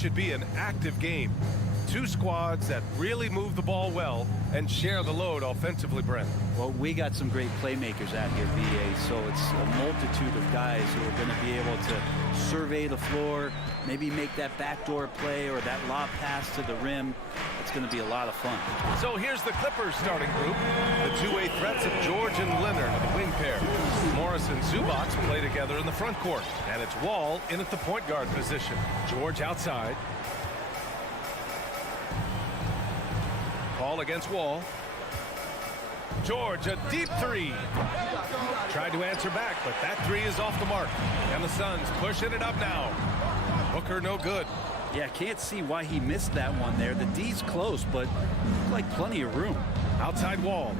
should be an active game. Two squads that really move the ball well and share the load offensively, Brent. Well, we got some great playmakers out here, BA, so it's a multitude of guys who are going to be able to survey the floor, maybe make that backdoor play or that lob pass to the rim. It's going to be a lot of fun. So here's the Clippers starting group. The two-way threats of George and Leonard, the wing pair. Morris and Zubac play together in the front court. And it's Wall in at the point guard position. George outside. Paul against Wall. George, a deep three. Tried to answer back, but that three is off the mark. And the Suns pushing it up now. Booker no good. Yeah, can't see why he missed that one there. The D's close, but like plenty of room. Outside Wall.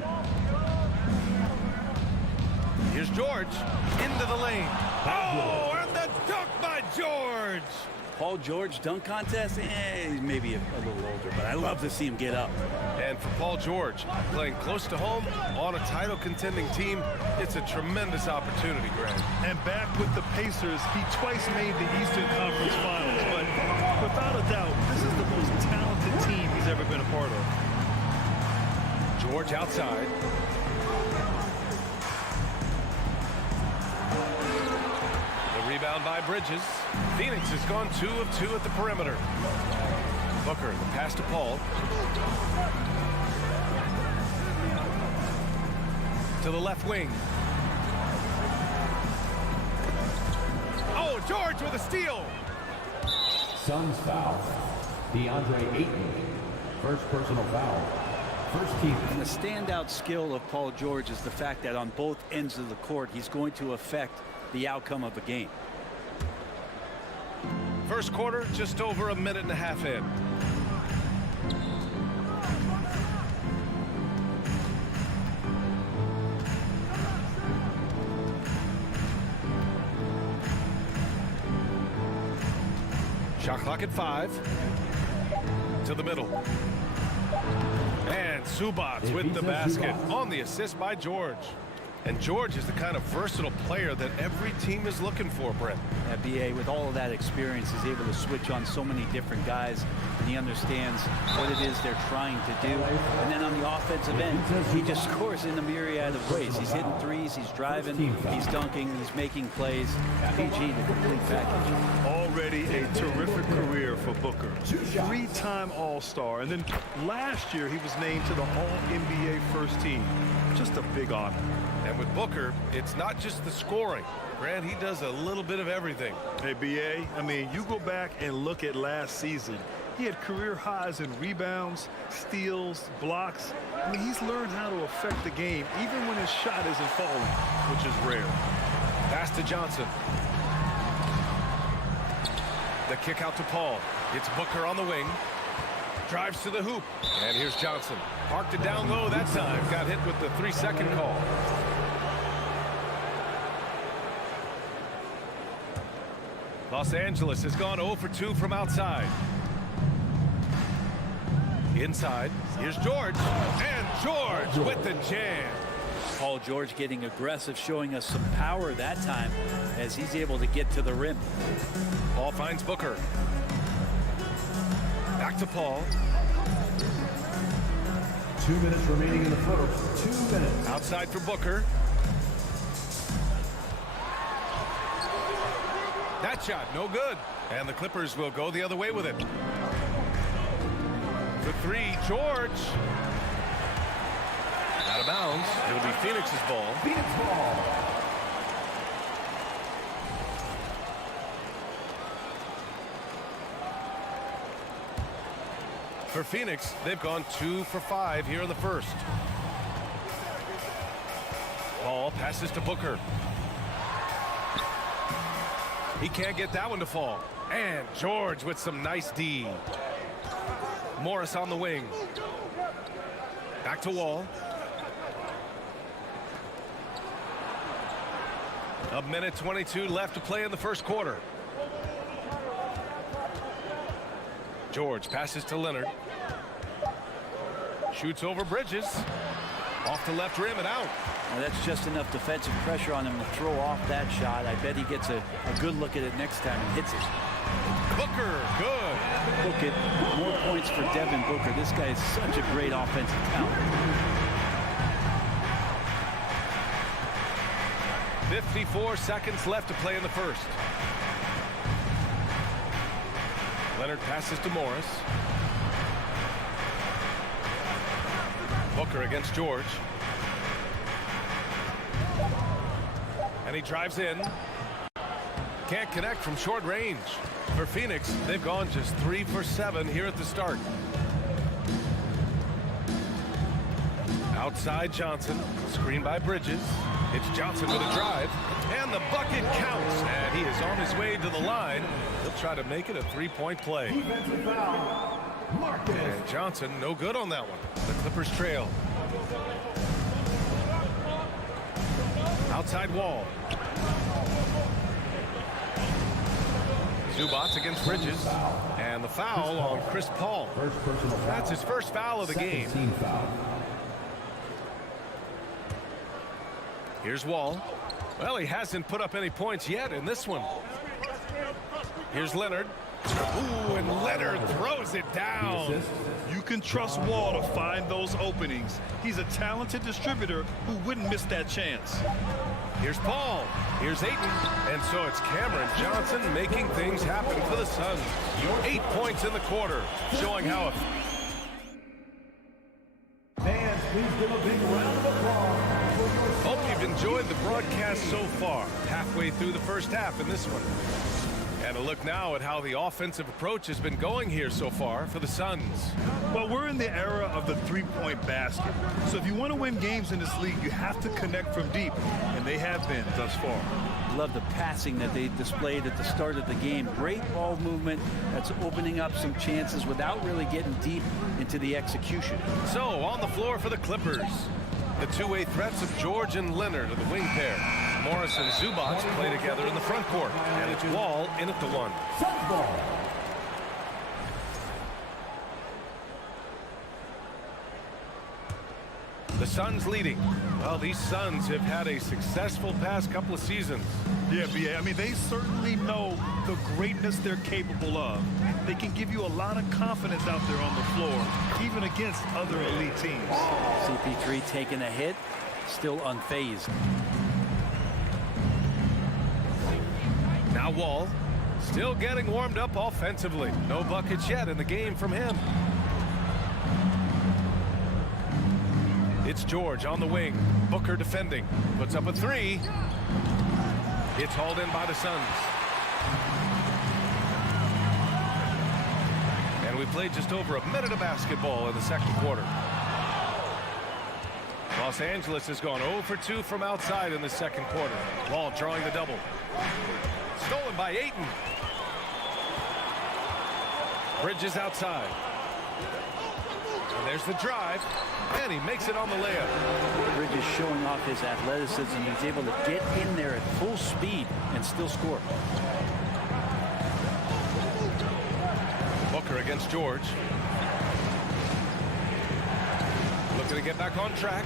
Here's George into the lane. Oh, and the dunk by George. Paul George dunk contest? He's maybe a little older, but I love to see him get up. And for Paul George, playing close to home on a title contending team, it's a tremendous opportunity, Grant. And back with the Pacers, he twice made the Eastern Conference Finals, but without a doubt, this is the most talented team he's ever been a part of. George outside. The rebound by Bridges. Phoenix has gone 2 of 2 at the perimeter. Booker, the pass to Paul. To the left wing. Oh, George with a steal. Suns foul. DeAndre Ayton. First personal foul. First team. And the standout skill of Paul George is the fact that on both ends of the court, he's going to affect the outcome of the game. First quarter, just over a minute and a half in. Shot clock at 5. To the middle. And Zubac with the basket on the assist by George. And George is the kind of versatile player that every team is looking for, Brent. BA, with all of that experience, is able to switch on so many different guys, and he understands what it is they're trying to do. And then on the offensive end, he just scores in a myriad of ways. He's hitting threes, he's driving, he's dunking, he's making plays. PG, the complete package. Already a terrific career for Booker. 3-time All-Star, and then last year he was named to the All-NBA first team. Just a big honor. And with Booker, it's not just the scoring. Grant, he does a little bit of everything. Hey, BA, I mean, you go back and look at last season. He had career highs in rebounds, steals, blocks. I mean, he's learned how to affect the game, even when his shot isn't falling, which is rare. Pass to Johnson. The kick out to Paul. It's Booker on the wing. Drives to the hoop. And here's Johnson. Parked it down low that time. Got hit with the 3-second call. Los Angeles has gone 0 for 2 from outside. Inside. Here's George. And George with the jam. Paul George getting aggressive, showing us some power that time as he's able to get to the rim. Paul finds Booker. Back to Paul. 2 minutes remaining in the first. 2 minutes. Outside for Booker. That shot, no good. And the Clippers will go the other way with it. For 3, George. Out of bounds. It'll be Phoenix's ball. Phoenix ball. For Phoenix, they've gone 2 for 5 here in the first. Ball passes to Booker. He can't get that one to fall. And George with some nice D. Morris on the wing. Back to Wall. A minute 22 left to play in the first quarter. George passes to Leonard. Shoots over Bridges. Off the left rim and out. Now that's just enough defensive pressure on him to throw off that shot. I bet he gets a good look at it next time and hits it. Booker, good. Book it. More points for Devin Booker. This guy is such a great offensive talent. 54 seconds left to play in the first. Leonard passes to Morris. Booker against George. And he drives in. Can't connect from short range. For Phoenix, they've gone just 3 for 7 here at the start. Outside Johnson, screen by Bridges. It's Johnson with a drive, and the bucket counts. And he is on his way to the line. He'll try to make it a three-point play. And Johnson, no good on that one. The Clippers trail. Outside Wall. Zubac against Bridges, and the foul on Chris Paul. That's his first foul of the game. Here's Wall. Well, he hasn't put up any points yet in this one. Here's Leonard. Ooh, and Leonard throws it down. You can trust Wall to find those openings. He's a talented distributor who wouldn't miss that chance. Here's Paul. Here's Ayton. And so it's Cameron Johnson making things happen for the Suns. 8 points in the quarter, showing how. Fans, please give a big round of applause for your. Hope you've enjoyed the broadcast so far. Halfway through the first half in this one. And a look now at how the offensive approach has been going here so far for the Suns. Well, we're in the era of the three-point basket. So if you want to win games in this league, you have to connect from deep. And they have been thus far. Love the passing that they displayed at the start of the game. Great ball movement that's opening up some chances without really getting deep into the execution. So on the floor for the Clippers, the two-way threats of George and Leonard are the wing pair. Morris and Zubac play together in the front court, and it's Wall in at the one. The Suns leading. Well, these Suns have had a successful past couple of seasons. Yeah, B.A. I mean, they certainly know the greatness they're capable of. They can give you a lot of confidence out there on the floor, even against other elite teams. CP3 taking a hit, still unfazed. Now Wall, still getting warmed up offensively. No buckets yet in the game from him. It's George on the wing. Booker defending. Puts up a three. It's hauled in by the Suns. And we played just over a minute of basketball in the second quarter. Los Angeles has gone 0 for 2 from outside in the second quarter. Wall drawing the double. Stolen by Ayton. Bridges outside. And there's the drive. And he makes it on the layup. Bridges showing off his athleticism. He's able to get in there at full speed and still score. Booker against George. Looking to get back on track.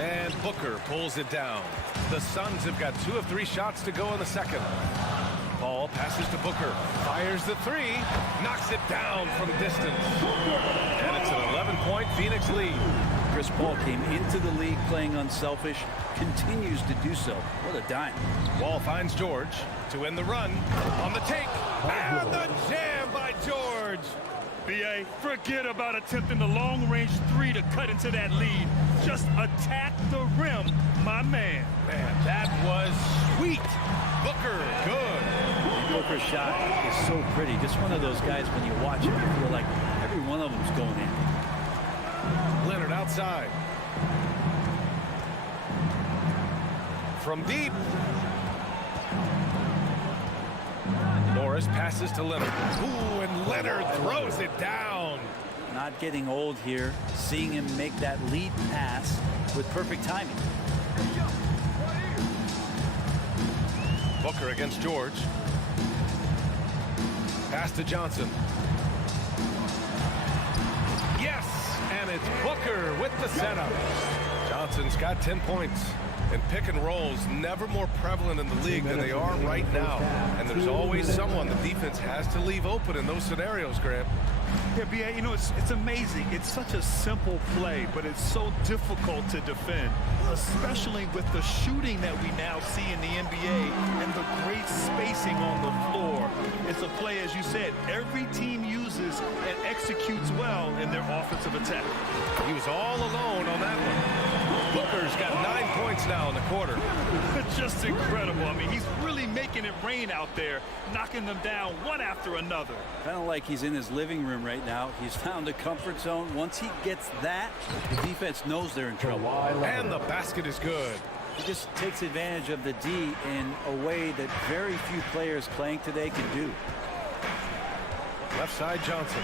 And Booker pulls it down. The Suns have got 2 of 3 shots to go in the second. Paul passes to Booker. Fires the three. Knocks it down from distance. And it's an 11-point Phoenix lead. Chris Paul came into the league playing unselfish. Continues to do so. What a dime. Wall finds George to end the run. On the take. And the jam by George. B.A., forget about attempting the long-range three to cut into that lead. Just attack the rim, my man. Man, that was sweet. Booker, good. Booker's shot is so pretty. Just one of those guys, when you watch him, you feel like every one of them's going in. Leonard outside. From deep. Morris passes to Leonard. Ooh, and Leonard throws it down. Not getting old here. Seeing him make that lead pass with perfect timing. Booker against George. Pass to Johnson. Yes, and it's Booker with the setup. Johnson's got 10 points. And pick and rolls never more prevalent in the league than they are right now. And there's always someone the defense has to leave open in those scenarios, Graham. Yeah, B.A., you know, it's amazing. It's such a simple play, but it's so difficult to defend, especially with the shooting that we now see in the NBA and the great spacing on the floor. It's a play, as you said, every team uses and executes well in their offensive attack. He was all alone on that one. Booker's got 9 points now in the quarter. It's just incredible. I mean, he's really making it rain out there, knocking them down one after another. Kind of like he's in his living room right now. He's found a comfort zone. Once he gets that, the defense knows they're in trouble. And the basket is good. He just takes advantage of the D in a way that very few players playing today can do. Left side Johnson.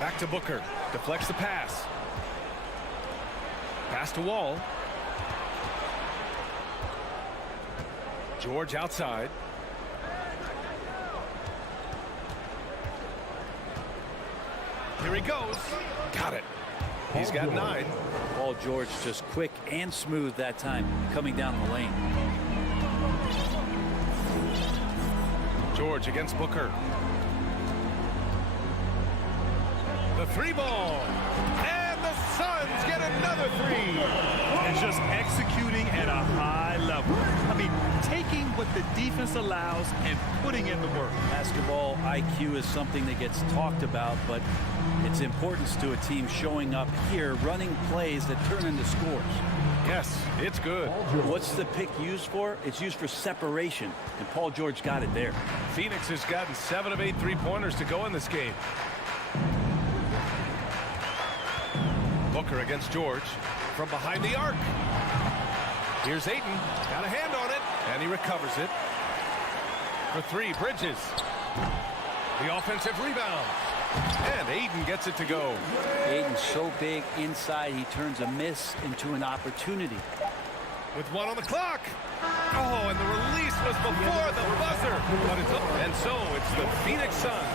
Back to Booker. Deflects the pass. Pass to Wall. George outside. Here he goes. Got it. He's got 9. Paul George just quick and smooth that time coming down the lane. George against Booker. The 3 ball. And the Suns get another 3. And just executing at a high level. I mean, taking what the defense allows and putting in the work. Basketball IQ is something that gets talked about, but its importance to a team showing up here, running plays that turn into scores. Yes, it's good. What's the pick used for? It's used for separation, and Paul George got it there. Phoenix has gotten 7 of 8 3-pointers to go in this game. Booker against George from behind the arc. Here's Ayton. Got a hand on it, and he recovers it. For 3, Bridges. The offensive rebound. And Ayton gets it to go. Ayton's so big inside, he turns a miss into an opportunity. With 1 on the clock. Oh, and the release was before the buzzer. But it's up. And so it's the Phoenix Suns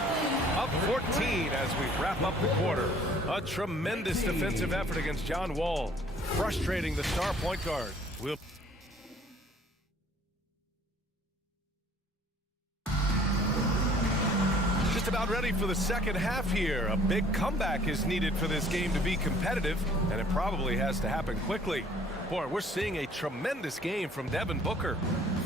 up 14 as we wrap up the quarter. A tremendous defensive effort against John Wall, frustrating the star point guard. We'll just about ready for the second half here. A big comeback is needed for this game to be competitive, and it probably has to happen quickly. Boy, we're seeing a tremendous game from Devin Booker.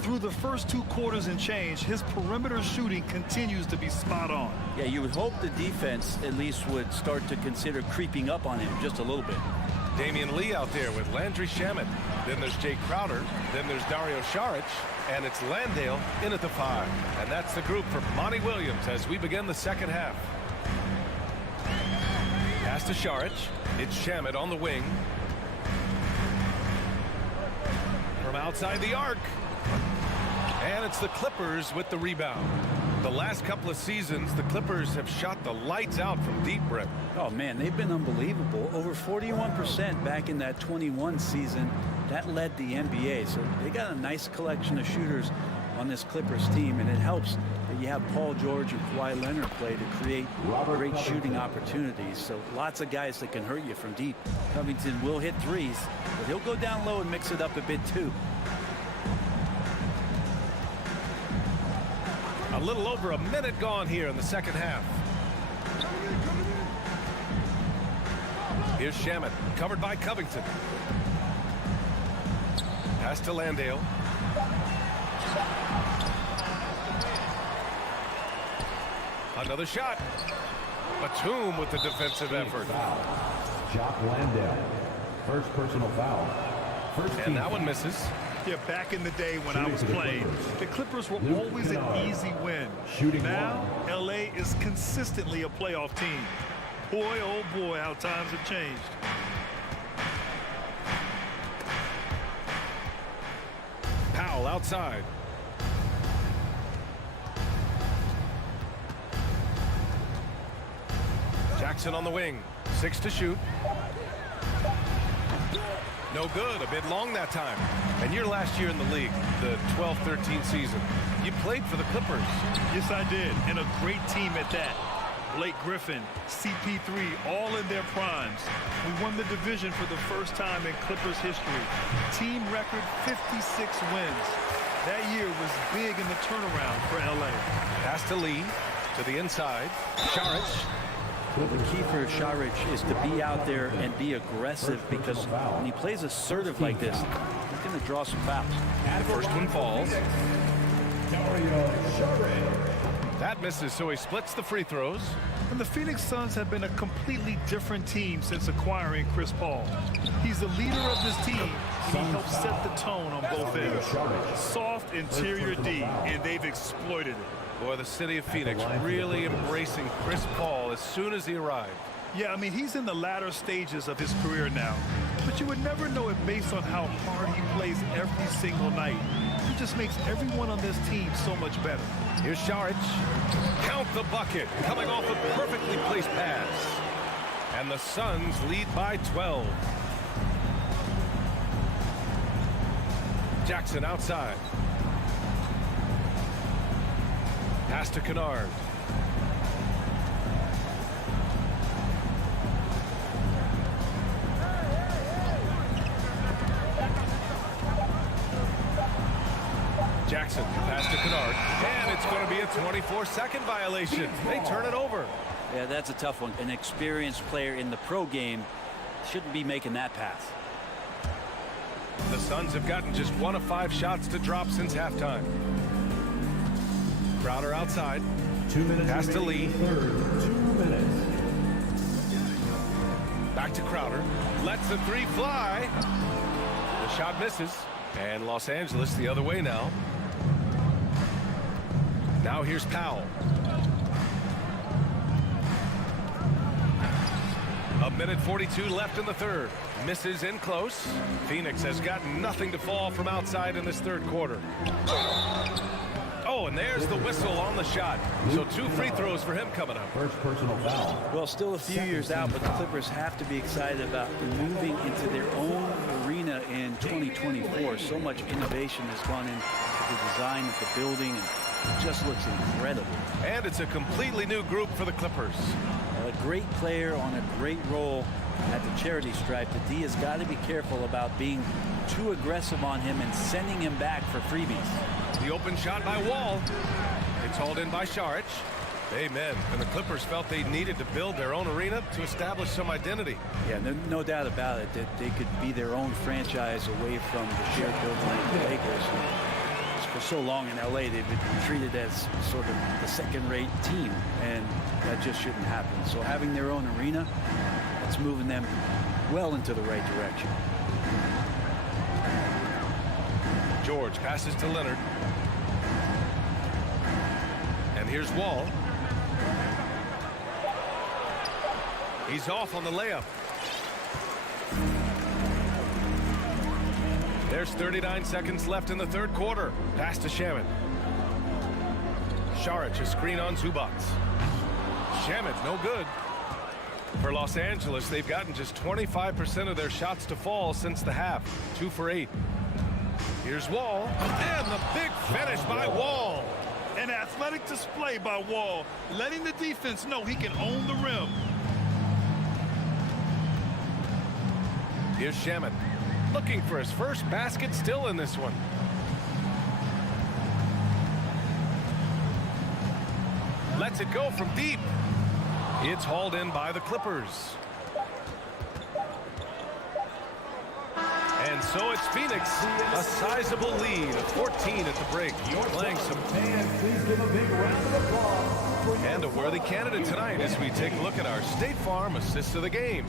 Through the first 2 quarters and change, his perimeter shooting continues to be spot on. Yeah, you would hope the defense at least would start to consider creeping up on him just a little bit. Damian Lee out there with Landry Shamet. Then there's Jake Crowder. Then there's Dario Saric. And it's Landale in at the 5. And that's the group for Monty Williams as we begin the second half. Pass to Saric. It's Shamet on the wing. From outside the arc. And it's the Clippers with the rebound. The last couple of seasons, the Clippers have shot the lights out from deep, Brett. Oh, man, they've been unbelievable. Over 41% back in that 21 season. That led the NBA. So they got a nice collection of shooters on this Clippers team, and it helps that you have Paul George and Kawhi Leonard play to create great shooting opportunities. So lots of guys that can hurt you from deep. Covington will hit threes, but he'll go down low and mix it up a bit too. A little over a minute gone here in the second half. Here's Shamet, covered by Covington. Pass to Landale. Another shot. Batum with the defensive effort. Jock Landale. First personal foul. And that one misses. Yeah, back in the day when I was playing, the Clippers were always an easy win. Now, LA is consistently a playoff team. Boy, oh boy, how times have changed. Powell outside. Jackson on the wing. 6 to shoot. No good. A bit long that time. And your last year in the league, the 12-13 season, you played for the Clippers. Yes, I did. And a great team at that. Blake Griffin, CP3, all in their primes. We won the division for the first time in Clippers history. Team record 56 wins. That year was big in the turnaround for LA. Pass to Lee, to the inside. Saric. Well, the key for Saric is to be out there and be aggressive, because when he plays assertive like this, he's going to draw some fouls. The first one falls. That misses, so he splits the free throws. And the Phoenix Suns have been a completely different team since acquiring Chris Paul. He's the leader of this team, and he helps set the tone on both ends. Soft interior D, and they've exploited it. Boy, the city of Phoenix really embracing Chris Paul as soon as he arrived. Yeah, I mean, he's in the latter stages of his career now. But you would never know it based on how hard he plays every single night. He just makes everyone on this team so much better. Here's Saric. Count the bucket. Coming off a perfectly placed pass. And the Suns lead by 12. Jackson outside. Pass to Kennard. Jackson, pass to Kennard. And it's going to be a 24-second violation. They turn it over. Yeah, that's a tough one. An experienced player in the pro game shouldn't be making that pass. The Suns have gotten just 1 of 5 shots to drop since halftime. Crowder outside. 2 minutes. Pass to Lee. 2 minutes. Back to Crowder. Lets the three fly. The shot misses. And Los Angeles the other way now. Now here's Powell. A minute 42 left in the third. Misses in close. Phoenix has got nothing to fall from outside in this third quarter. Oh, and there's the whistle on the shot. So 2 free throws for him coming up. First personal foul. Well, still a few years out, but the Clippers have to be excited about moving into their own arena in 2024. So much innovation has gone into the design of the building, and it just looks incredible. And it's a completely new group for the Clippers. A great player on a great role at the charity stripe. The D has got to be careful about being too aggressive on him and sending him back for freebies. The open shot by Wall. It's hauled in by Saric. Amen. And the Clippers felt they needed to build their own arena to establish some identity. Yeah, no doubt about it that they could be their own franchise away from the shared building of the Lakers. For so long in LA, they've been treated as sort of the second-rate team, and that just shouldn't happen. So having their own arena, that's moving them well into the right direction. George passes to Leonard. And here's Wall. He's off on the layup. There's 39 seconds left in the third quarter. Pass to Shaman. Saric, a screen on Zubac. Shaman, no good. For Los Angeles, they've gotten just 25% of their shots to fall since the half. 2 for 8. Here's Wall. And the big finish by Wall. An athletic display by Wall, letting the defense know he can own the rim. Here's Shaman. Looking for his first basket, still in this one. Lets it go from deep. It's hauled in by the Clippers. And so it's Phoenix, a sizable lead of 14 at the break. Playing some. And please give a big round of applause. And a worthy candidate tonight as we take a look at our State Farm assist of the game.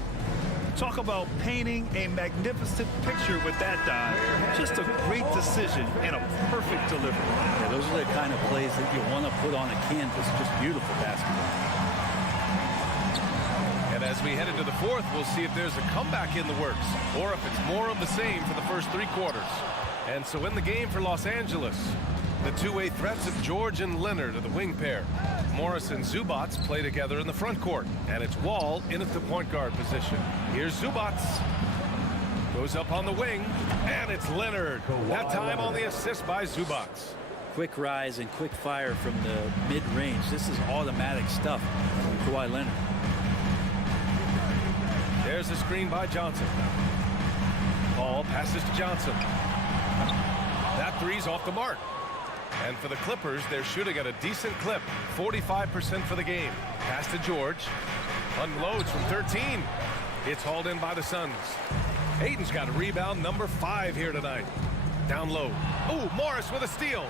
Talk about painting a magnificent picture with that dive. Just a great decision and a perfect delivery. Yeah, those are the kind of plays that you want to put on a canvas. Just beautiful basketball. And as we head into the fourth, we'll see if there's a comeback in the works or if it's more of the same for the first 3 quarters. And so in the game for Los Angeles, the two-way threats of George and Leonard are the wing pair. Morris and Zubac play together in the front court, and it's Wall in at the point guard position. Here's Zubac. Goes up on the wing, and it's Leonard. That time on the assist by Zubac. Quick rise and quick fire from the mid-range. This is automatic stuff from Kawhi Leonard. There's a screen by Johnson. Paul passes to Johnson. That three's off the mark. And for the Clippers, they're shooting at a decent clip. 45% for the game. Pass to George. Unloads from 13. It's hauled in by the Suns. Ayton's got a rebound, number 5 here tonight. Down low. Oh, Morris with a steal.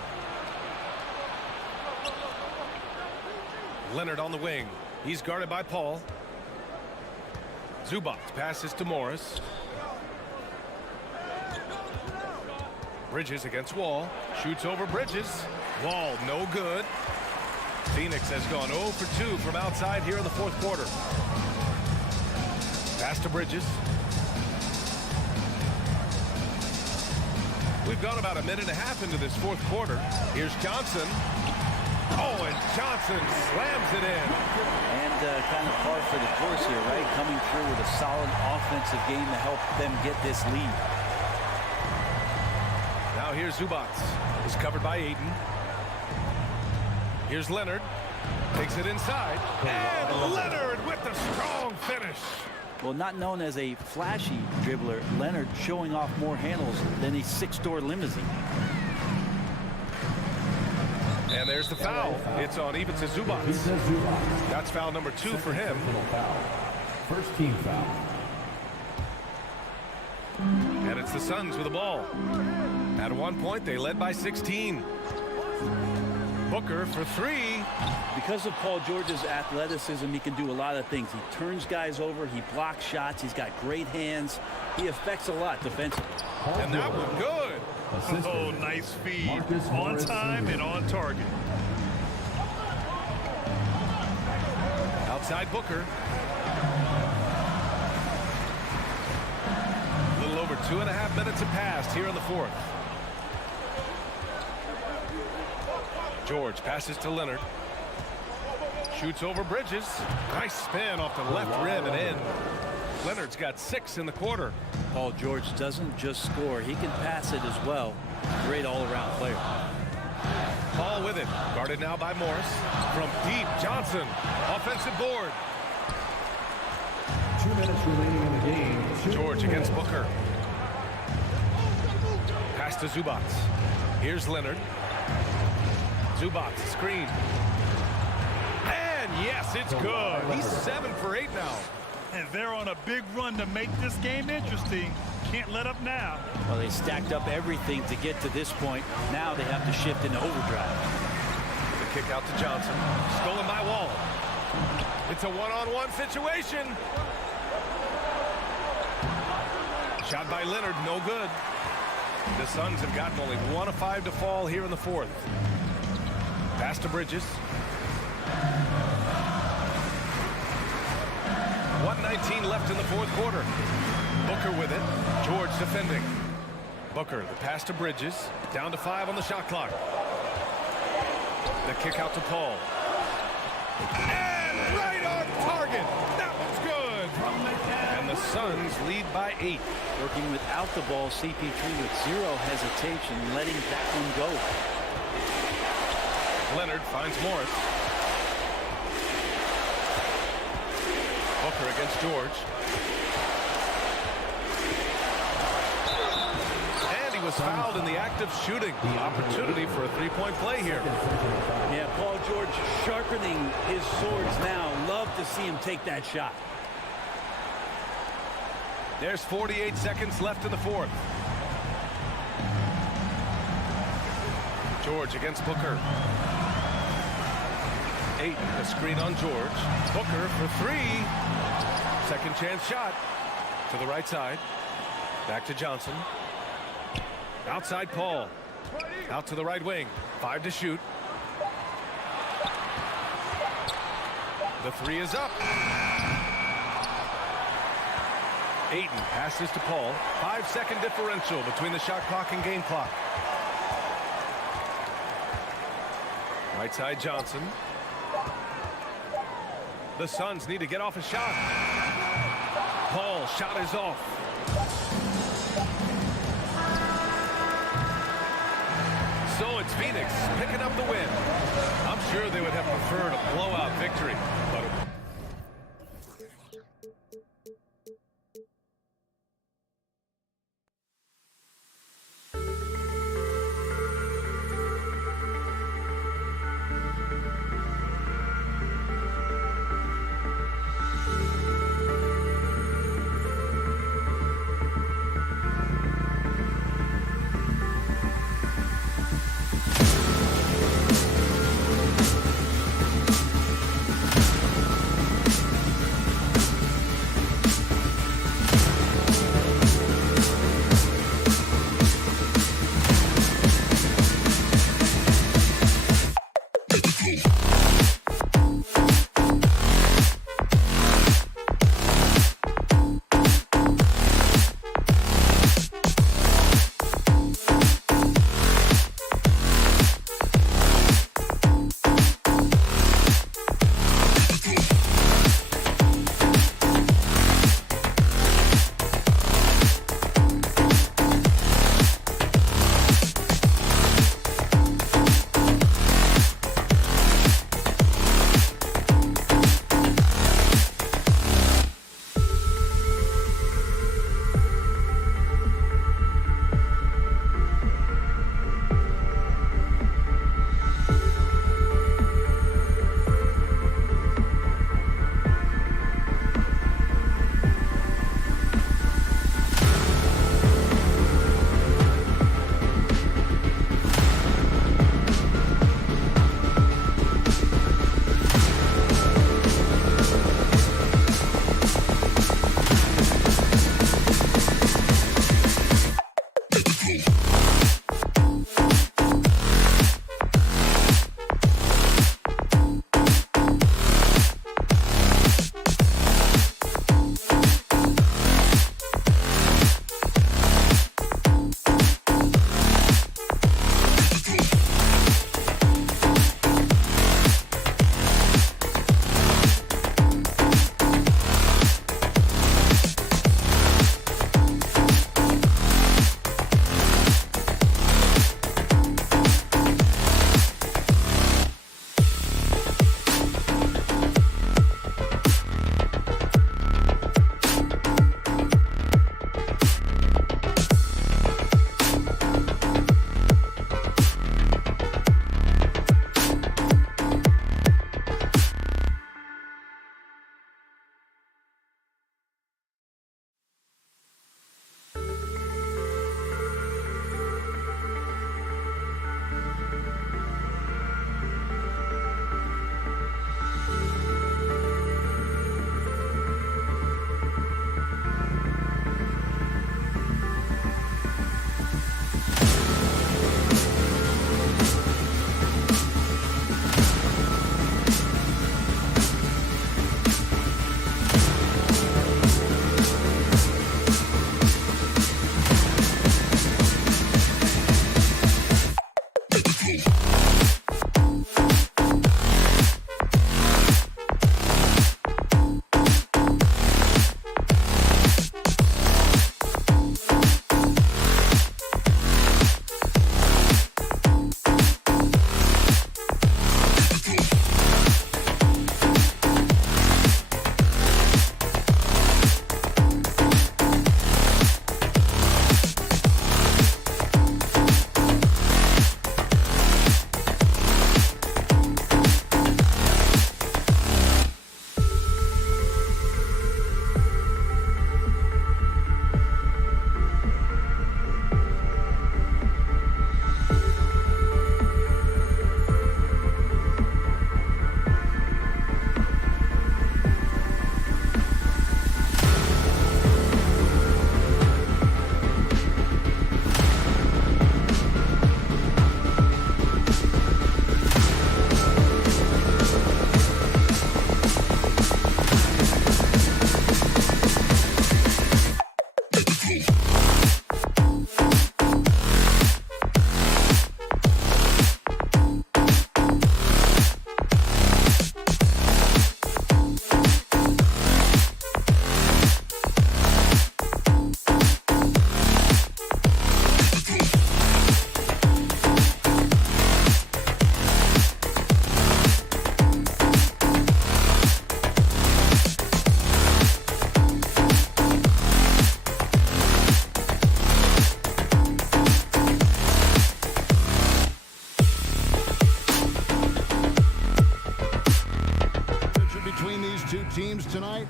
Leonard on the wing. He's guarded by Paul. Zubac passes to Morris. Bridges against Wall. Shoots over Bridges. Wall no good. Phoenix has gone 0 for 2 from outside here in the fourth quarter. Pass to Bridges. We've gone about a minute and a half into this fourth quarter. Here's Johnson. Oh, and Johnson slams it in. And kind of par for the course here, right? Coming through with a solid offensive game to help them get this lead. Now here's Zubac. Is covered by Ayton. Here's Leonard. Takes it inside. And Leonard with the strong finish. Well, not known as a flashy dribbler, Leonard showing off more handles than a 6-door limousine. And there's the foul. It's on Ivica Zubac. That's foul number 2 for him. First team foul. And it's the Suns with the ball. At one point, they led by 16. Booker for 3. Because of Paul George's athleticism, he can do a lot of things. He turns guys over. He blocks shots. He's got great hands. He affects a lot defensively. And that one good. Oh, nice feed. On time and on target. Outside Booker. A little over 2.5 minutes have passed here in the fourth. George passes to Leonard. Shoots over Bridges. Nice spin off the left rim and in. Leonard's got 6 in the quarter. Paul George doesn't just score. He can pass it as well. Great all-around player. Paul with it. Guarded now by Morris. From deep, Johnson. Offensive board. 2 minutes remaining in the game. George against Booker. Pass to Zubac. Here's Leonard. Zubac screen. And yes, it's good. He's 7 for 8 now. And they're on a big run to make this game interesting. Can't let up now. Well, they stacked up everything to get to this point. Now they have to shift into overdrive. The kick out to Johnson. Stolen by Wall. It's a one-on-one situation. Shot by Leonard, no good. The Suns have gotten only 1 of 5 to fall here in the fourth. Pass to Bridges. 1:19 left in the fourth quarter. Booker with it. George defending. Booker, the pass to Bridges. Down to 5 on the shot clock. The kick out to Paul. And right on target. That one's good. And the Suns lead by 8. Working without the ball, CP3 with 0 hesitation, letting that one go. Leonard finds Morris. Booker against George. And he was fouled in the act of shooting. The opportunity for a three-point play here. Yeah, Paul George sharpening his swords now. Love to see him take that shot. There's 48 seconds left in the fourth. George against Booker. Ayton, a screen on George. Booker for 3. Second chance shot to the right side. Back to Johnson. Outside Paul. Out to the right wing. 5 to shoot. The 3 is up. Ayton passes to Paul. 5-second differential between the shot clock and game clock. Right side Johnson. The Suns need to get off a shot. Paul, shot is off. So it's Phoenix picking up the win. I'm sure they would have preferred a blowout victory, but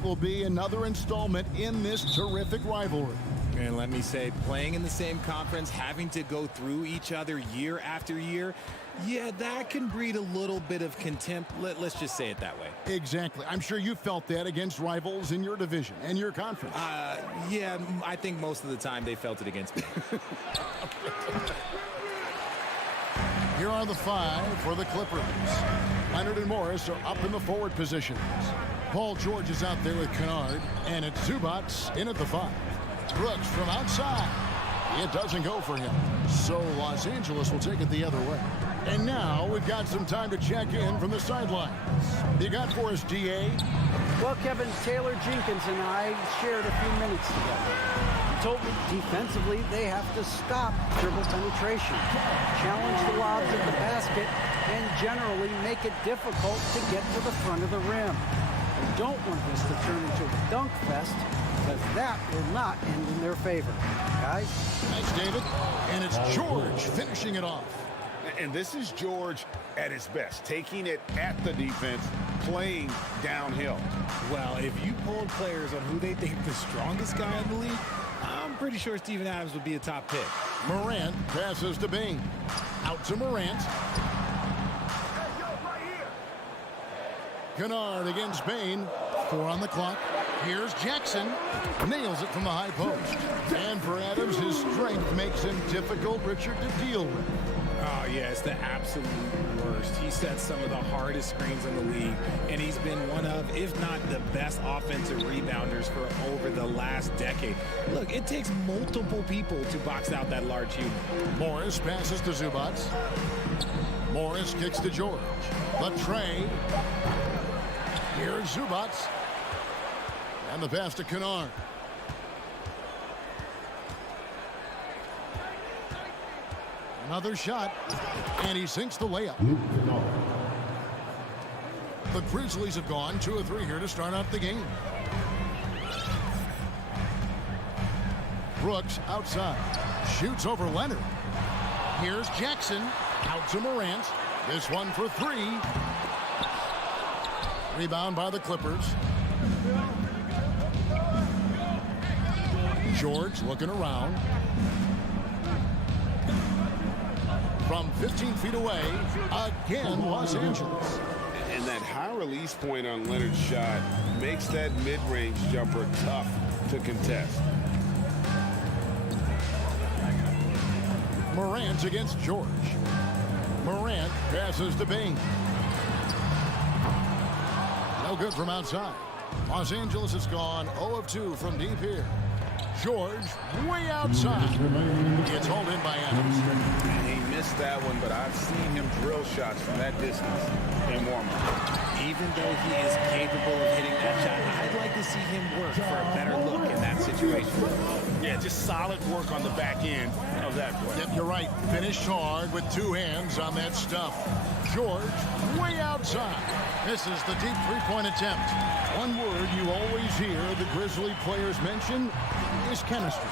will be another installment in this terrific rivalry. And let me say, playing in the same conference, having to go through each other year after year, yeah, that can breed a little bit of contempt. Let's just say it that way. Exactly. I'm sure you felt that against rivals in your division and your conference. Yeah, I think most of the time they felt it against me. Here are the 5 for the Clippers. Leonard and Morris are up in the forward positions. Paul George is out there with Kennard, and it's Zubats in at the 5. Brooks from outside. It doesn't go for him. So Los Angeles will take it the other way. And now we've got some time to check in from the sidelines. You got for us, DA? Well, Kevin, Taylor Jenkins and I shared a few minutes together. He told me defensively they have to stop dribble penetration, challenge the lobs at the basket, and generally make it difficult to get to the front of the rim. I don't want this to turn into a dunk fest, because that will not end in their favor. Guys? Thanks, David. And it's George finishing it off. And this is George at his best, taking it at the defense, playing downhill. Well, if you polled players on who they think the strongest guy in the league, I'm pretty sure Steven Adams would be a top pick. Morant passes to Bain. Out to Morant. Kennard against Bain. 4 on the clock. Here's Jackson. Nails it from the high post. And for Adams, his strength makes him difficult, Richard, to deal with. Oh, yeah, it's the absolute worst. He sets some of the hardest screens in the league, and he's been one of, if not the best offensive rebounders for over the last decade. Look, it takes multiple people to box out that large human. Morris passes to Zubats. Morris kicks to George. The tray. Here's Zubats. And the pass to Kennard. Another shot, and he sinks the layup. The Grizzlies have gone 2 of 3 here to start out the game. Brooks outside, shoots over Leonard. Here's Jackson, out to Morant. This one for 3. Rebound by the Clippers. George looking around. From 15 feet away, again, Los Angeles. And that high release point on Leonard's shot makes that mid-range jumper tough to contest. Morant against George. Morant passes to Bain. No good from outside. Los Angeles has gone 0 of 2 from deep here. George way outside. It's hauled in by Adams. He missed that one, but I've seen him drill shots from that distance in warm-up. Even though he is capable of hitting that shot, I'd like to see him work for a better look in that situation. Yeah, just solid work on the back end of that play. Yep, you're right. Finished hard with 2 hands on that stuff. George way outside. Misses the deep 3-point attempt. One word you always hear the Grizzly players mention is chemistry.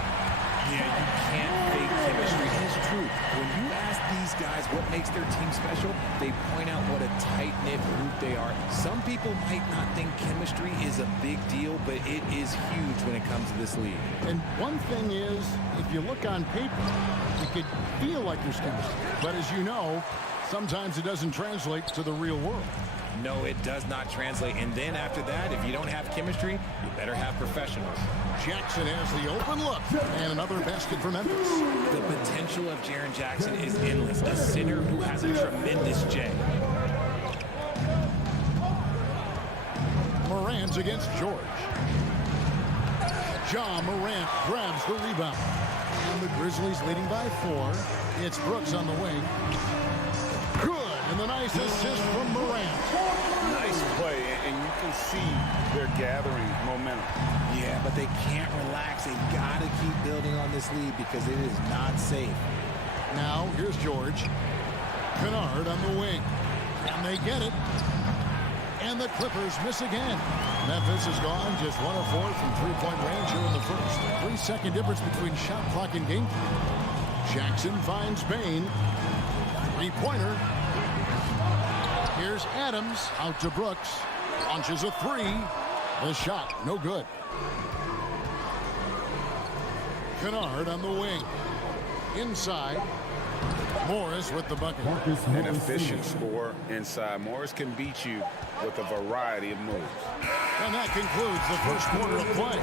Yeah, you can't fake chemistry. It's true. When you ask these guys what makes their team special, they point out what a tight-knit group they are. Some people might not think chemistry is a big deal, but it is huge when it comes to this league. And one thing is, if you look on paper, it could feel like there's chemistry. But as you know, sometimes it doesn't translate to the real world. No, it does not translate. And then after that, if you don't have chemistry, you better have professionals. Jackson has the open look. And another basket for Memphis. The potential of Jaren Jackson is endless. A center who has a tremendous J. Morant against George. Ja Morant grabs the rebound. And the Grizzlies leading by 4. It's Brooks on the wing. Good. And the nice assist from Morant. Nice play, and you can see they're gathering momentum. Yeah, but they can't relax. They got to keep building on this lead because it is not safe. Now, here's George. Kennard on the wing. And they get it. And the Clippers miss again. Memphis has gone just 1 of 4 from 3-point range here in the first. 3-second difference between shot clock and game. Jackson finds Bain. 3-pointer. Here's Adams out to Brooks. Launches a 3. The shot, no good. Kennard on the wing. Inside. Morris with the bucket. An efficient scorer inside. Morris can beat you with a variety of moves. And that concludes the first quarter of play.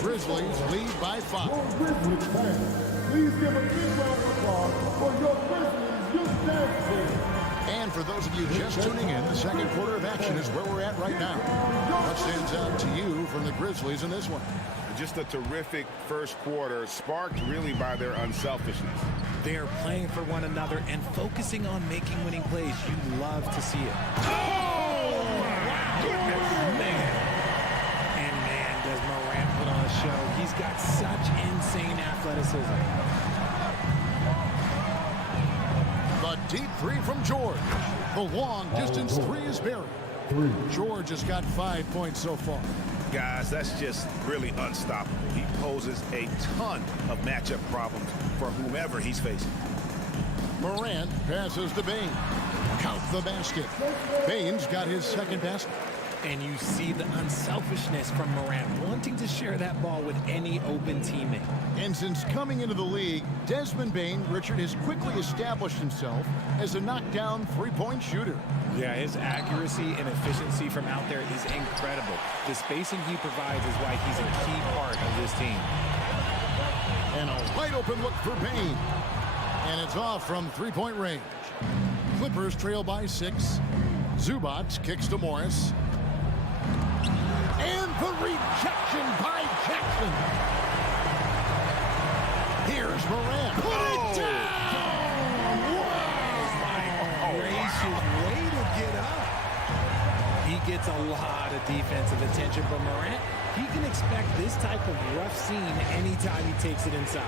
Grizzlies lead by 5. Grizzlies fans, please give a big round of applause for your Grizzlies youth dance team. And for those of you just tuning in, the second quarter of action is where we're at right now. What stands out to you from the Grizzlies in this one? Just a terrific first quarter, sparked really by their unselfishness. They are playing for one another and focusing on making winning plays. You love to see it. Oh, my goodness, man. And man, does Morant put on a show. He's got such insane athleticism. The deep three from George. The long distance three is buried. George has got 5 points so far. Guys, that's just really unstoppable. He poses a ton of matchup problems for whomever he's facing. Morant passes to Bain. Count the basket. Bain's got his second basket. And you see the unselfishness from Morant, wanting to share that ball with any open teammate. And since coming into the league, Desmond Bain, Richard, has quickly established himself as a knockdown three-point shooter. Yeah, his accuracy and efficiency from out there is incredible. The spacing he provides is why he's a key part of this team. And a wide open look for Bain. And it's off from three-point range. Clippers trail by 6. Zubac kicks to Morris. And the rejection by Jackson. Here's Morant. Put it down! My gracious, way to get up. He gets a lot of defensive attention from Morant. He can expect this type of rough scene anytime he takes it inside.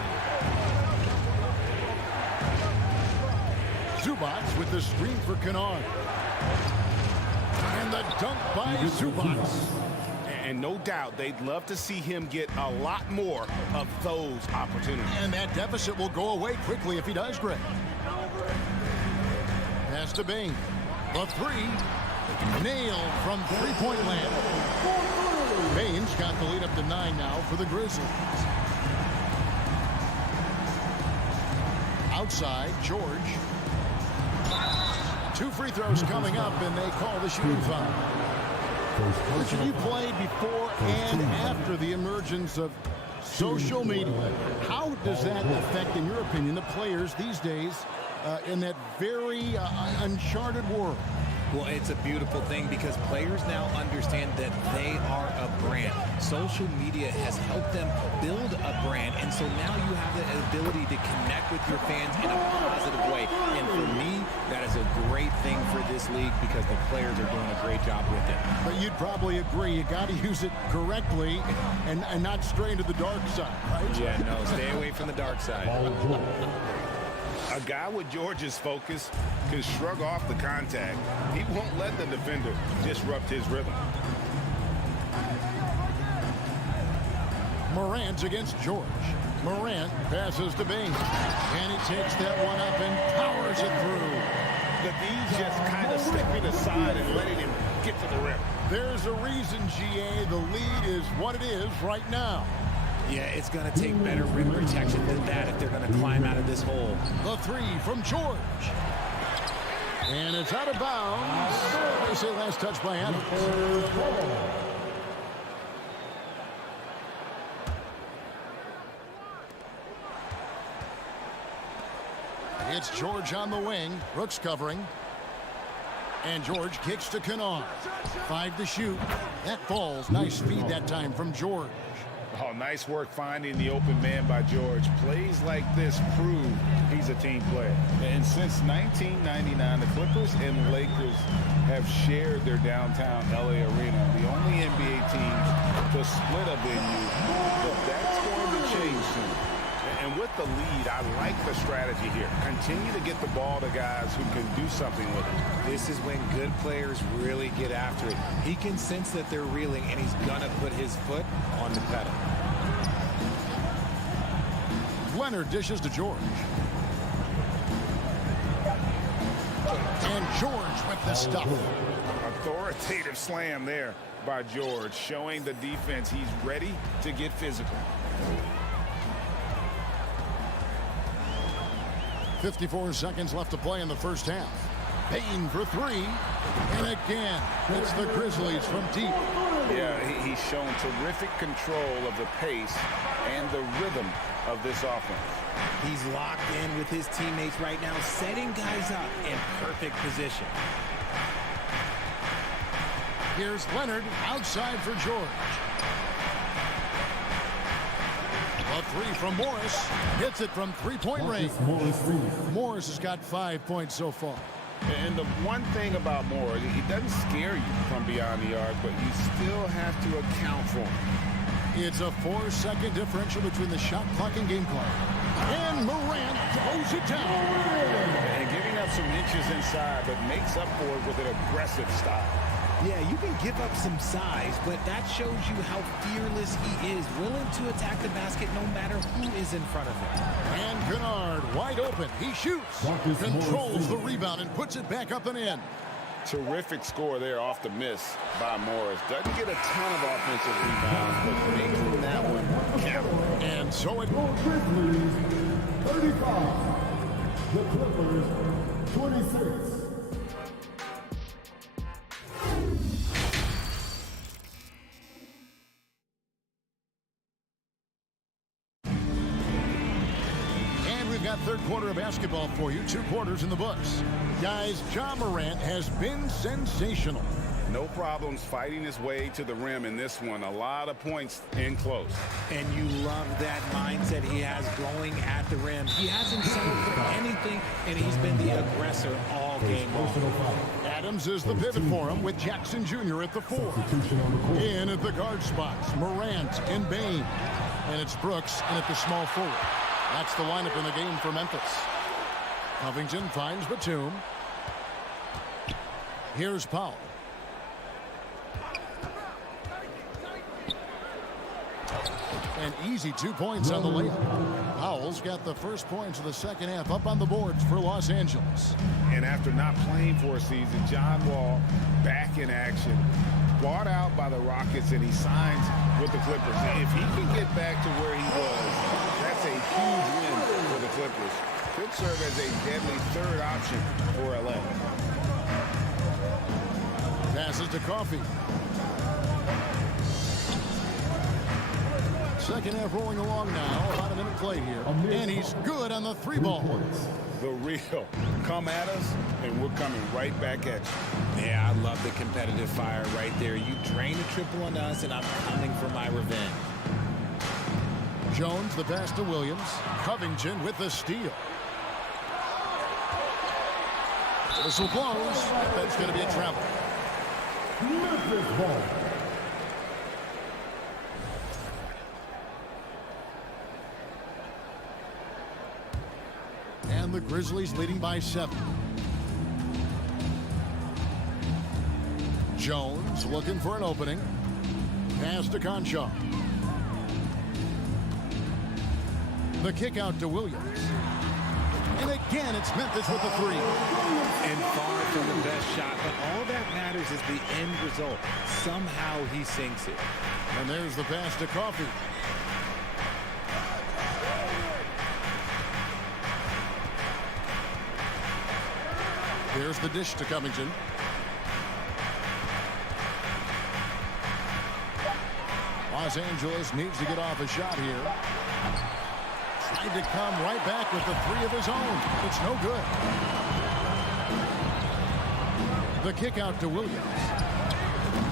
Zubac with the screen for Kennard. And the dunk by Zubac. And no doubt they'd love to see him get a lot more of those opportunities. And that deficit will go away quickly if he does, Greg. Pass to Bain. The three. Nailed from three-point land. Bain's got the lead up to 9 now for the Grizzlies. Outside, George. 2 free throws coming up, and they call the shooting foul. Richard, you played before and after the emergence of social media. How does that affect, in your opinion, the players these days in that very uncharted world? Well, it's a beautiful thing because players now understand that they are a brand. Social media has helped them build a brand, and so now you have the ability to connect with your fans in a positive way. And for me, that is a great thing for this league because the players are doing a great job with it. But you'd probably agree you got to use it correctly and not stray into the dark side, right? Yeah, no, stay away from the dark side. A guy with George's focus can shrug off the contact. He won't let the defender disrupt his rhythm. Morant's against George. Morant passes to Bain. And he takes that one up and powers it through. But he's just kind of stepping aside and letting him get to the rim. There's a reason, GA, the lead is what it is right now. Yeah, it's going to take better rim protection than that if they're going to climb out of this hole. The three from George. And it's out of bounds. They say last touch by Adams. It's George on the wing. Brooks covering. And George kicks to Kennard. 5 to shoot. That falls. Nice feed that time from George. Oh, nice work finding the open man by George. Plays like this prove he's a team player. And since 1999, the Clippers and Lakers have shared their downtown LA arena. The only NBA teams to split a venue. But that's going to change soon. And with the lead, I like the strategy here. Continue to get the ball to guys who can do something with it. This is when good players really get after it. He can sense that they're reeling, and he's going to put his foot on the pedal. Leonard dishes to George. And George with the stuff. Authoritative slam there. by George, showing the defense he's ready to get physical. 54 seconds left to play in the first half. Payne for three. And again, it's the Grizzlies from deep. Yeah, he's shown terrific control of the pace and the rhythm of this offense. He's locked in with his teammates right now, setting guys up in perfect position. Here's Leonard outside for George. A three from Morris. Hits it from three-point range. Morris has got 5 points so far. And the one thing about Morris, he doesn't scare you from beyond the arc, but you still have to account for him. It's a 4-second differential between the shot clock and game clock. And Morant throws it down. And giving up some inches inside, but makes up for it with an aggressive style. Yeah, you can give up some size, but that shows you how fearless he is, willing to attack the basket no matter who is in front of him. And Kennard wide open. He shoots, controls the rebound, and puts it back up and in. Terrific score there off the miss by Morris. Doesn't get a ton of offensive rebounds, but making that one count. And so it Grizzlies 35. The Clippers 26. third quarter of basketball for you. 2 quarters in the books. Guys, Ja Morant has been sensational. No problems fighting his way to the rim in this one. A lot of points in close. And you love that mindset he has going at the rim. He hasn't settled for anything, and he's been the aggressor all game long. Adams is the pivot for him with Jackson Jr. at the 4. In at the guard spots, Morant and Bane. And it's Brooks in at the small forward. That's the lineup in the game for Memphis. Covington finds Batum. Here's Powell. An easy 2 points on the layup. Powell's got the first points of the second half up on the boards for Los Angeles. And after not playing for a season, John Wall back in action. Bought out by the Rockets, and he signs with the Clippers. If he can get back to where he was, that's a huge win for the Clippers. Could serve as a deadly third option for LA. Passes to Coffee. Second half rolling along now. About a minute play here. And he's good on the 3-ball. The real. Come at us, and we're coming right back at you. Yeah, I love the competitive fire right there. You drain a triple on us, and I'm coming for my revenge. Jones, the pass to Williams. Covington with the steal. Whistle blows. That's going to be a travel. Memphis ball. And the Grizzlies leading by 7. Jones looking for an opening. Pass to Conchar. The kick out to Williams. And again, it's Memphis with the 3. And far from the best shot, but all that matters is the end result. Somehow he sinks it. And there's the pass to Coffee. Here's the dish to Covington. Los Angeles needs to get off a shot here. Tried to come right back with the 3 of his own. It's no good. The kick out to Williams.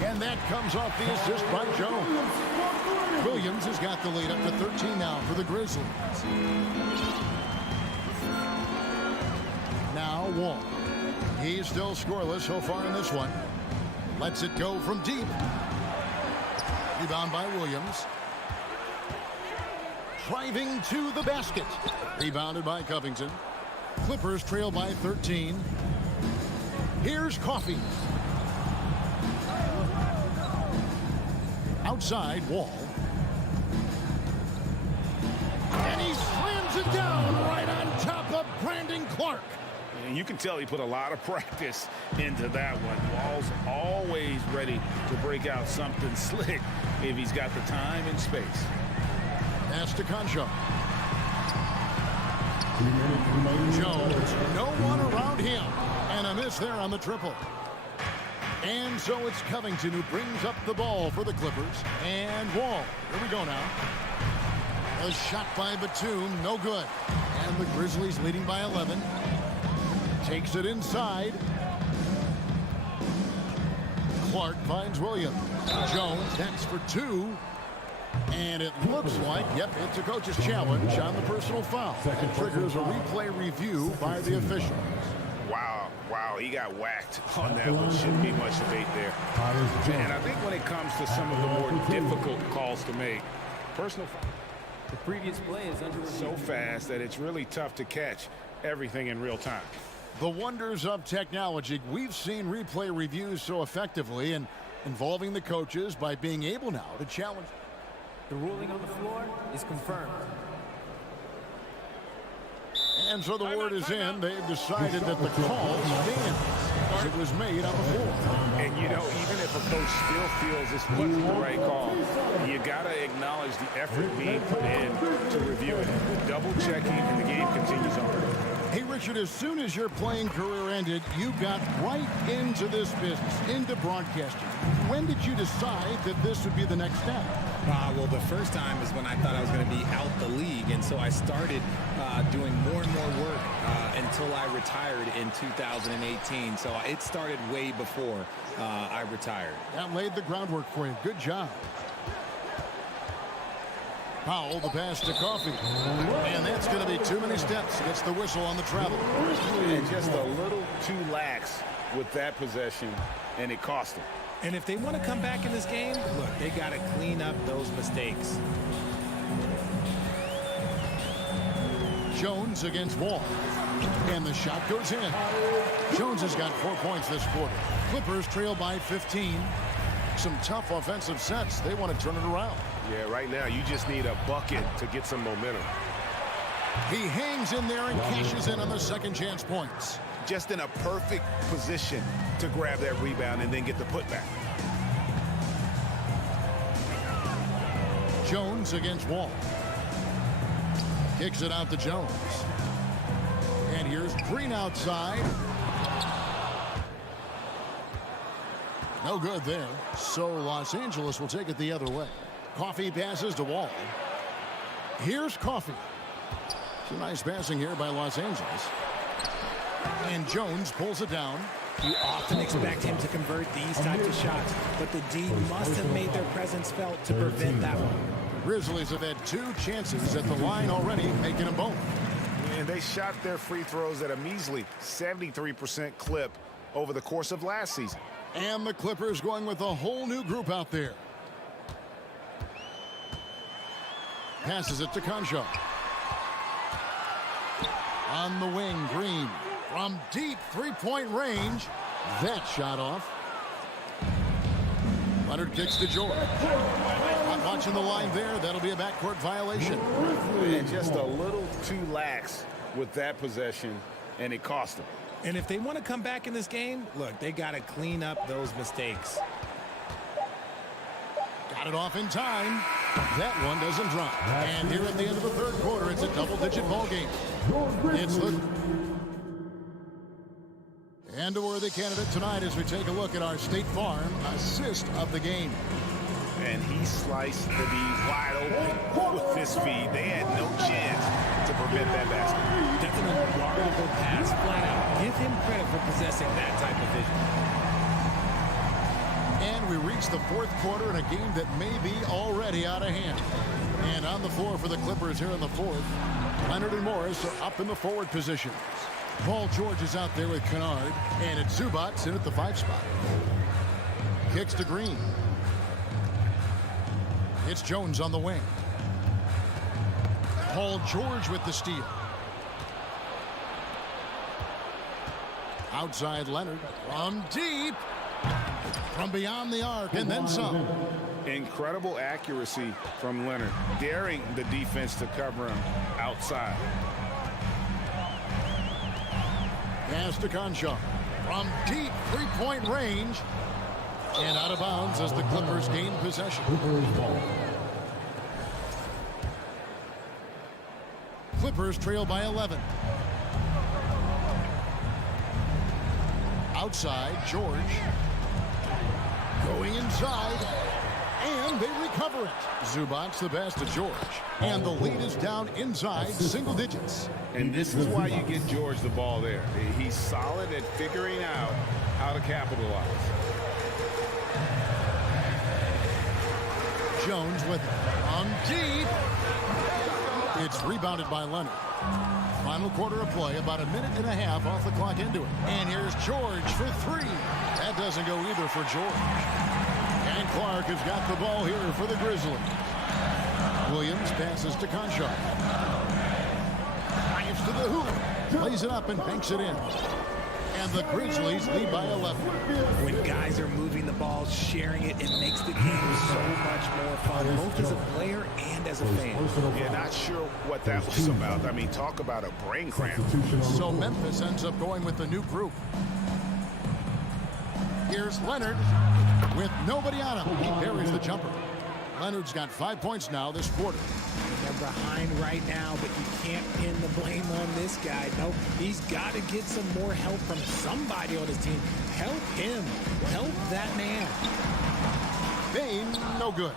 And that comes off the assist by Jones. Williams has got the lead up to 13 now for the Grizzlies. Now Wall. He's still scoreless so far in this one. Lets it go from deep. Rebound by Williams. Driving to the basket. Rebounded by Covington. Clippers trail by 13. Here's Coffee. Outside, Wall. And he slams it down right on top of Brandon Clark. And you can tell he put a lot of practice into that one. Wall's always ready to break out something slick if he's got the time and space. Pass to Concho. Jones, no one around him. And a miss there on the triple. And so it's Covington who brings up the ball for the Clippers. And Wall. Here we go now. A shot by Batum, no good. And the Grizzlies leading by 11. Takes it inside. Clark finds Williams. Jones, that's for two. And it looks like, yep, it's a coach's challenge on the personal foul. It triggers a replay review by the official. Wow, he got whacked on that one. Shouldn't be much debate there. And I think when it comes to some of the more difficult calls to make, personal foul. The previous play is under review. So fast that it's really tough to catch everything in real time. The wonders of technology. We've seen replay reviews so effectively and involving the coaches by being able now to challenge. The ruling on the floor is confirmed. And so the word is in. They've decided that the call stands as it was made on the floor. And, you know, even if a coach still feels this wasn't the right call, you got to acknowledge the effort being put in to review it. Double checking, and the game continues on. Hey, Richard, as soon as your playing career ended, you got right into this business, into broadcasting. When did you decide that this would be the next step? Well, the first time is when I thought I was going to be out the league, and so I started doing more and more work until I retired in 2018. So it started way before I retired. That laid the groundwork for you. Good job. Powell, the pass to Coffee. And that's going to be too many steps. Gets the whistle on the travel. And just a little too lax with that possession, and it cost him. And if they want to come back in this game, look, they got to clean up those mistakes. Jones against Wall. And the shot goes in. Jones has got 4 points this quarter. Clippers trail by 15. Some tough offensive sets. They want to turn it around. Yeah, right now you just need a bucket to get some momentum. He hangs in there and cashes in on the second chance points. Just in a perfect position to grab that rebound and then get the putback. Jones against Wall. Kicks it out to Jones. And here's Green outside. No good there. So Los Angeles will take it the other way. Coffee passes to Wall. Here's Coffee. Some nice passing here by Los Angeles. And Jones pulls it down. You often expect him to convert these types of shots, but the D must have made their presence felt to prevent that one. Grizzlies have had 2 chances at the line already, making them both. And they shot their free throws at a measly 73% clip over the course of last season. And the Clippers going with a whole new group out there. Passes it to Concho. On the wing, Green. From deep three-point range. That shot off. Leonard kicks to George. Not watching the line there. That'll be a backcourt violation. And just a little too lax with that possession, and it cost him. And if they want to come back in this game, look, they got to clean up those mistakes. Got it off in time. That one doesn't drop. And here at the end of the third quarter, it's a double-digit ball game. It's the... And a worthy candidate tonight as we take a look at our State Farm assist of the game. And he sliced the D wide open with his feed. They had no chance to prevent that basket. That's an unguardable pass, flat out. Give him credit for possessing that type of vision. And we reach the fourth quarter in a game that may be already out of hand. And on the floor for the Clippers here in the fourth, Leonard and Morris are up in the forward positions. Paul George is out there with Kennard, and it's Zubac in at the 5 spot. Kicks to Green. It's Jones on the wing. Paul George with the steal. Outside Leonard from deep. From beyond the arc, and then some. Incredible accuracy from Leonard, daring the defense to cover him outside. Pass to Concho. From deep three-point range. And out of bounds as the Clippers gain possession. Clippers trail by 11. Outside, George. Going inside. And they recover it. Zubac's the best to George. And the lead is down inside single digits. And this is why you get George the ball there. He's solid at figuring out how to capitalize. Jones with it. On deep. It's rebounded by Leonard. Final quarter of play, about a minute and a half off the clock into it. And here's George for three. That doesn't go either for George. And Clark has got the ball here for the Grizzlies. Williams passes to Concho. Drives to the hoop. Lays it up and banks it in. And the Grizzlies lead by 11. When guys are moving the ball, sharing it, it makes the game so much more fun, both as a player and as a fan. Yeah, not sure what that was about. I mean, talk about a brain cramp. So Memphis ends up going with the new group. Here's Leonard with nobody on him. He buries the jumper. Leonard's got 5 points now this quarter. They're behind right now, but you can't pin the blame on this guy. No, he's got to get some more help from somebody on his team. Help him. Help that man. Bane, no good.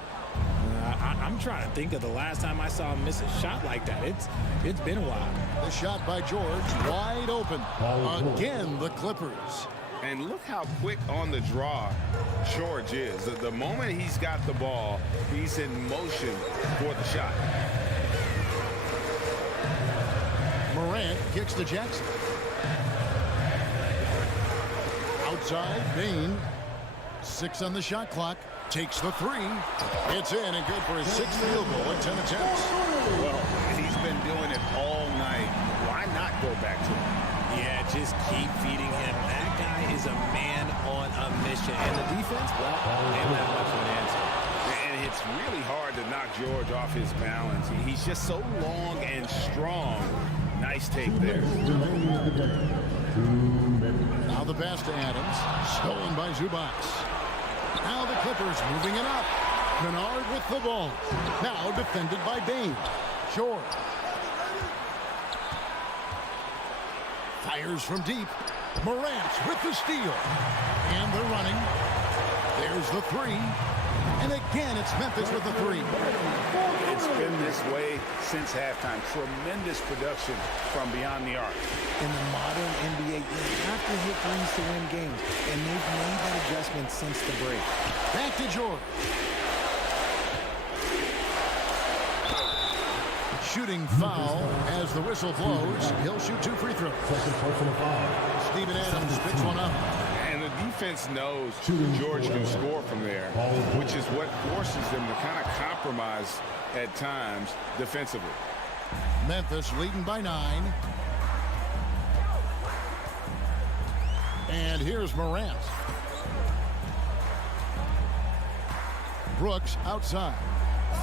I'm trying to think of the last time I saw him miss a shot like that. It's been a while. The shot by George, wide open. Again, the Clippers. And look how quick on the draw George is. The moment he's got the ball, he's in motion for the shot. Morant kicks to Jackson. Outside, Bane. 6 on the shot clock. Takes the three. It's in and good for his 6th field goal in 10 attempts. Well, he's been doing it all night. Why not go back to him? Yeah, just keep feeding him. That guy is a man on a mission. And the defense, well, they don't have much of an answer. And it's really hard to knock George off his balance. He's just so long and strong. Nice take there. Now the pass to Adams. Stolen by Zubac. Now the Clippers moving it up. Kennard with the ball. Now defended by Bane. George. Fires from deep. Morant with the steal. And they're running. There's the three. And again, it's Memphis with the three. It's been this way since halftime. Tremendous production from beyond the arc. In the modern NBA, you have to hit threes to win games. And they've made that adjustment since the break. Back to George. Shooting foul as the whistle blows. He'll shoot 2 free throws. Steven Adams picks one up. And the defense knows George can score from there, which is what forces them to kind of compromise at times defensively. Memphis leading by 9. And here's Morant. Brooks outside.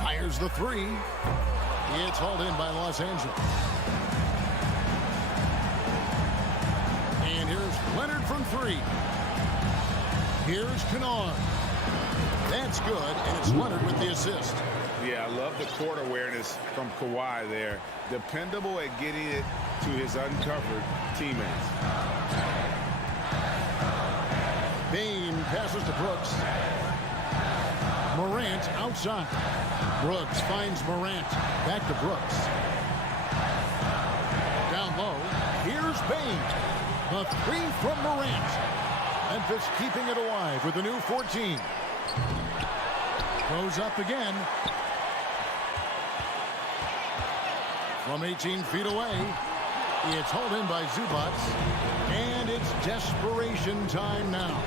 Fires the three. It's hauled in by Los Angeles. And here's Leonard from 3. Here's Kennard. That's good, and it's Leonard with the assist. Yeah, I love the court awareness from Kawhi there. Dependable at getting it to his uncovered teammates. Bane passes to Brooks. Morant outside. Brooks finds Morant. Back to Brooks. Down low. Here's Bane. The three from Morant. Memphis keeping it alive with a new 14. Goes up again. From 18 feet away. It's hauled in by Zubac. And it's desperation time now.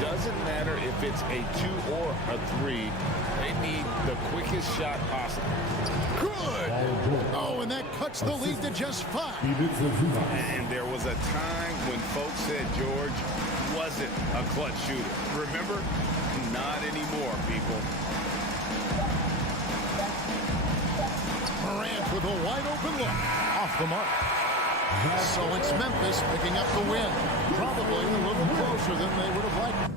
Doesn't matter if it's a 2 or a 3. They need the quickest shot possible. Good. Oh, and that cuts the lead to just 5. And there was a time when folks said George wasn't a clutch shooter. Remember? Not anymore, people. Morant with a wide open look. Off the mark. So it's Memphis picking up the win. Probably a little closer than they would have liked.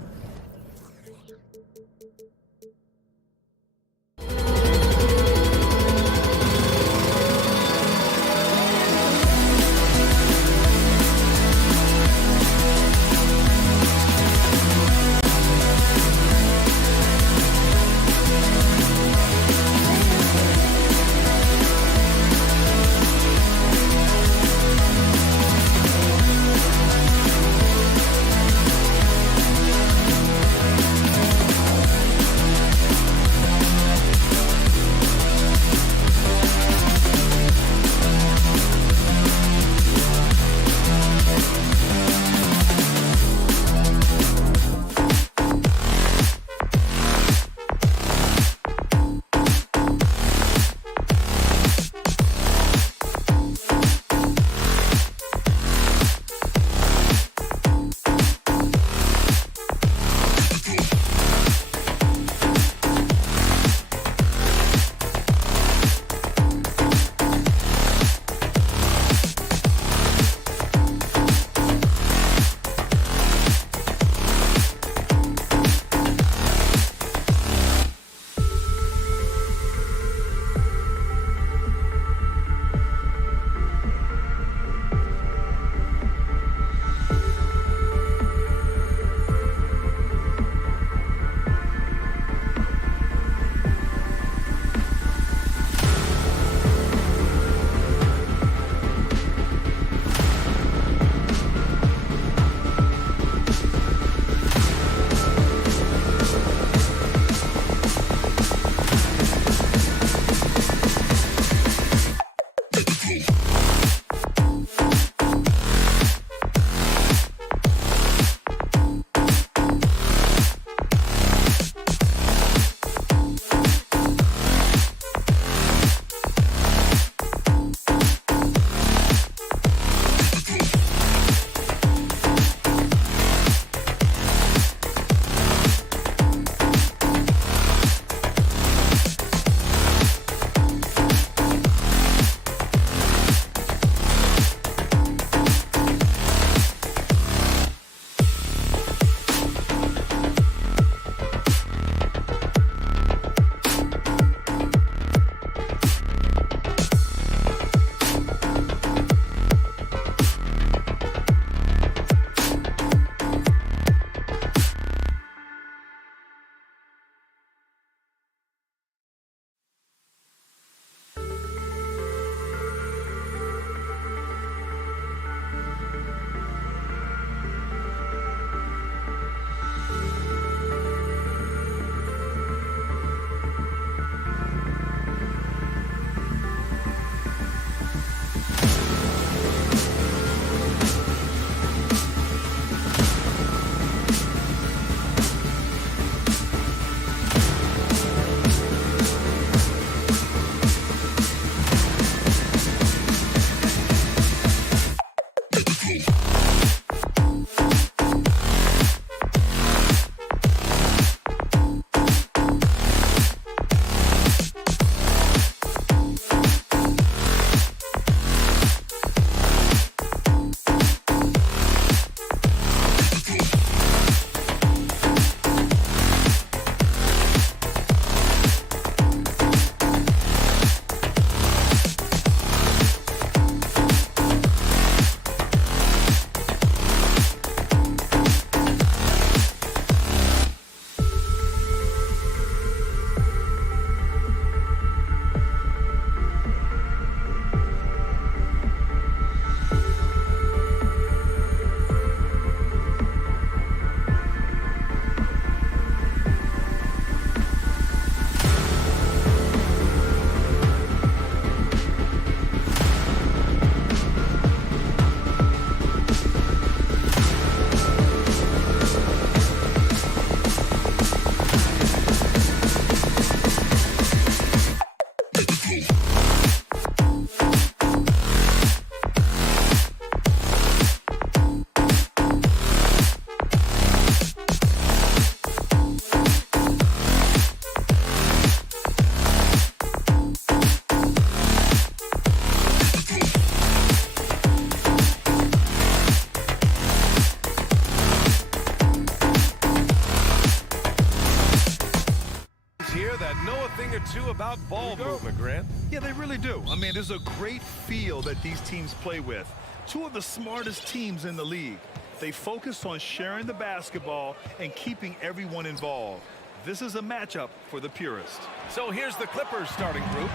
about ball movement, Grant? Yeah, they really do. I mean, there's a great feel that these teams play with. Two of the smartest teams in the league. They focus on sharing the basketball and keeping everyone involved. This is a matchup for the purist. So here's the Clippers starting group.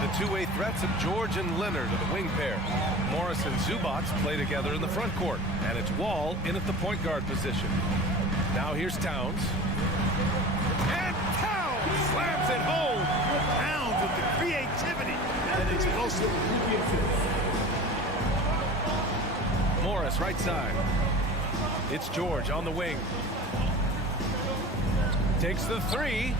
The two-way threats of George and Leonard are the wing pair. Morris and Zubac play together in the front court. And it's Wall in at the point guard position. Now here's Towns. And Towns slams it home. Towns with the creativity and explosive. Morris right side. It's George on the wing. Takes the three,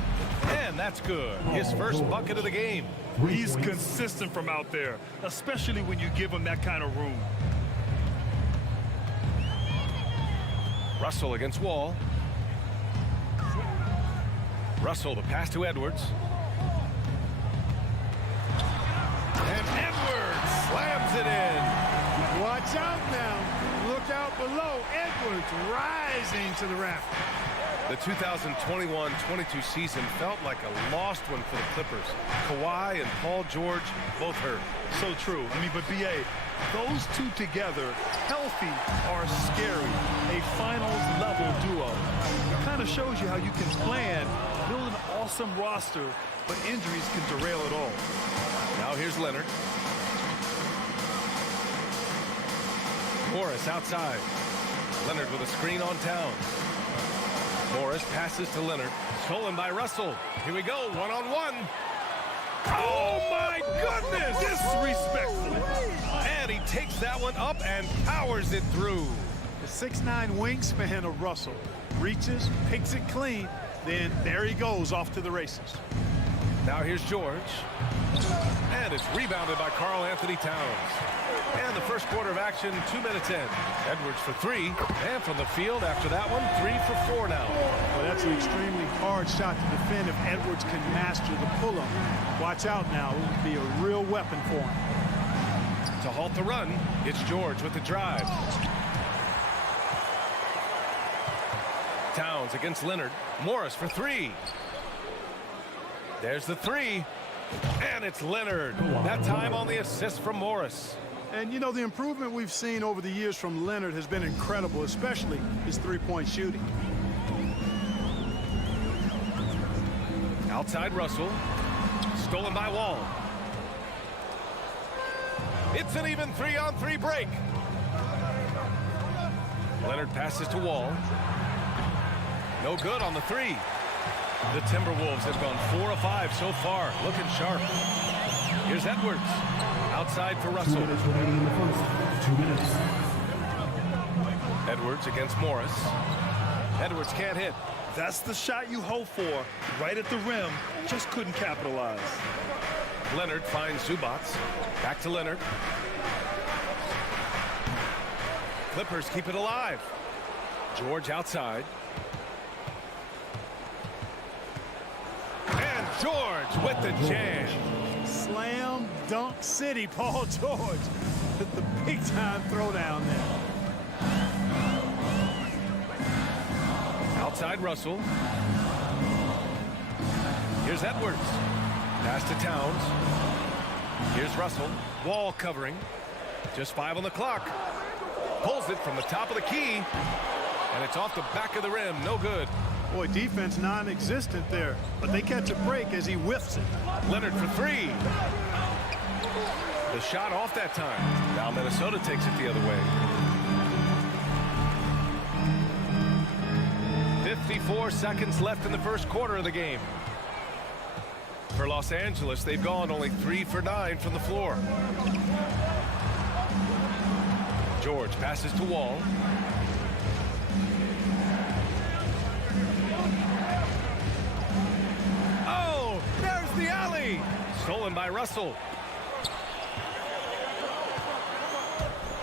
and that's good. His first bucket of the game. He's consistent from out there, especially when you give him that kind of room. Russell against Wall. Russell, the pass to Edwards. And Edwards slams it in. Watch out now. Look out below. Edwards rising to the raft. The 2021-22 season felt like a lost one for the Clippers. Kawhi and Paul George both hurt. So true. I mean, but B.A., those two together, healthy, are scary. A finals-level duo. It kind of shows you how you can plan, build an awesome roster, but injuries can derail it all. Now here's Leonard. Morris outside. Leonard with a screen on Towns. Morris passes to Leonard. Stolen by Russell. Here we go, one-on-one. Oh, my goodness! Disrespectful. And he takes that one up and powers it through. The 6'9" wingspan of Russell reaches, picks it clean, then there he goes off to the races. Now here's George. And it's rebounded by Karl Anthony Towns. And the first quarter of action, 2 minutes in. Edwards for three. And from the field after that one, 3 for 4 now. Well, that's an extremely hard shot to defend if Edwards can master the pull-up. Watch out now. It would be a real weapon for him. To halt the run, it's George with the drive. Towns against Leonard. Morris for three. There's the three. And it's Leonard. That time on the assist from Morris. And, you know, the improvement we've seen over the years from Leonard has been incredible, especially his three-point shooting. Outside Russell. Stolen by Wall. It's an even 3-on-3 break. Leonard passes to Wall. No good on the three. The Timberwolves have gone 4 of 5 so far. Looking sharp. Here's Edwards. Outside for Russell. 2 minutes remaining in the first. 2 minutes. Edwards against Morris. Edwards can't hit. That's the shot you hope for. Right at the rim. Just couldn't capitalize. Leonard finds Zubac. Back to Leonard. Clippers keep it alive. George outside. And George with the jam. Slam dunk city, Paul George. With the big-time throwdown there. Outside Russell. Here's Edwards. Pass to Towns. Here's Russell. Wall covering. Just 5 on the clock. Pulls it from the top of the key. And it's off the back of the rim. No good. Boy, defense non-existent there. But they catch a break as he whiffs it. Leonard for three. The shot off that time. Now Minnesota takes it the other way. 54 seconds left in the first quarter of the game. For Los Angeles, they've gone only 3 for 9 from the floor. George passes to Wall. Oh, there's the alley. Stolen by Russell.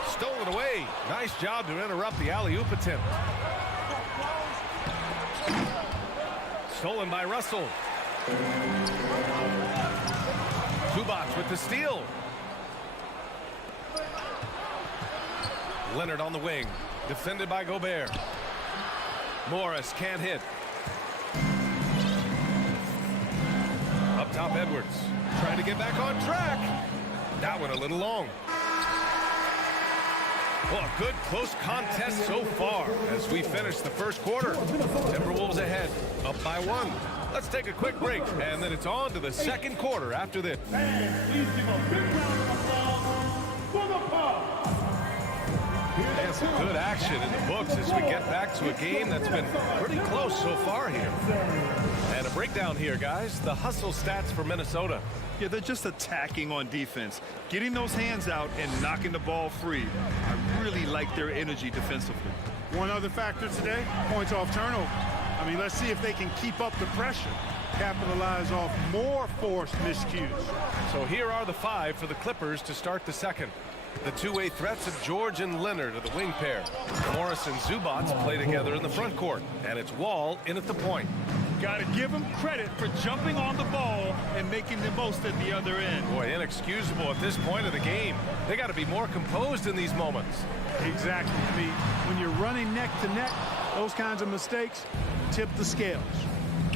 Stolen away. Nice job to interrupt the alley-oop attempt. Stolen by Russell. Zubac with the steal. Leonard on the wing. Defended by Gobert. Morris can't hit. Up Up top, Edwards. Trying to get back on track. That one a little long. Well, a good close contest so far as we finish the first quarter. Timberwolves ahead, up by 1. Let's take a quick break, and then it's on to the second quarter after this. Please give a big round of applause for the Bucks. And some good action in the books as we get back to a game that's been pretty close so far here. And a breakdown here, guys. The hustle stats for Minnesota. Yeah, they're just attacking on defense, getting those hands out and knocking the ball free. I really like their energy defensively. One other factor today, points off turnover. I mean, let's see if they can keep up the pressure, capitalize off more forced miscues. So here are the 5 for the Clippers to start the second. The two-way threats of George and Leonard are the wing pair. Morris and Zubac play together in the front court, and it's Wall in at the point. Got to give him credit for jumping on the ball and making the most at the other end. Boy, inexcusable at this point of the game. They got to be more composed in these moments. Exactly. I mean, when you're running neck to neck, those kinds of mistakes tip the scales.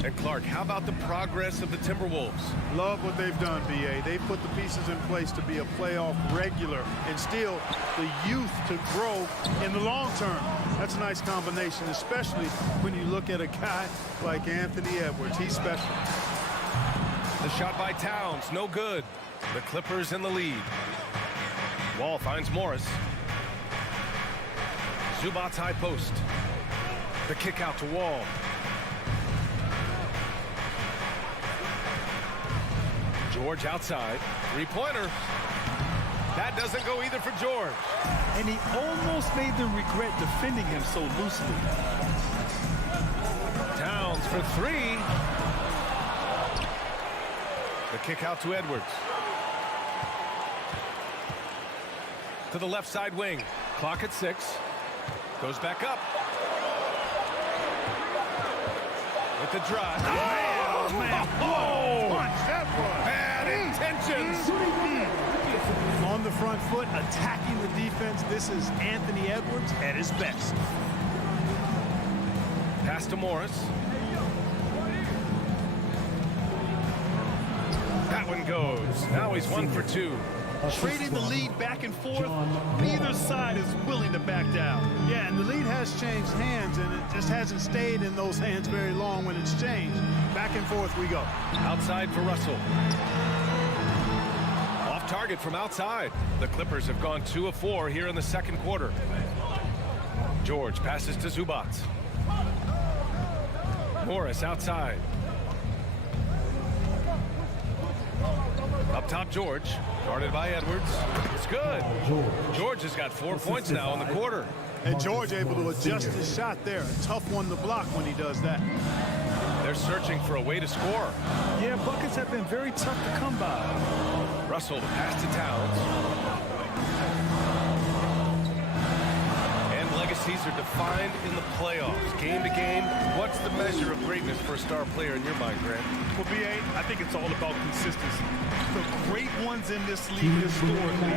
And Clark, how about the progress of the Timberwolves? Love what they've done, B.A. They've put the pieces in place to be a playoff regular and still the youth to grow in the long term. That's a nice combination, especially when you look at a guy like Anthony Edwards. He's special. The shot by Towns, no good. The Clippers in the lead. Wall finds Morris. Zubac's high post. The kick out to Wall. George outside. Three-pointer. That doesn't go either for George. And he almost made them regret defending him so loosely. Towns for 3. The kick out to Edwards. To the left side wing. Clock at 6. Goes back up. With the drive. Oh, man. Oh! Punch that one. Bad intentions. On the front foot, attacking the defense. This is Anthony Edwards at his best. Pass to Morris. That one goes. Now he's 1 for 2. Trading the lead back and forth. Neither side is willing to back down. Yeah, and the lead has changed hands, and it just hasn't stayed in those hands very long when it's changed. Back and forth we go. Outside for Russell. Off target from outside. The Clippers have gone 2 of 4 here in the second quarter. George passes to Zubac. Morris outside. Up top, George. Guarded by Edwards. It's good. George has got 4 points now in the quarter. And George able to adjust his shot there. A tough one to block when he does that. They're searching for a way to score. Yeah, buckets have been very tough to come by. Russell, the pass to Towns. And legacies are defined in the playoffs. Game to game, what's the measure of greatness for a star player in your mind, Grant? Well, B.A., I think it's all about consistency. The great ones in this league historically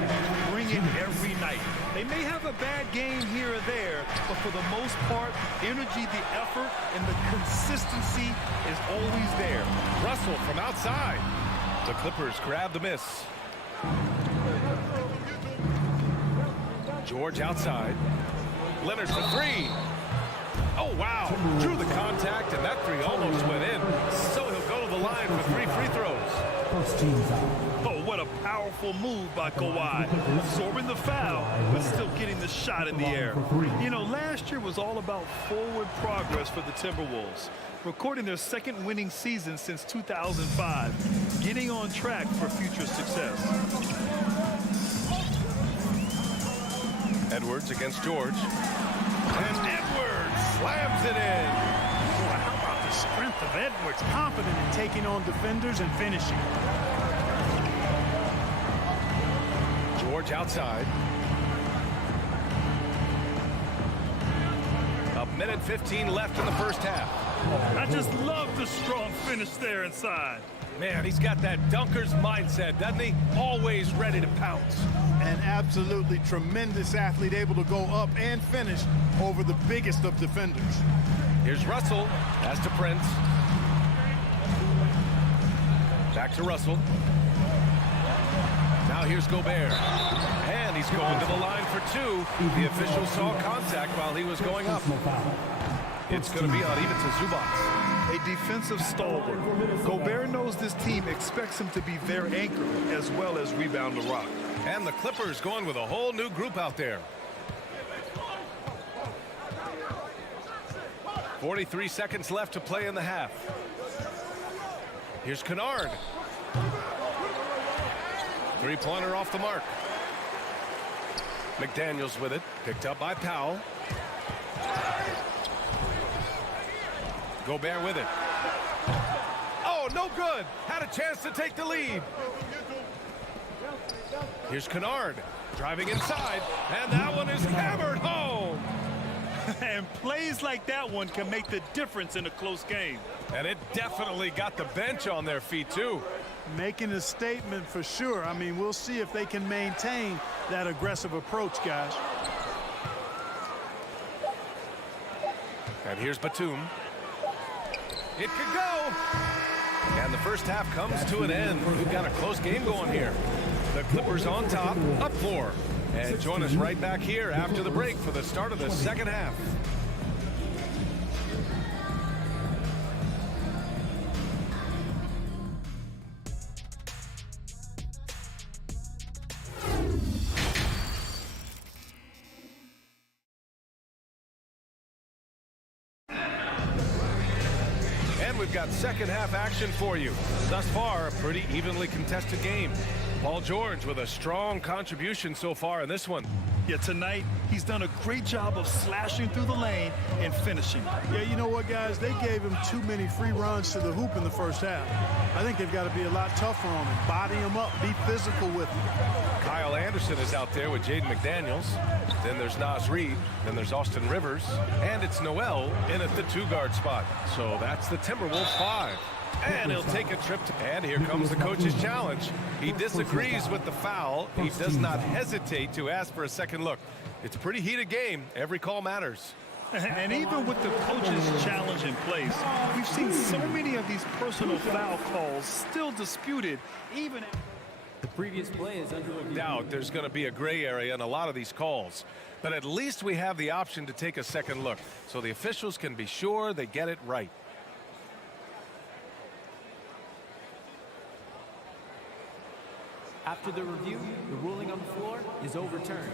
bring it every night. They may have a bad game here or there, but for the most part, energy, the effort, and the consistency is always there. Russell from outside. The Clippers grab the miss. George outside. Leonard for 3. Oh, wow. Drew the contact, and that 3 almost went in. So he'll go to the line for 3 free throws. Oh, what a powerful move by Kawhi. Absorbing the foul, but still getting the shot in the air. You know, last year was all about forward progress for the Timberwolves. Recording their second winning season since 2005. Getting on track for future success. Edwards against George. And Edwards slams it in. Boy, how about the strength of Edwards? Confident in taking on defenders and finishing. George outside. A minute 15 left in the first half. I just love the strong finish there inside. Man, he's got that dunker's mindset, doesn't he? Always ready to pounce. An absolutely tremendous athlete, able to go up and finish over the biggest of defenders. Here's Russell. Pass to Prince. Back to Russell. Now here's Gobert. And he's going to the line for two. The official saw contact while he was going up. It's going to be on even to Zubac. A defensive stalwart. Gobert knows this team expects him to be their anchor as well as rebound the rock. And the Clippers going with a whole new group out there. 43 seconds left to play in the half. Here's Kennard. Three-pointer off the mark. McDaniels with it. Picked up by Powell. Gobert with it. Oh, no good. Had a chance to take the lead. Here's Kennard. Driving inside. And that one is hammered home. And plays like that one can make the difference in a close game. And it definitely got the bench on their feet, too. Making a statement for sure. I mean, we'll see if they can maintain that aggressive approach, guys. And here's Batum. It could go. And the first half comes to an end. We've got a close game going here. The Clippers on top, up 4. And join us right back here after the break for the start of the second half. And we've got second half action for you. Thus far, a pretty evenly contested game. Paul George with a strong contribution so far in this one. Yeah, tonight he's done a great job of slashing through the lane and finishing. Yeah, you know what, guys? They gave him too many free runs to the hoop in the first half. I think they've got to be a lot tougher on him. Body him up, be physical with him. Kyle Anderson is out there with Jaden McDaniels. Then there's Naz Reid. Then there's Austin Rivers. And it's Noel in at the 2-guard spot. So that's the Timberwolves 5. And he'll take a trip to, and here comes the coach's challenge. He disagrees with the foul. He does not hesitate to ask for a second look. It's a pretty heated game. Every call matters. And even with the coach's challenge in place, we've seen so many of these personal foul calls still disputed, even The previous play is under review. Doubt there's going to be a gray area in a lot of these calls. But at least we have the option to take a second look, so the officials can be sure they get it right. After the review, the ruling on the floor is overturned.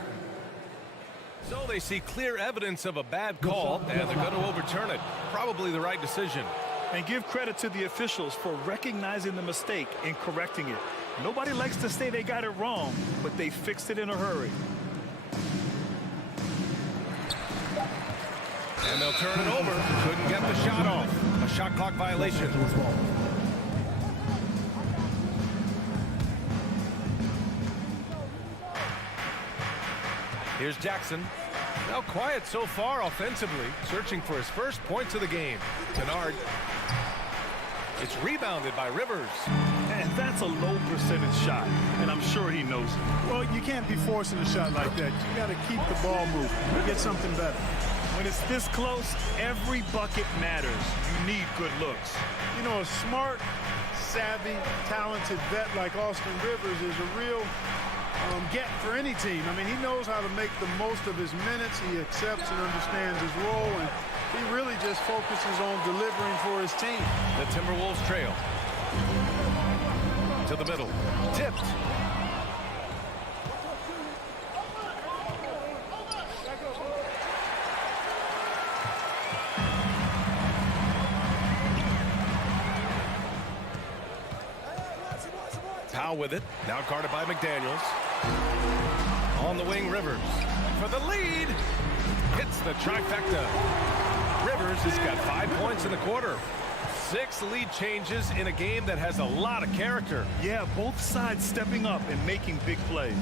So they see clear evidence of a bad call, and they're going to overturn it. Probably the right decision. and give credit to the officials for recognizing the mistake and correcting it. Nobody likes to say they got it wrong, but they fixed it in a hurry. And they'll turn it over. Couldn't get the shot off. A shot clock violation. Here's Jackson. Now quiet so far offensively, searching for his first points of the game. Kennard. It's rebounded by Rivers. And that's a low percentage shot, and I'm sure he knows it. Well, you can't be forcing a shot like that. You got to keep the ball moving. Get something better. When it's this close, every bucket matters. You need good looks. You know, a smart, savvy, talented vet like Austin Rivers is a real get for any team. I mean, he knows how to make the most of his minutes. He accepts and understands his role, and he really just focuses on delivering for his team. The Timberwolves trail. To the middle. Tipped. Powell with it. Now guarded by McDaniels. On the wing, Rivers. For the lead. Hits the trifecta. Rivers has got 5 points in the quarter. 6 lead changes in a game that has a lot of character. Yeah, both sides stepping up and making big plays.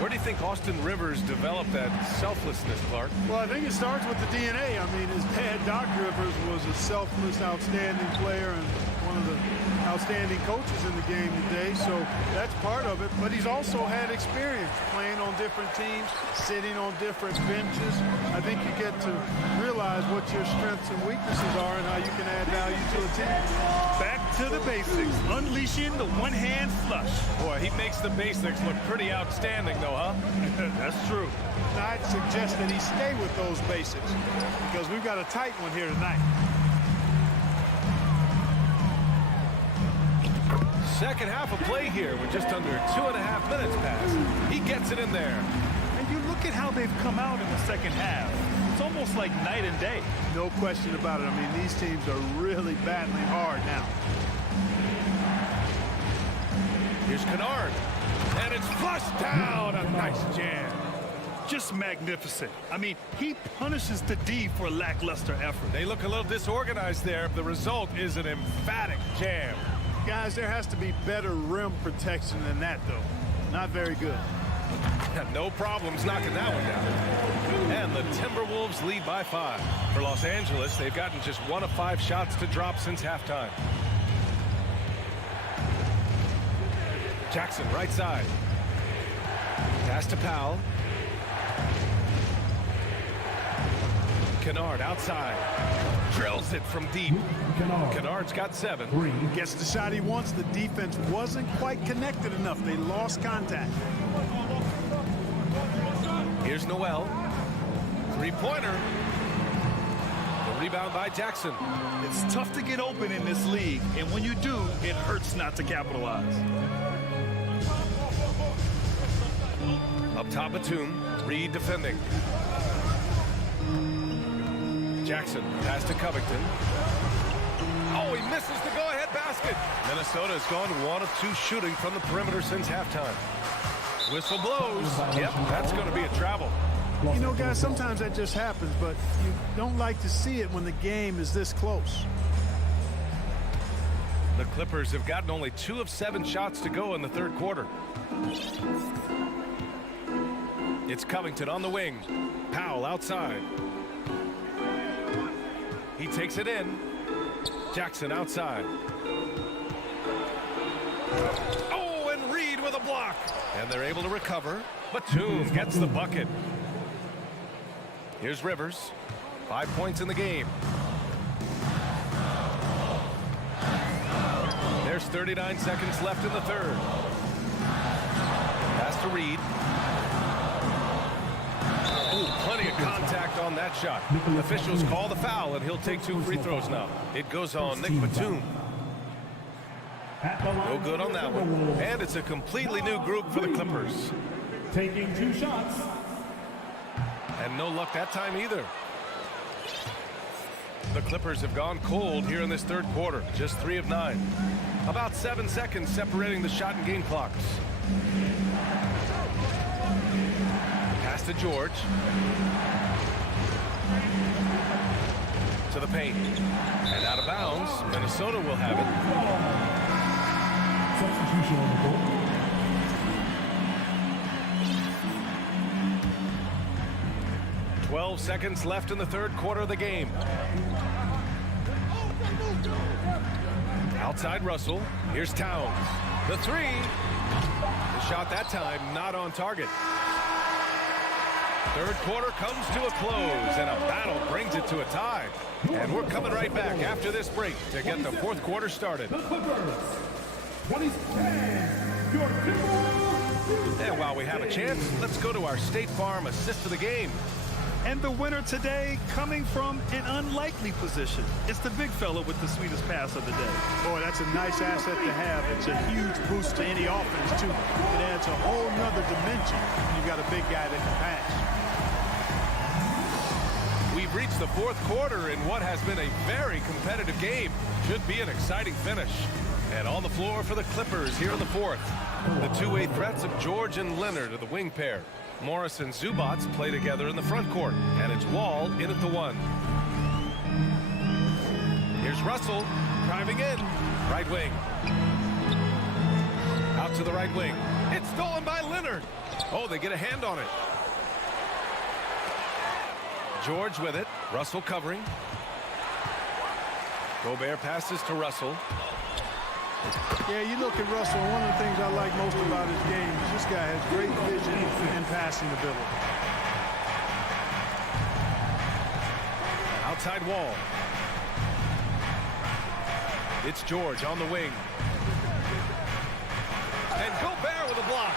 Where do you think Austin Rivers developed that selflessness, Clark? Well, I think it starts with the DNA. I mean, his dad, Doc Rivers, was a selfless, outstanding player, and one of the outstanding coaches in the game today, so that's part of it. But he's also had experience playing on different teams, sitting on different benches. I think you get to realize what your strengths and weaknesses are and how you can add value to a team. Back to the basics, unleashing the one-hand flush. Boy, he makes the basics look pretty outstanding, though, huh? That's true. Now, I'd suggest that he stay with those basics because we've got a tight one here tonight. Second half of play here with just under 2.5 minutes passed. He gets it in there. And you look at how they've come out in the second half. It's almost like night and day. No question about it. I mean, these teams are really battling hard now. Here's Kennard. And it's flushed down. A nice jam. Just magnificent. I mean, he punishes the D for lackluster effort. They look a little disorganized there. The result is an emphatic jam. Guys, there has to be better rim protection than that, though. Not very good. No problems knocking that one down. And the Timberwolves lead by 5. For Los Angeles, they've gotten just 1 of 5 shots to drop since halftime. Jackson, right side. Pass to Powell. Kennard outside. Drills it from deep. Kennard's got 7. Gets the shot he wants. The defense wasn't quite connected enough. They lost contact. Here's Noel. Three-pointer. The rebound by Jackson. It's tough to get open in this league, and when you do, it hurts not to capitalize. Up top, Batum. Reed defending. Jackson, pass to Covington. Oh, he misses the go-ahead basket. Minnesota has gone 1 of 2 shooting from the perimeter since halftime. Whistle blows. Yep, that's going to be a travel. You know, guys, sometimes that just happens, but you don't like to see it when the game is this close. The Clippers have gotten only 2 of 7 shots to go in the third quarter. It's Covington on the wing. Powell outside. He takes it in. Jackson outside. Oh, and Reed with a block. And they're able to recover. Batum gets the bucket. Here's Rivers. 5 points in the game. There's 39 seconds left in the third. Pass to Reed. Ooh, plenty of contact on that shot. Officials call the foul, and he'll take 2 free throws now. It goes on Nick Batum. No good on that one. And it's a completely new group for the Clippers. Taking 2 shots. And no luck that time either. The Clippers have gone cold here in this third quarter. Just 3 of 9. About 7 seconds separating the shot and game clocks. Pass to George. To the paint. And out of bounds. Minnesota will have it. Substitution on the court. 12 seconds left in the third quarter of the game. Outside Russell. Here's Towns. The 3. The shot that time not on target. Third quarter comes to a close, and a battle brings it to a tie. And we're coming right back after this break to get the fourth quarter started. The Clippers, 27, your Timberwolves. And while we have a chance, let's go to our State Farm assist of the game. And the winner today coming from an unlikely position. It's the big fella with the sweetest pass of the day. Boy, that's a nice asset to have. It's a huge boost to any offense, too. It adds a whole nother dimension when you've got a big guy that can pass. We've reached the fourth quarter in what has been a very competitive game. Should be an exciting finish. And on the floor for the Clippers here in the fourth. The two-way threats of George and Leonard are the wing pair. Morris and Zubac play together in the front court. And it's Wall in at the 1. Here's Russell driving in. Right wing. Out to the right wing. It's stolen by Leonard. Oh, they get a hand on it. George with it. Russell covering. Gobert passes to Russell. Yeah, you look at Russell, and one of the things I like most about his game is this guy has great vision and passing ability. Outside wall. It's George on the wing. And Gobert with a block.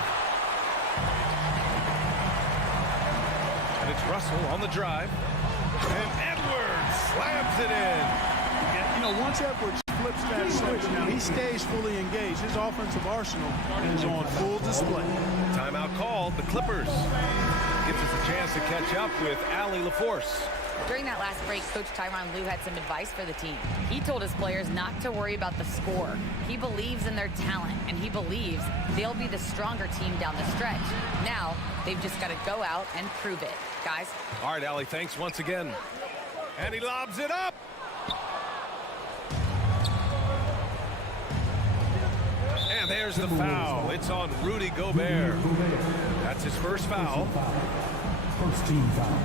And it's Russell on the drive. And Edwards slams it in. Yeah, you know, once Edwards flips that switch now, he stays fully engaged. His offensive arsenal is on full display. Timeout called. The Clippers. Gives us a chance to catch up with Allie LaForce. During that last break, Coach Tyronn Lue had some advice for the team. He told his players not to worry about the score. He believes in their talent, and he believes they'll be the stronger team down the stretch. Now, they've just got to go out and prove it. Guys? All right, Allie, thanks once again. And he lobs it up. And there's the foul. It's on Rudy Gobert. That's his first foul. First team foul.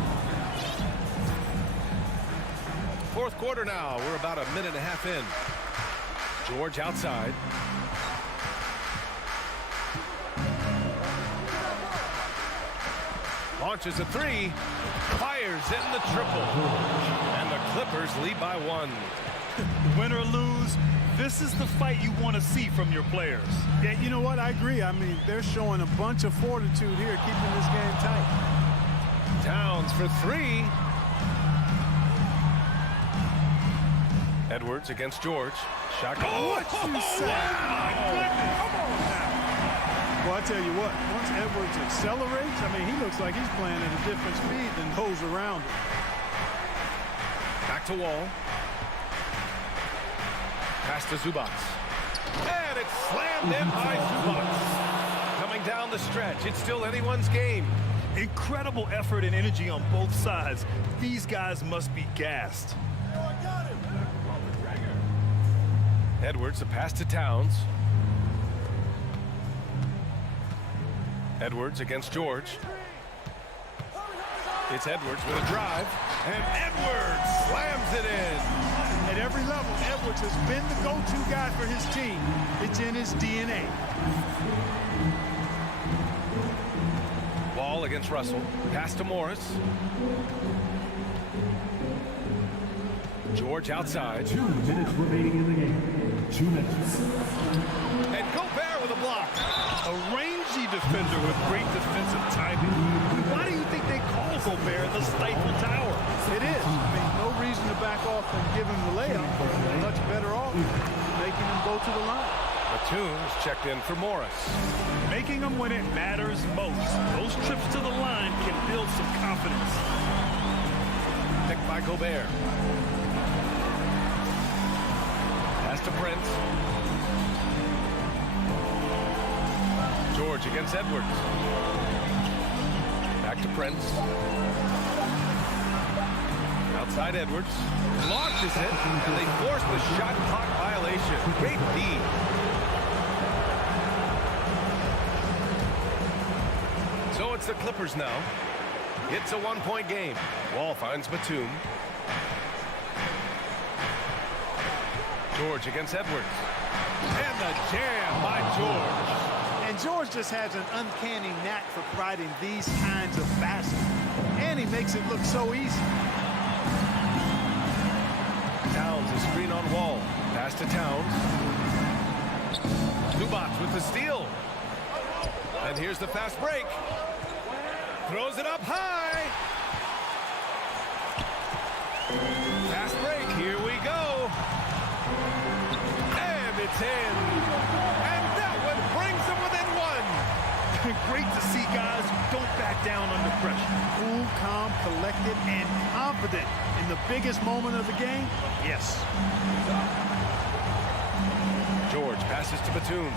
Fourth quarter now. We're about a minute and a half in. George outside. Launches a three. Fires in the triple. And the Clippers lead by 1. Win or lose, this is the fight you want to see from your players. Yeah, you know what? I agree. I mean, they're showing a bunch of fortitude here, keeping this game tight. Towns for 3. Edwards against George. Shot. Oh, what you say? My goodness. Come on now. Well, I tell you what, once Edwards accelerates, I mean, he looks like he's playing at a different speed than those around him. Back to Wall. Pass to Zubac. And it's slammed in by Zubac. Coming down the stretch. It's still anyone's game. Incredible effort and energy on both sides. These guys must be gassed. Edwards, a pass to Towns. Edwards against George. It's Edwards with a drive. And Edwards slams it in. At every level, Edwards has been the go-to guy for his team. It's in his DNA. Wall against Russell. Pass to Morris. George outside. 2 minutes remaining in the game. 2 minutes. And Gobert with a block. A rangy defender with great defensive timing. Why do you think they call Gobert the Stifle Tower? It is. I mean, no reason to back off and give him the layup. They're much better off making him go to the line. Batum's checked in for Morris. Making them when it matters most. Those trips to the line can build some confidence. Picked by Gobert. Pass to Prince. George against Edwards. Back to Prince. Outside Edwards. Launches it, and they force the shot clock violation. Great D. So it's the Clippers now. It's a 1-point game. Wall finds Batum. George against Edwards. And the jam by George. And George just has an uncanny knack for providing these kinds of baskets. And he makes it look so easy. Towns is screen on Wall. Pass to Towns. Zubac with the steal. And here's the fast break. Throws it up high. Fast break. Here we go. And it's in. And that one brings them within 1. Great to see guys who don't back down under pressure. Cool, calm, collected, and confident in the biggest moment of the game. Yes. George passes to Batum.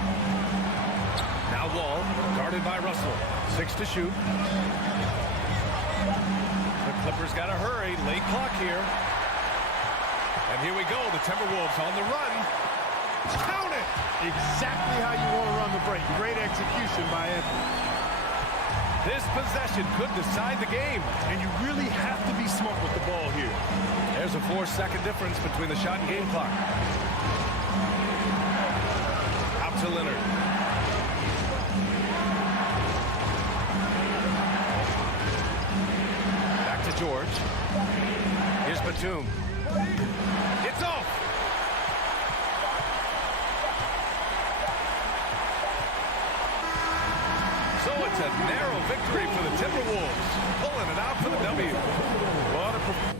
Now Wall, guarded by Russell. 6 to shoot. The Clippers got to hurry. Late clock here. And here we go. The Timberwolves on the run. Count it! Exactly how you want to run the break. Great execution by Edwards. This possession could decide the game. And you really have to be smart with the ball here. There's a 4-second difference between the shot and game clock. Out to Leonard. Back to George. Here's Batum. It's off. So it's a narrow victory for the Timberwolves, pulling it out for the W. What a performance.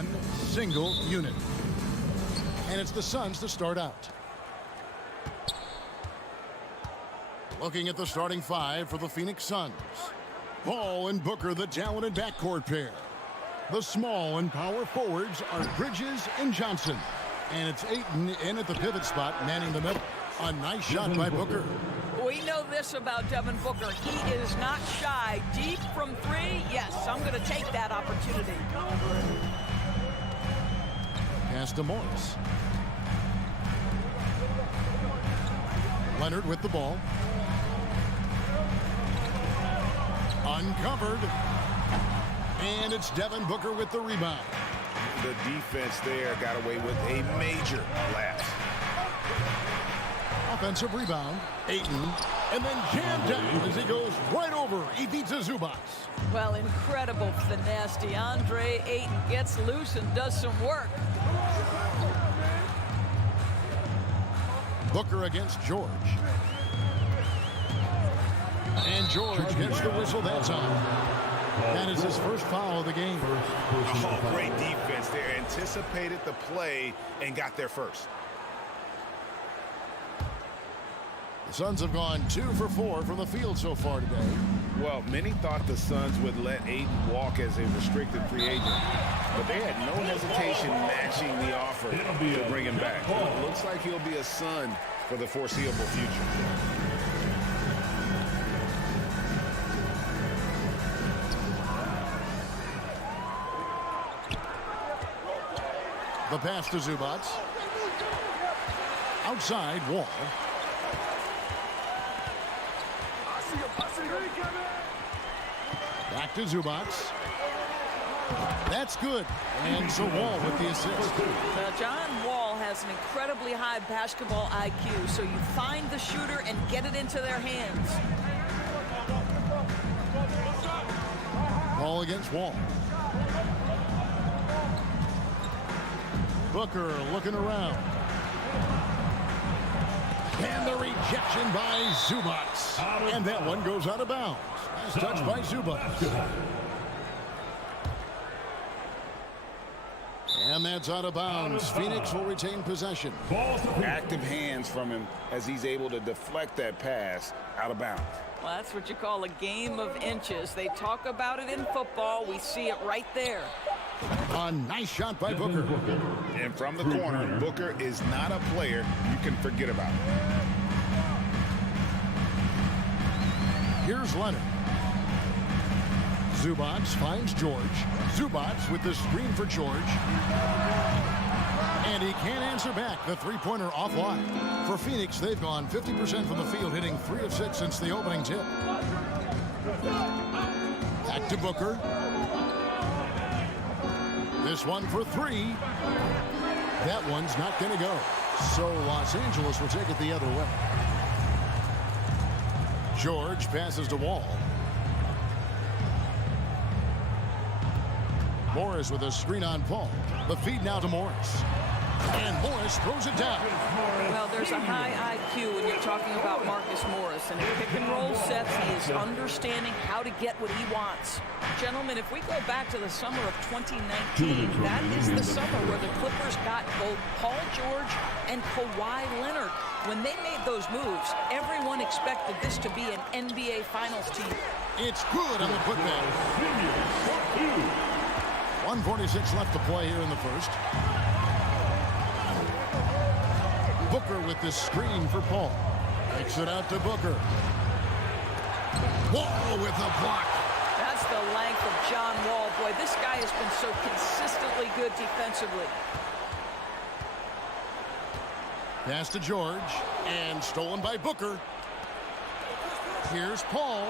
one single unit. And it's the Suns to start out. Looking at the starting five for the Phoenix Suns. Paul and Booker, the talented backcourt pair. The small and power forwards are Bridges and Johnson. And it's Ayton in at the pivot spot, manning the middle. A nice shot by Booker. We know this about Devin Booker. He is not shy. Deep from three, yes, I'm going to take that opportunity. Pass to Morris. Leonard with the ball. Uncovered. And it's Devin Booker with the rebound. The defense there got away with a major lapse. Offensive rebound. Ayton. And then jammed down as he goes right over Ivica Zubac. Well, incredible finesse. DeAndre Ayton gets loose and does some work. Booker against George. And George gets the whistle that time. That is his first foul of the game. Oh, great defense there. Anticipated the play and got there first. The Suns have gone 2 for 4 from the field so far today. Well, many thought the Suns would let Ayton walk as a restricted free agent, but they had no hesitation matching the offer to bring him back. It looks like he'll be a Sun for the foreseeable future. The pass to Zubac. Outside, Wall. Back to Zubac. That's good. And so Wall with the assist. John Wall has an incredibly high basketball IQ, so you find the shooter and get it into their hands. Ball against Wall. Booker looking around. And the rejection by Zubac. And that one goes out of bounds. Nice touch by Zubac. And that's out of bounds. Phoenix will retain possession. Active hands from him as he's able to deflect that pass out of bounds. Well, that's what you call a game of inches. They talk about it in football. We see it right there. A nice shot by Booker. And from the corner, Booker is not a player you can forget about. Here's Leonard. Zubac finds George. Zubac with the screen for George. And he can't answer back. The three-pointer offline. For Phoenix, they've gone 50% from the field, hitting 3 of 6 since the opening tip. Back to Booker. This one for 3. That one's not going to go. So Los Angeles will take it the other way. George passes to Wall. Morris with a screen on Paul. The feed now to Morris. And Morris throws it down. Well, there's a high IQ when you're talking about Marcus Morris. And in pick-and-roll sets, he is understanding how to get what he wants. Gentlemen, if we go back to the summer of 2019, that is the summer where the Clippers got both Paul George and Kawhi Leonard. When they made those moves, everyone expected this to be an NBA Finals team. It's good on the putback. 1:46 left to play here in the first. Booker with the screen for Paul. Takes it out to Booker. Wall with the block. That's the length of John Wall. Boy, this guy has been so consistently good defensively. Pass to George. And stolen by Booker. Here's Paul.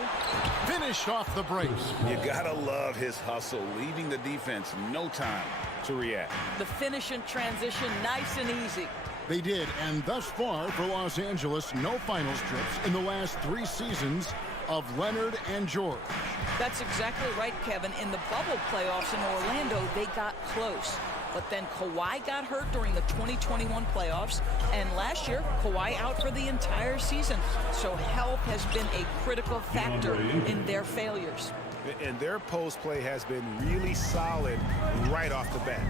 Finished off the brace. You gotta love his hustle, leaving the defense no time to react. The finish and transition, nice and easy. They did, and thus far for Los Angeles, no finals trips in the last 3 seasons of Leonard and George. That's exactly right, Kevin. In the bubble playoffs in Orlando, they got close. But then Kawhi got hurt during the 2021 playoffs, and last year, Kawhi out for the entire season. So health has been a critical factor in their failures. And their post play has been really solid right off the bat.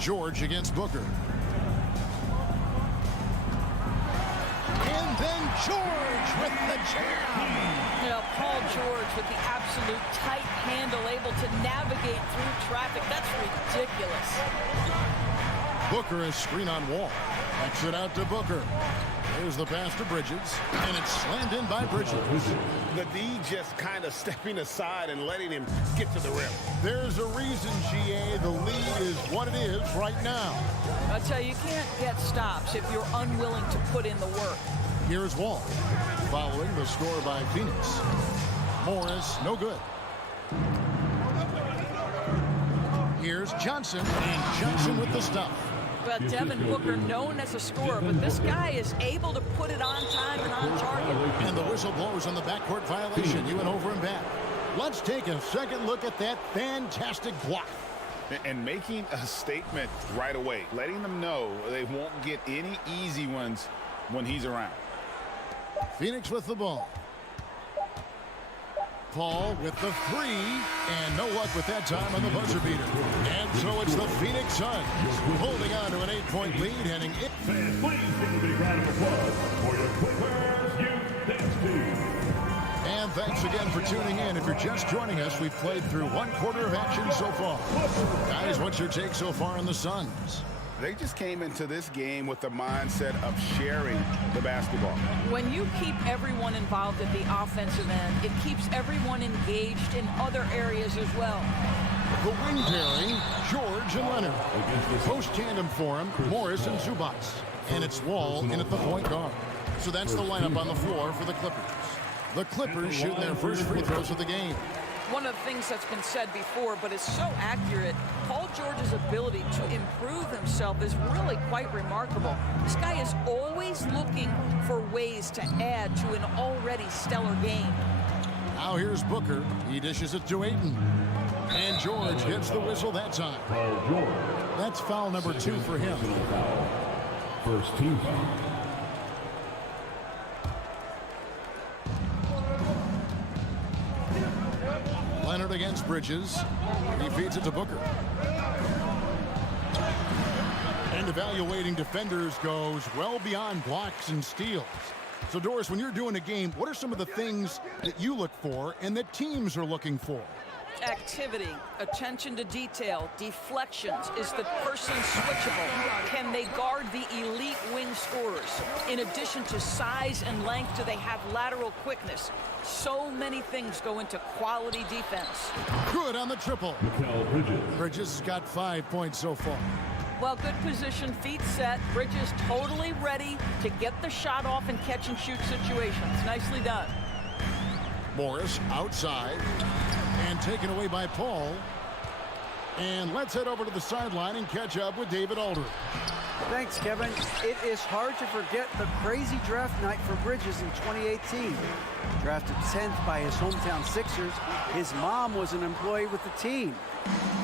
George against Booker. And then George with the jam. You know, Paul George with the absolute tight handle, able to navigate through traffic. That's ridiculous. Booker is screen on Wall. Backs it out to Booker. There's the pass to Bridges, and it's slammed in by Bridges. The D just kind of stepping aside and letting him get to the rim. There's a reason, GA, the lead is what it is right now. I tell you, you can't get stops if you're unwilling to put in the work. Here's Wall, following the score by Phoenix. Morris, no good. Here's Johnson, and Johnson with the stop. Well, Devin Booker, known as a scorer, but this guy is able to put it on time and on target. And the whistle blows on the backcourt violation. You went over and back. Let's take a second look at that fantastic block. And making a statement right away, letting them know they won't get any easy ones when he's around. Phoenix with the ball. Paul with the three, and no luck with that time on the buzzer beater. And so it's the Phoenix Suns holding on to an 8-point lead, heading in. Fans, please give a big round of applause for your Clippers Youth Dance Team. And thanks again for tuning in. If you're just joining us, we've played through one quarter of action so far. Guys, what's your take so far on the Suns? They just came into this game with the mindset of sharing the basketball. When you keep everyone involved at the offensive end, it keeps everyone engaged in other areas as well. The wing pairing, George and Leonard. Post tandem for him, Morris and Zubac. And it's Wall in at the point guard. So that's the lineup on the floor for the Clippers. The Clippers shooting their first free throws of the game. One of the things that's been said before, but is so accurate, Paul George's ability to improve himself is really quite remarkable. This guy is always looking for ways to add to an already stellar game. Now here's Booker. He dishes it to Ayton. And George hits the whistle that time. That's foul number 2 for him. First team foul. Leonard against Bridges. He feeds it to Booker. And evaluating defenders goes well beyond blocks and steals. So, Doris, when you're doing a game, what are some of the things that you look for and that teams are looking for? Activity, attention to detail, deflections. Is the person switchable? Can they guard the elite wing scorers? In addition to size and length, do they have lateral quickness? So many things go into quality defense. Good on the triple. Bridges got 5 points so far. Well, good position, feet set. Bridges totally ready to get the shot off in catch and shoot situations. Nicely done. Morris outside and taken away by Paul. And let's head over to the sideline and catch up with David Aldridge. Thanks, Kevin. It is hard to forget the crazy draft night for Bridges in 2018. Drafted 10th by his hometown Sixers, his mom was an employee with the team.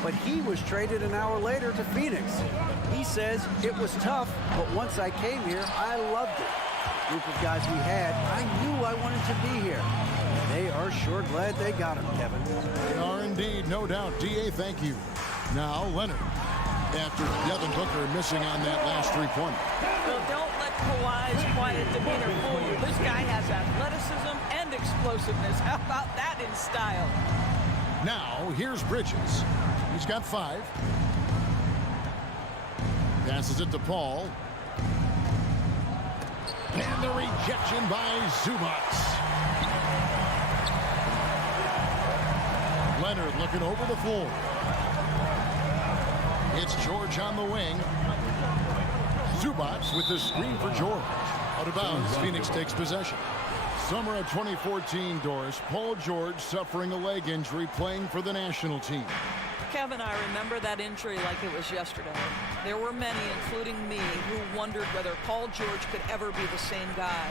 But he was traded an hour later to Phoenix. He says, it was tough, but once I came here, I loved it. Group of guys we had, I knew I wanted to be here. They are sure glad they got him, Kevin. They are indeed, no doubt. D.A., thank you. Now, Leonard. After Devin Booker missing on that last three-pointer. Well, don't let Kawhi's quiet demeanor fool you. This guy has athleticism and explosiveness. How about that in style? Now, here's Bridges. He's got 5. Passes it to Paul. And the rejection by Zubac. Leonard looking over the floor. It's George on the wing. Zubac with the screen for George. Out of bounds, Phoenix takes possession. Summer of 2014, Doris. Paul George suffering a leg injury playing for the national team. Kevin, I remember that injury like it was yesterday. There were many, including me, who wondered whether Paul George could ever be the same guy.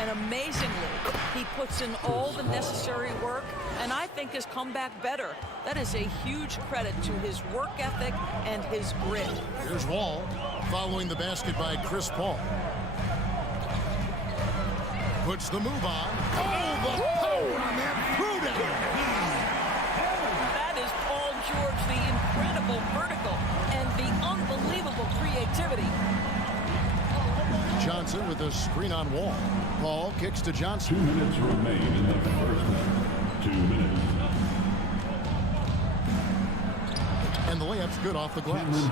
And amazingly, he puts in all the necessary work, and I think has come back better. That is a huge credit to his work ethic and his grit. Here's Wall, following the basket by Chris Paul. Puts the move on. Oh, the power on that throwdown. That is Paul George, the incredible vertical and the unbelievable creativity. Johnson with a screen on Wall. Paul kicks to Johnson. 2 minutes remain in the first half. 2 minutes. And the layup's good off the glass.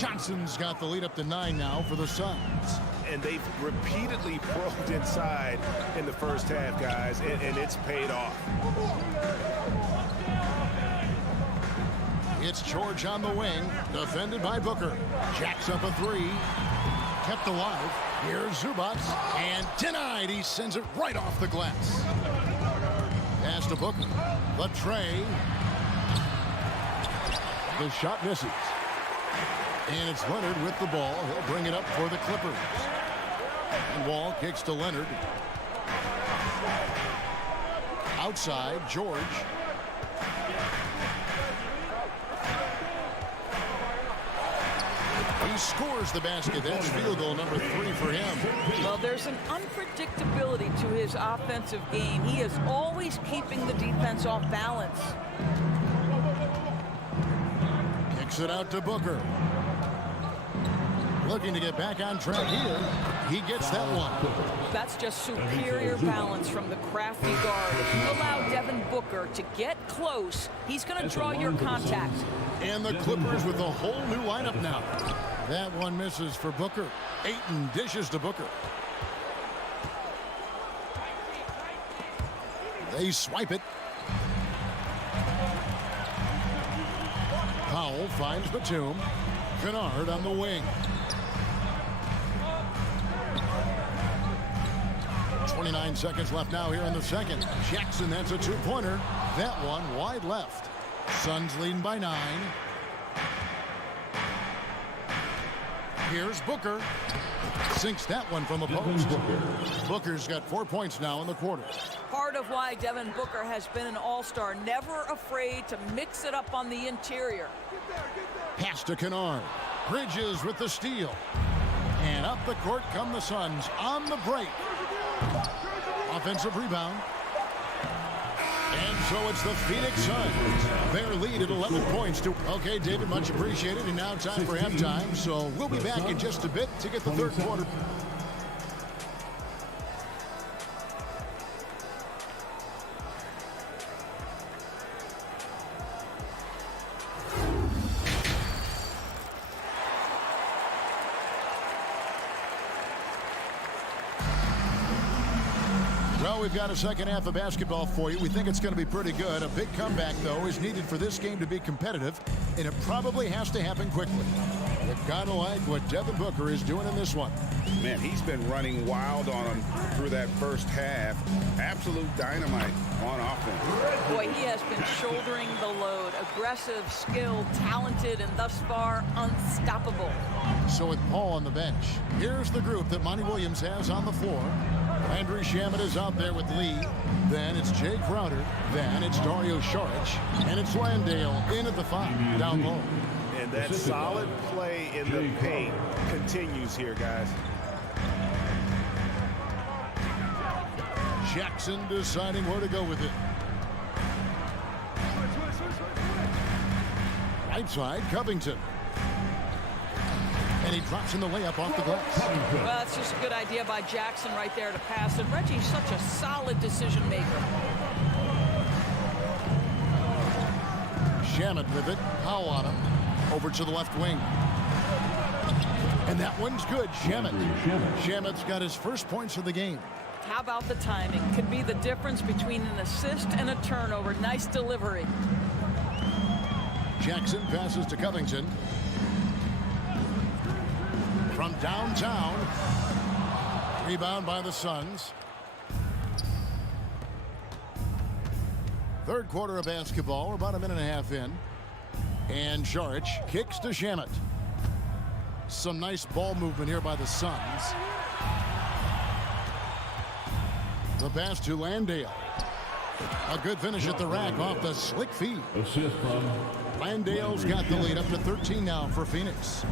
Johnson's got the lead up to 9 now for the Suns. And they've repeatedly probed inside in the first half, guys, and it's paid off. It's George on the wing, defended by Booker. Jacks up a 3. Kept alive. Here's Zubac, and denied. He sends it right off the glass. Pass to Booker. The tray. The shot misses. And it's Leonard with the ball. He'll bring it up for the Clippers. And Wall kicks to Leonard. Outside, George. He scores the basket. That's field goal number 3 for him. Well, there's an unpredictability to his offensive game. He is always keeping the defense off balance. Kicks it out to Booker. Looking to get back on track here. He gets that one. That's just superior balance from the crafty guard. If you allow Devin Booker to get close, he's going to draw your contact. And the Clippers with a whole new lineup now. That one misses for Booker. Ayton dishes to Booker. They swipe it. Powell finds Batum. Kennard on the wing. 29 seconds left now here in the second. Jackson, that's a 2-pointer. That one wide left. Suns leading by 9. Here's Booker. Sinks that one from a post. Booker's got 4 points now in the quarter. Part of why Devin Booker has been an all-star, never afraid to mix it up on the interior. Pass to Kennard. Bridges with the steal. And up the court come the Suns on the break. Offensive rebound. And so it's the Phoenix Suns. Their lead at 11 points to... Okay, David, much appreciated. And now time for halftime. So we'll be back in just a bit to get the third quarter. Well, we've got a second half of basketball for you. We think it's going to be pretty good. A big comeback, though, is needed for this game to be competitive, and it probably has to happen quickly. You've got to like what Devin Booker is doing in this one. Man, he's been running wild on him through that first half. Absolute dynamite on offense. Boy, he has been shouldering the load. Aggressive, skilled, talented, and thus far unstoppable. So with Paul on the bench, here's the group that Monty Williams has on the floor. Landry Shamet is out there with Lee. Then it's Jay Crowder. Then it's Dario Saric. And it's Landale in at the 5, down low. And that solid play in the paint continues here, guys. Jackson deciding where to go with it. Right side, Covington. And he drops in the layup off the glass. Well, that's just a good idea by Jackson right there to pass. And Reggie's such a solid decision maker. Shamet with it. Powell on him. Over to the left wing. And that one's good. Shamet's got his first points of the game. How about the timing? Could be the difference between an assist and a turnover. Nice delivery. Jackson passes to Covington. From downtown. Rebound by the Suns. Third quarter of basketball. We're about a minute and a half in. And Saric kicks to Shamet. Some nice ball movement here by the Suns. The pass to Landale. A good finish at the rack off the slick feed. Assist from Landale's got the lead up to 13 now for Phoenix.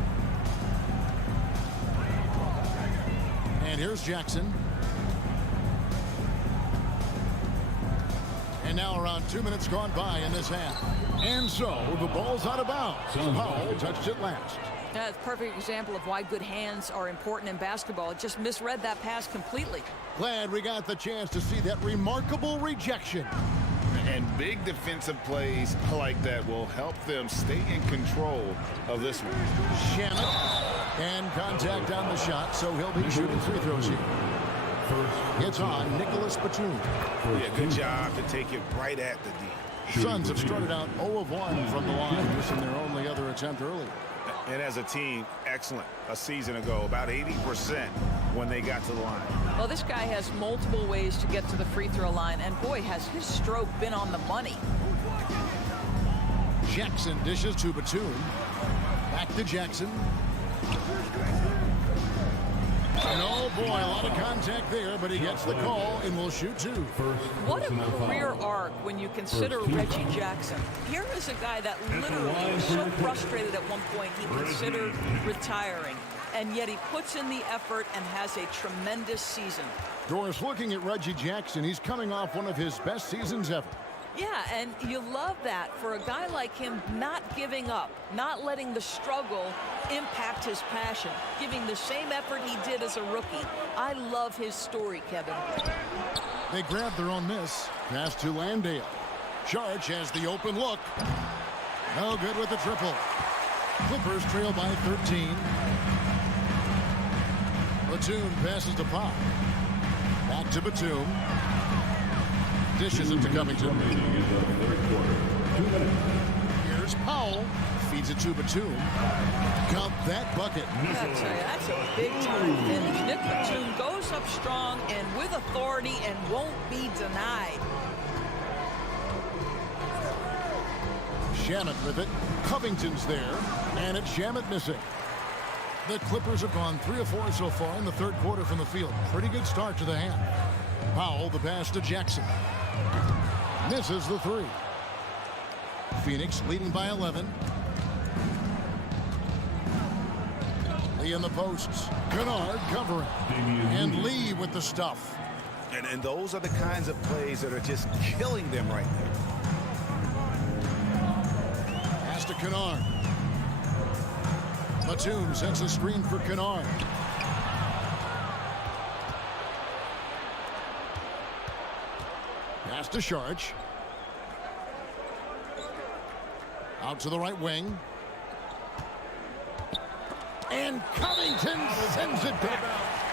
And here's Jackson. And now around 2 minutes gone by in this half. And so the ball's out of bounds. Powell touched it last. That's a perfect example of why good hands are important in basketball. It just misread that pass completely. Glad we got the chance to see that remarkable rejection. And big defensive plays like that will help them stay in control of this one. Shannon. And contact on the shot, so he'll be shooting free throws here. It's on Nicholas Batum. Yeah, good job to take it right at the D. Suns have started out 0 of 1 from the line, missing their only other attempt earlier. And as a team, excellent. A season ago, about 80% when they got to the line. Well, this guy has multiple ways to get to the free throw line, and boy, has his stroke been on the money. Jackson dishes to Batum. Back to Jackson. And oh boy, a lot of contact there, but he gets the call and will shoot two. What a career arc when you consider Reggie Jackson. Here is a guy that literally was so frustrated at one point he considered retiring, and yet he puts in the effort and has a tremendous season. Doris, looking at Reggie Jackson, he's coming off one of his best seasons ever. Yeah, and you love that for a guy like him, not giving up, not letting the struggle impact his passion, giving the same effort he did as a rookie. I love his story, Kevin. They grab their own miss. Pass to Landale. Charge has the open look. No good with the triple. Clippers trail by 13. Batum passes to Pop. Back to Batum. Dishes it to Covington. Here's Powell. Feeds it to Batum. Count that bucket. I tell you, that's a big-time finish. Nick Batum goes up strong and with authority and won't be denied. Shamet with it. Covington's there. And it's Shamet missing. The Clippers have gone 3 of 4 so far in the third quarter from the field. Pretty good start to the half. Powell, the pass to Jackson. Misses the three. Phoenix leading by 11. Lee in the posts. Kennard covering. And Lee with the stuff. And those are the kinds of plays that are just killing them right there. Pass to Kennard. Batum sets a screen for Kennard. Pass to Sharch. Out to the right wing. And Covington sends it back.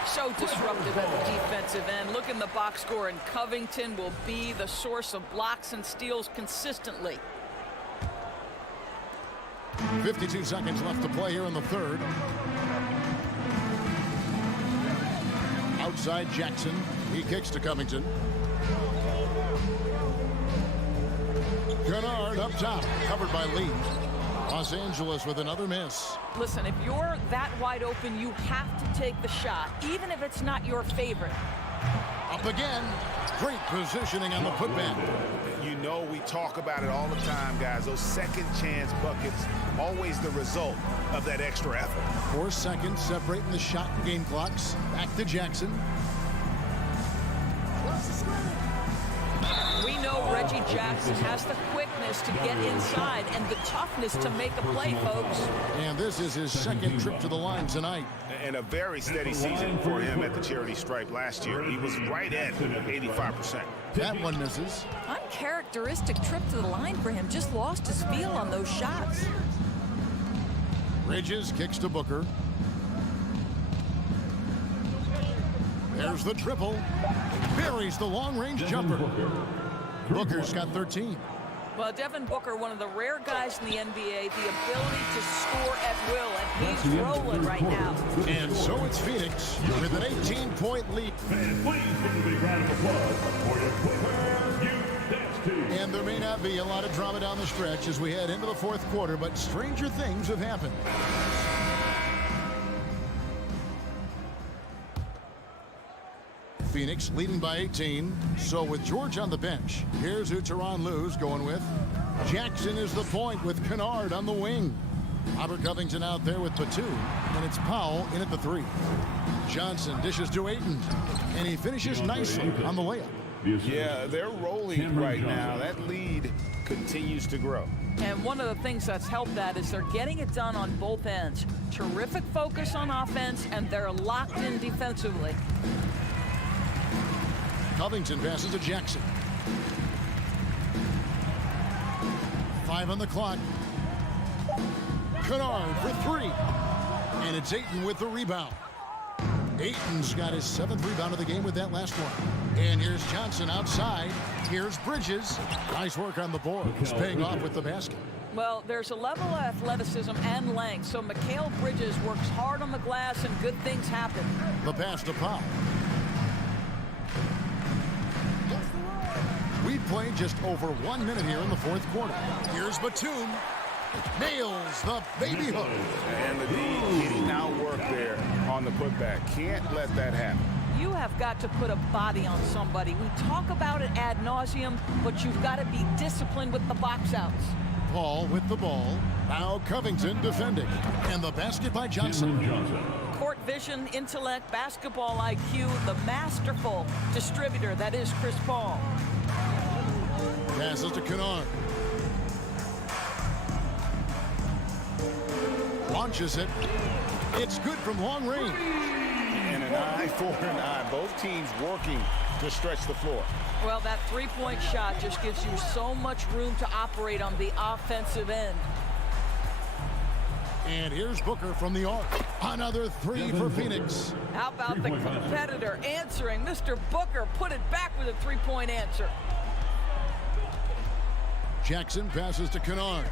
So disruptive at the defensive end. Look in the box score, and Covington will be the source of blocks and steals consistently. 52 seconds left to play here in the third. Outside Jackson. He kicks to Covington. Kennard up top, covered by Lee. Los Angeles with another miss. Listen, if you're that wide open, you have to take the shot, even if it's not your favorite. Up again. Great positioning on the putback. You know we talk about it all the time, guys. Those second chance buckets, always the result of that extra effort. 4 seconds separating the shot and game clocks. Back to Jackson. We know Reggie Jackson has the quickness to get inside and the toughness to make a play, folks. And this is his second trip to the line tonight. And a very steady season for him at the charity stripe last year. He was right at 85%. That one misses. Uncharacteristic trip to the line for him. Just lost his feel on those shots. Bridges kicks to Booker. There's the triple. Buries the long-range jumper. Booker's got 13. Well, Devin Booker, one of the rare guys in the NBA, the ability to score at will, and he's rolling right now. And so it's Phoenix with an 18-point lead. And please give a big round of applause for your Clippers Youth Dance Team. And there may not be a lot of drama down the stretch as we head into the fourth quarter, but stranger things have happened. Phoenix leading by 18. So with George on the bench, here's who Tyronn Lue's going with. Jackson is the point with Kennard on the wing. Robert Covington out there with Batum, and it's Powell in at the 3. Johnson dishes to Ayton, and he finishes nicely on the layup. Yeah, they're rolling right now. That lead continues to grow. And one of the things that's helped that is they're getting it done on both ends. Terrific focus on offense, and they're locked in defensively. Covington passes to Jackson. 5 on the clock. Kennard for 3. And it's Ayton with the rebound. Ayton's got his 7th rebound of the game with that last one. And here's Johnson outside. Here's Bridges. Nice work on the boards, paying off with the basket. Well, there's a level of athleticism and length, so Mikal Bridges works hard on the glass and good things happen. The pass to Powell. We played just over 1 minute here in the 4th quarter. Here's Batum. Nails the baby hook. And the D getting out work there on the putback. Can't let that happen. You have got to put a body on somebody. We talk about it ad nauseum, but you've got to be disciplined with the box outs. Paul with the ball. Now Covington defending. And the basket by Johnson. Court vision, intellect, basketball IQ, the masterful distributor that is Chris Paul. Passes to Kennard. Launches it. It's good from long range. And an eye for an eye. Both teams working to stretch the floor. Well, that three-point shot just gives you so much room to operate on the offensive end. And here's Booker from the arc. Another 3 for Phoenix. How about the competitor answering? Mr. Booker put it back with a three-point answer. Jackson passes to Kennard.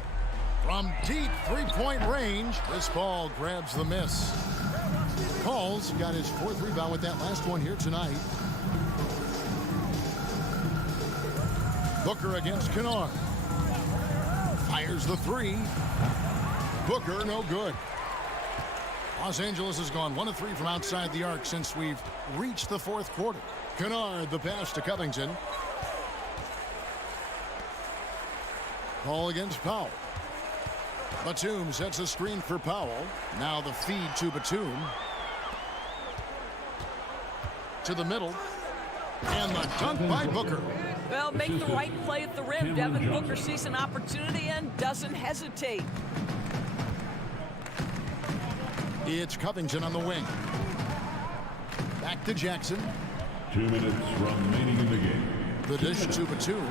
From deep three-point range, this ball grabs the miss. Paul's got his 4th rebound with that last one here tonight. Booker against Kennard. Fires the 3. Booker, no good. Los Angeles has gone 1 of 3 from outside the arc since we've reached the 4th quarter. Kennard, the pass to Covington. Ball against Powell. Batum sets a screen for Powell. Now the feed to Batum. To the middle. And the dunk by Booker. Well, make the right play at the rim. Devin Booker sees an opportunity and doesn't hesitate. It's Covington on the wing. Back to Jackson. 2 minutes remaining in the game. The dish to Batum.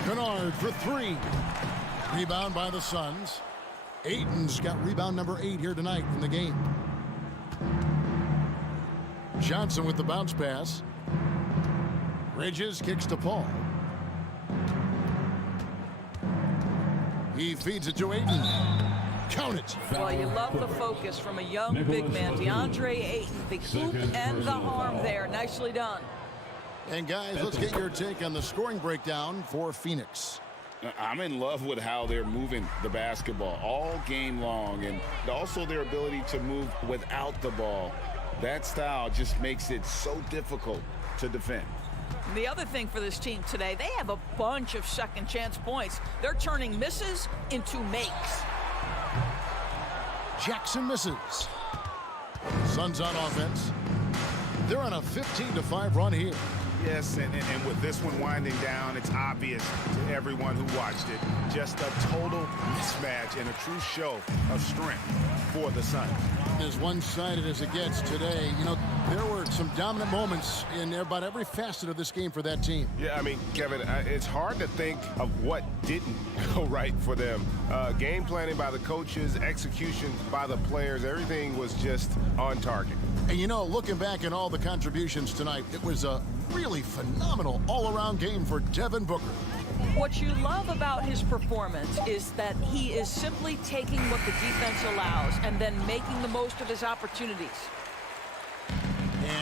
Kennard for 3. Rebound by the Suns. Ayton's got rebound number 8 here tonight in the game. Johnson with the bounce pass. Bridges kicks to Paul. He feeds it to Ayton. Count it. Well, you love the focus from a young big man. DeAndre Ayton, the hoop and the harm there. Nicely done. And guys, let's get your take on the scoring breakdown for Phoenix. I'm in love with how they're moving the basketball all game long, and also their ability to move without the ball. That style just makes it so difficult to defend. The other thing for this team today, they have a bunch of second chance points. They're turning misses into makes. Jackson misses. Suns on offense. They're on a 15-5 run here. Yes, and with this one winding down, it's obvious to everyone who watched it. Just a total mismatch and a true show of strength for the Suns. As one-sided as it gets today, you know, there were some dominant moments in about every facet of this game for that team. Yeah, I mean, Kevin, it's hard to think of what didn't go right for them. Game planning by the coaches, execution by the players, everything was just on target. And, you know, looking back at all the contributions tonight, it was a really phenomenal all-around game for Devin Booker. What you love about his performance is that he is simply taking what the defense allows and then making the most of his opportunities.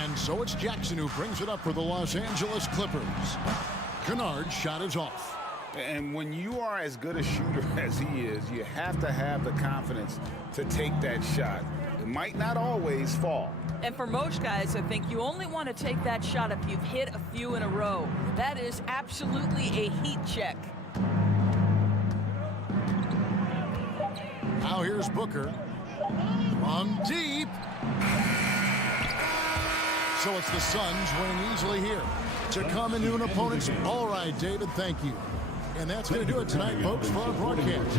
And so it's Jackson who brings it up for the Los Angeles Clippers. Kennard's shot is off. And when you are as good a shooter as he is, you have to have the confidence to take that shot. It might not always fall. And for most guys, I think you only want to take that shot if you've hit a few in a row. That is absolutely a heat check. Now here's Booker. From deep. So it's the Suns winning easily here. to come into an opponent's. All right, David, thank you. And that's going to do it tonight, folks, for our broadcast.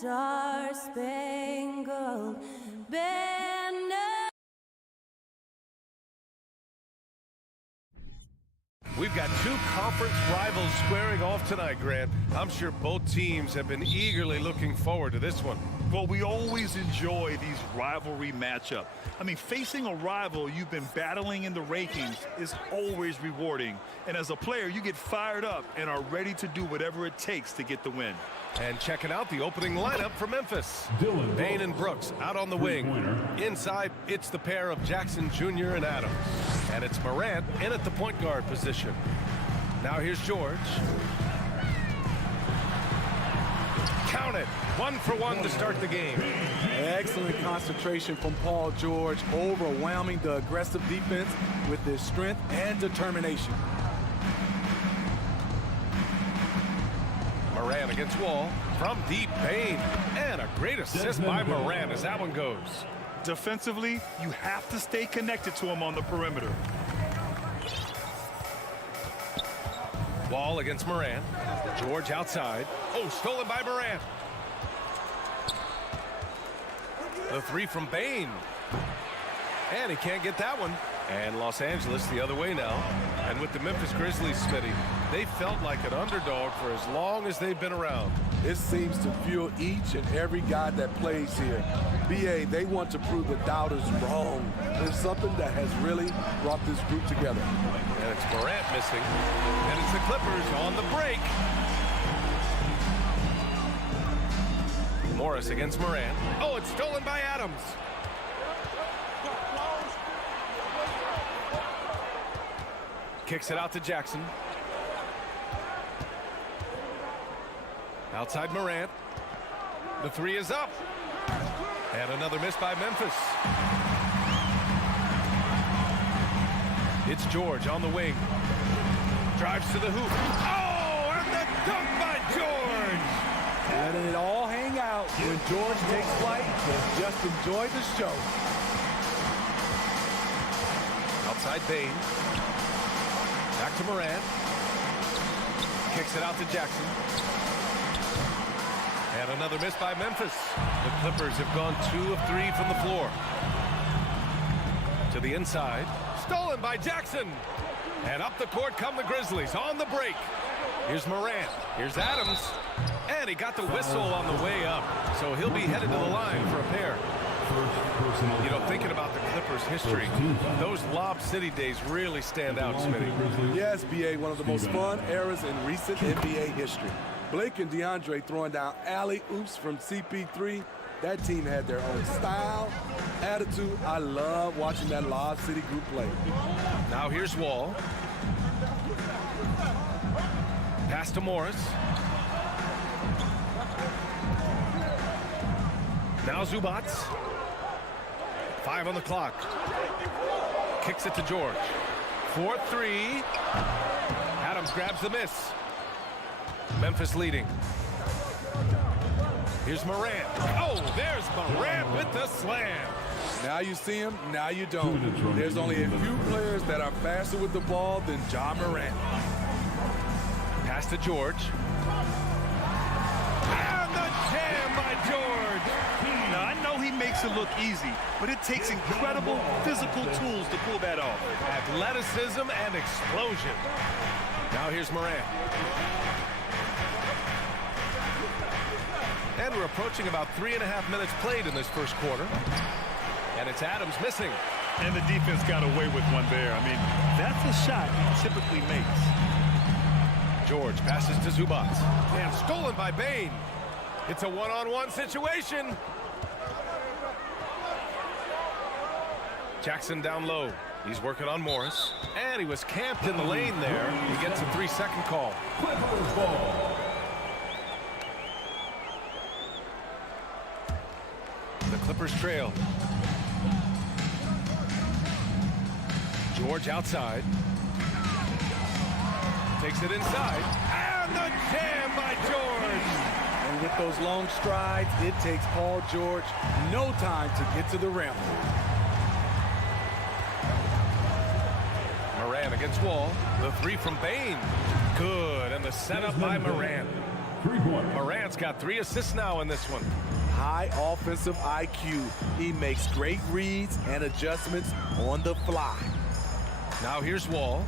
Star-Spangled Banner. We've got two conference rivals squaring off tonight, Grant. I'm sure both teams have been eagerly looking forward to this one. Well, we always enjoy these rivalry matchups. I mean, facing a rival you've been battling in the rankings is always rewarding. And as a player, you get fired up and are ready to do whatever it takes to get the win. And checking out the opening lineup for Memphis. Bain and Brooks out on the wing. Inside, it's the pair of Jackson Jr. and Adams. And it's Morant in at the point guard position. Now here's George. Count it. 1 for 1 to start the game. Excellent concentration from Paul George, overwhelming the aggressive defense with his strength and determination. Morant against Wall from deep. Bain. And a great assist by Morant as that one goes. Defensively, you have to stay connected to him on the perimeter. Wall against Morant. George outside. Oh, stolen by Morant. The three from Bain. And he can't get that one. And Los Angeles the other way now. And with the Memphis Grizzlies, Smitty, they felt like an underdog for as long as they've been around. It seems to fuel each and every guy that plays here. BA, they want to prove the doubters wrong. It's something that has really brought this group together. And it's Morant missing. And it's the Clippers on the break. Morris against Morant. Oh, it's stolen by Adams. Kicks it out to Jackson. Outside Morant. The three is up. And another miss by Memphis. It's George on the wing. Drives to the hoop. Oh, and the dunk by George. Letting it all hang out when George takes flight and just enjoy the show. Outside Bain. Back to Morant. Kicks it out to Jackson. And another miss by Memphis. The Clippers have gone 2 of 3 from the floor. To the inside. Stolen by Jackson. And up the court come the Grizzlies on the break. Here's Morant. Here's Adams. And he got the whistle on the way up. So he'll be headed to the line for a pair. You know, thinking about the Clippers' history, those Lob City days really stand out, Smitty. Yes, BA, one of the most fun eras in recent NBA history. Blake and DeAndre throwing down alley-oops from CP3. That team had their own style, attitude. I love watching that Lob City group play. Now here's Wall. Pass to Morris. Now Zubats. 5 on the clock. Kicks it to George. 4-3. Adams grabs the miss. Memphis leading. Here's Morant. Oh, there's Morant with the slam. Now you see him, now you don't. There's only a few players that are faster with the ball than Ja Morant. Pass to George. And the jam by George. Now, I know he makes it look easy, but it takes incredible physical tools to pull that off. Athleticism and explosion. Now here's Morant. And we're approaching about 3.5 minutes played in this first quarter. And it's Adams missing. And the defense got away with one there. I mean, that's a shot he typically makes. George passes to Zubats. And stolen by Bain. It's a one-on-one situation. Jackson down low. He's working on Morris. And he was camped in the lane there. He gets a 3-second call. Clippers ball. The Clippers trail. George outside. Takes it inside. And the jam by George. And with those long strides, it takes Paul George no time to get to the rim. Morant against Wall. The three from Bain. Good. And the setup by Morant. Morant's got 3 assists now in this one. High offensive IQ. He makes great reads and adjustments on the fly. Now here's Wall.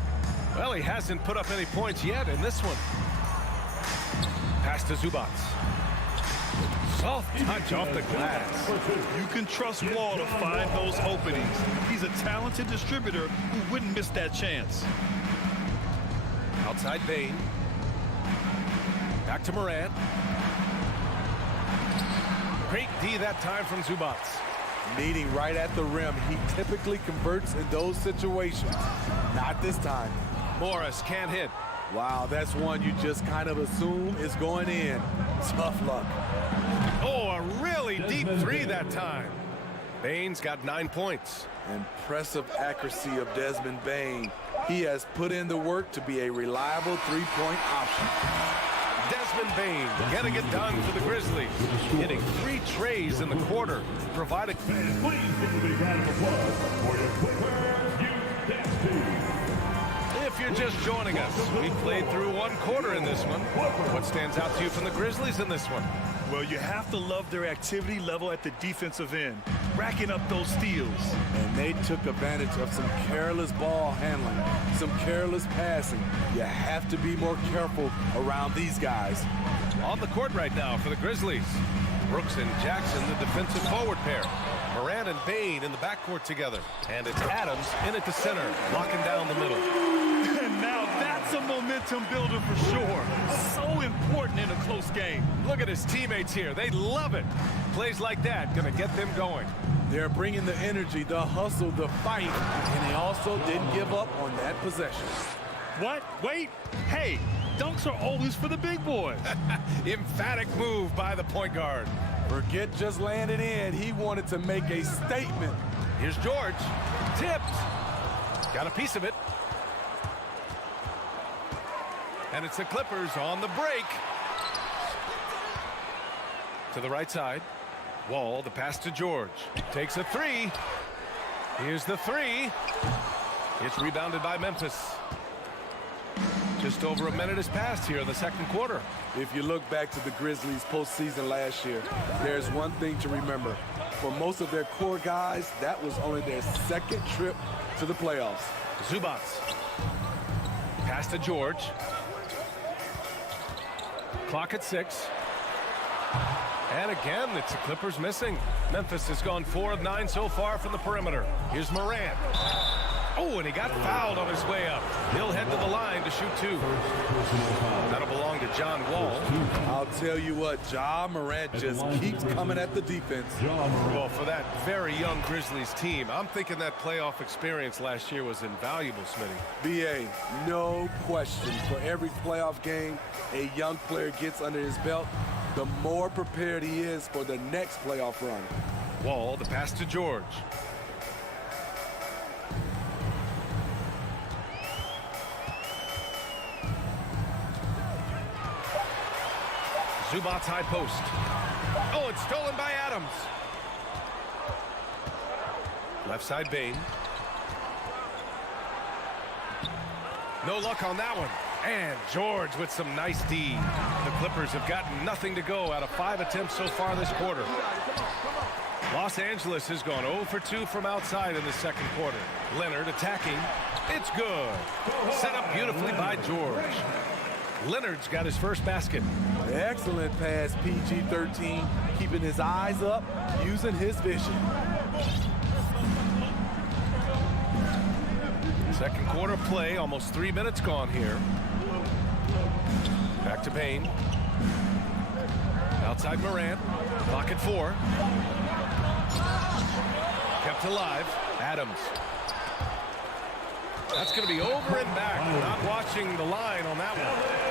Well, he hasn't put up any points yet in this one. Pass to Zubac. Soft touch off the glass. You can trust Wall to find those openings. He's a talented distributor who wouldn't miss that chance. Outside Bane. Back to Morant. Great D that time from Zubac. Meeting right at the rim. He typically converts in those situations. Not this time. Morris can't hit. Wow, that's one you just kind of assume is going in. Tough luck. Oh, a really deep 3 that time. Bane's got 9 points. Impressive accuracy of Desmond Bane. He has put in the work to be a reliable three-point option. Desmond Bane getting it done for the Grizzlies. Hitting 3 trays in the quarter. Providing. Please give a big round of applause for your Clippers Youth Dance Team. If you're just joining us, we played through 1 quarter in this one. What stands out to you from the Grizzlies in this one? Well, you have to love their activity level at the defensive end, racking up those steals. And they took advantage of some careless ball handling, some careless passing. You have to be more careful around these guys. On the court right now for the Grizzlies. Brooks and Jackson, the defensive forward pair. Morant and Bane in the backcourt together. And it's Adams in at the center, locking down the middle. And now that's a momentum builder for sure. So important in a close game. Look at his teammates here. They love it. Plays like that going to get them going. They're bringing the energy, the hustle, the fight, and they also didn't give up on that possession. What? Wait. Hey, dunks are always for the big boys. Emphatic move by the point guard. Forget just laying it in. He wanted to make a statement. Here's George. Tipped. Got a piece of it. And it's the Clippers on the break. To the right side. Wall, the pass to George. Takes a 3. Here's the 3. It's rebounded by Memphis. Just over a minute has passed here in the second quarter. If you look back to the Grizzlies postseason last year, there's one thing to remember. For most of their core guys, that was only their second trip to the playoffs. Zubac. Pass to George. Clock at 6. And again, it's the Clippers missing. Memphis has gone 4 of 9 so far from the perimeter. Here's Morant. Oh, and he got fouled on his way up. He'll head to the line to shoot 2. That'll belong to John Wall. I'll tell you what, Ja Morant just keeps coming at the defense. Well, for that very young Grizzlies team, I'm thinking that playoff experience last year was invaluable, Smitty. B.A., no question. For every playoff game a young player gets under his belt, the more prepared he is for the next playoff run. Wall, the pass to George. Zubac's high post. Oh, it's stolen by Adams. Left side Bane. No luck on that one. And George with some nice D. The Clippers have gotten nothing to go out of 5 attempts so far this quarter. Los Angeles has gone 0 for 2 from outside in the second quarter. Leonard attacking. It's good. Set up beautifully by George. Leonard's got his first basket. Excellent pass, PG-13, keeping his eyes up, using his vision. Second quarter play, almost 3 minutes gone here. Back to Bane. Outside Morant. Clock at 4. Kept alive. Adams. That's going to be over and back. Not watching the line on that one.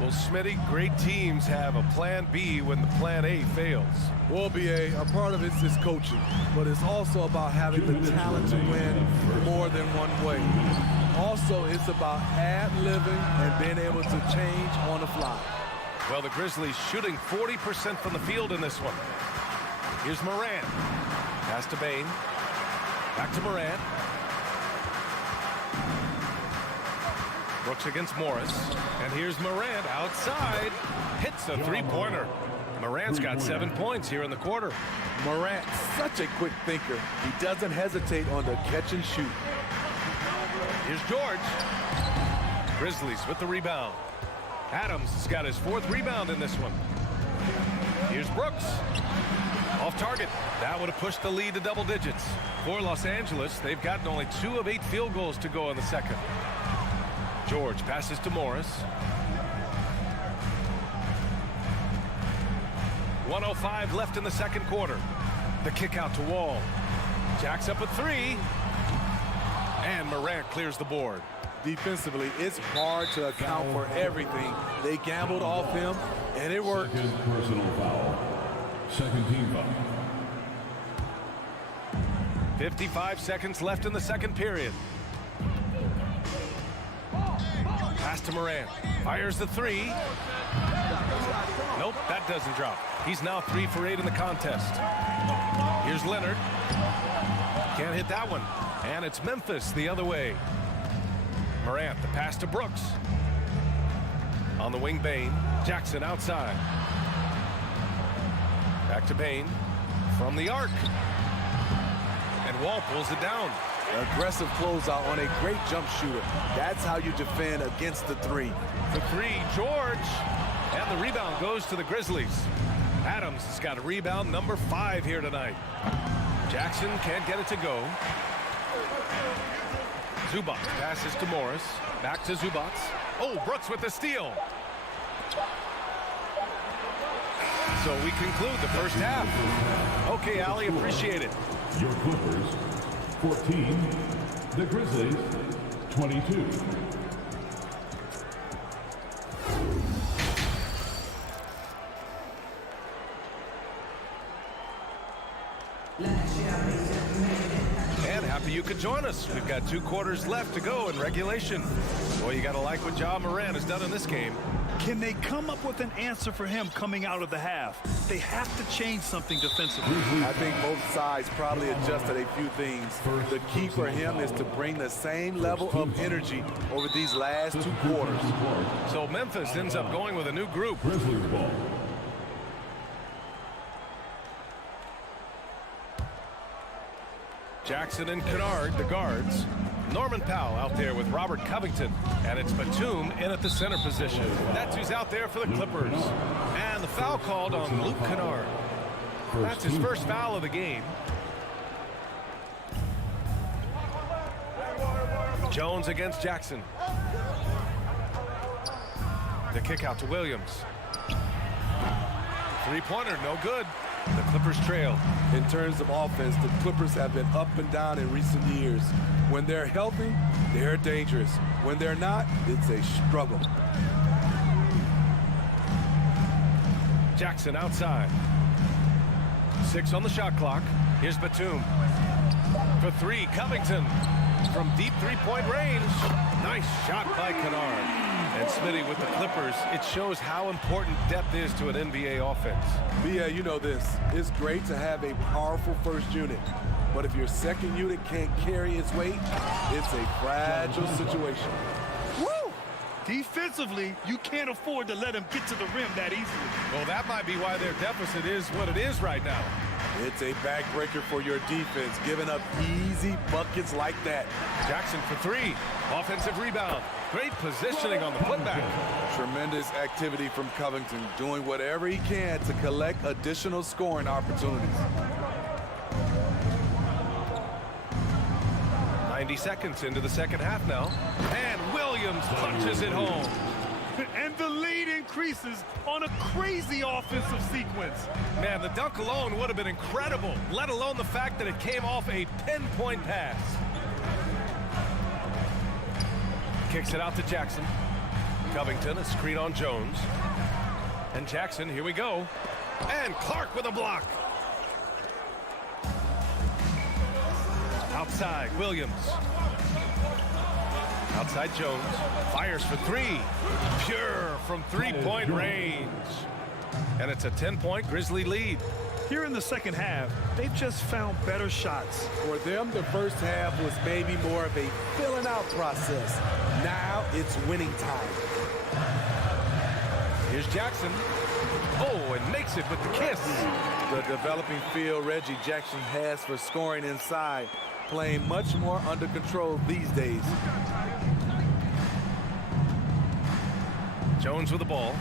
Well, Smitty, great teams have a plan B when the plan A fails. Well, B.A., a part of it is coaching, but it's also about having the talent to win more than one way. Also, it's about ad-libbing and being able to change on the fly. Well, the Grizzlies shooting 40% from the field in this one. Here's Morant. Pass to Bain. Back to Morant. Brooks against Morris. And here's Morant outside. Hits a three-pointer. Morant's got 7 points here in the quarter. Morant, such a quick thinker. He doesn't hesitate on the catch and shoot. Here's George. Grizzlies with the rebound. Adams has got his 4th rebound in this one. Here's Brooks. Off target. That would have pushed the lead to double digits. For Los Angeles, they've gotten only 2 of 8 field goals to go in the second. George passes to Morris. 1:05 left in the second quarter. The kick out to Wall. Jacks up a 3. And Morant clears the board. Defensively, it's hard to account for everything. They gambled off him, and it worked. Second personal foul. Second team foul. 55 seconds left in the second period. Pass to Morant. Fires the 3. Nope, that doesn't drop. He's now 3 for 8 in the contest. Here's Leonard. Can't hit that one. And it's Memphis the other way. Morant, the pass to Brooks. On the wing, Bain. Jackson outside. Back to Bain. From the arc. And Wall pulls it down. Aggressive closeout on a great jump shooter. That's how you defend against the 3. The 3, George. And the rebound goes to the Grizzlies. Adams has got a rebound number 5 here tonight. Jackson can't get it to go. Zubac passes to Morris. Back to Zubac. Oh, Brooks with the steal. So we conclude the first half. Okay, Allie, appreciate it. Your Clippers, 14. The Grizzlies, 22. And happy you could join us. We've got 2 quarters left to go in regulation. Boy, you got to like what Ja Morant has done in this game. Can they come up with an answer for him coming out of the half? They have to change something defensively. I think both sides probably adjusted a few things. The key for him is to bring the same level of energy over these last 2 quarters. So Memphis ends up going with a new group. Grizzlies ball. Jackson and Kennard, the guards. Norman Powell out there with Robert Covington. And it's Batum in at the center position. That's who's out there for the Clippers. And the foul called on Luke Kennard. That's his first foul of the game. Jones against Jackson. The kick out to Williams. 3-pointer, no good. The Clippers trail. In terms of offense, the Clippers have been up and down in recent years. When they're healthy, they're dangerous. When they're not, it's a struggle. Jackson outside. 6 on the shot clock. Here's Batum. For 3, Covington. From deep 3-point range. Nice shot by Kennard. And Smitty with the Clippers, it shows how important depth is to an NBA offense. Yeah, you know this. It's great to have a powerful first unit. But if your second unit can't carry its weight, it's a fragile situation. Woo! Defensively, you can't afford to let him get to the rim that easily. Well, that might be why their deficit is what it is right now. It's a backbreaker for your defense, giving up easy buckets like that. Jackson for 3. Offensive rebound. Great positioning on the putback. Tremendous activity from Covington, doing whatever he can to collect additional scoring opportunities. 90 seconds into the second half now. And Williams punches it home. And the lead increases on a crazy offensive sequence. Man, the dunk alone would have been incredible, let alone the fact that it came off a pinpoint pass. Kicks it out to Jackson. Covington, a screen on Jones. And Jackson, here we go. And Clark with a block. Outside, Williams. Outside Jones. Fires for 3. Pure from 3-point range. And it's a 10-point Grizzly lead. Here in the second half, they've just found better shots. For them, the first half was maybe more of a filling out process. Now it's winning time. Here's Jackson. Oh, and makes it with the kiss. The developing feel Reggie Jackson has for scoring inside, playing much more under control these days. Jones with the ball.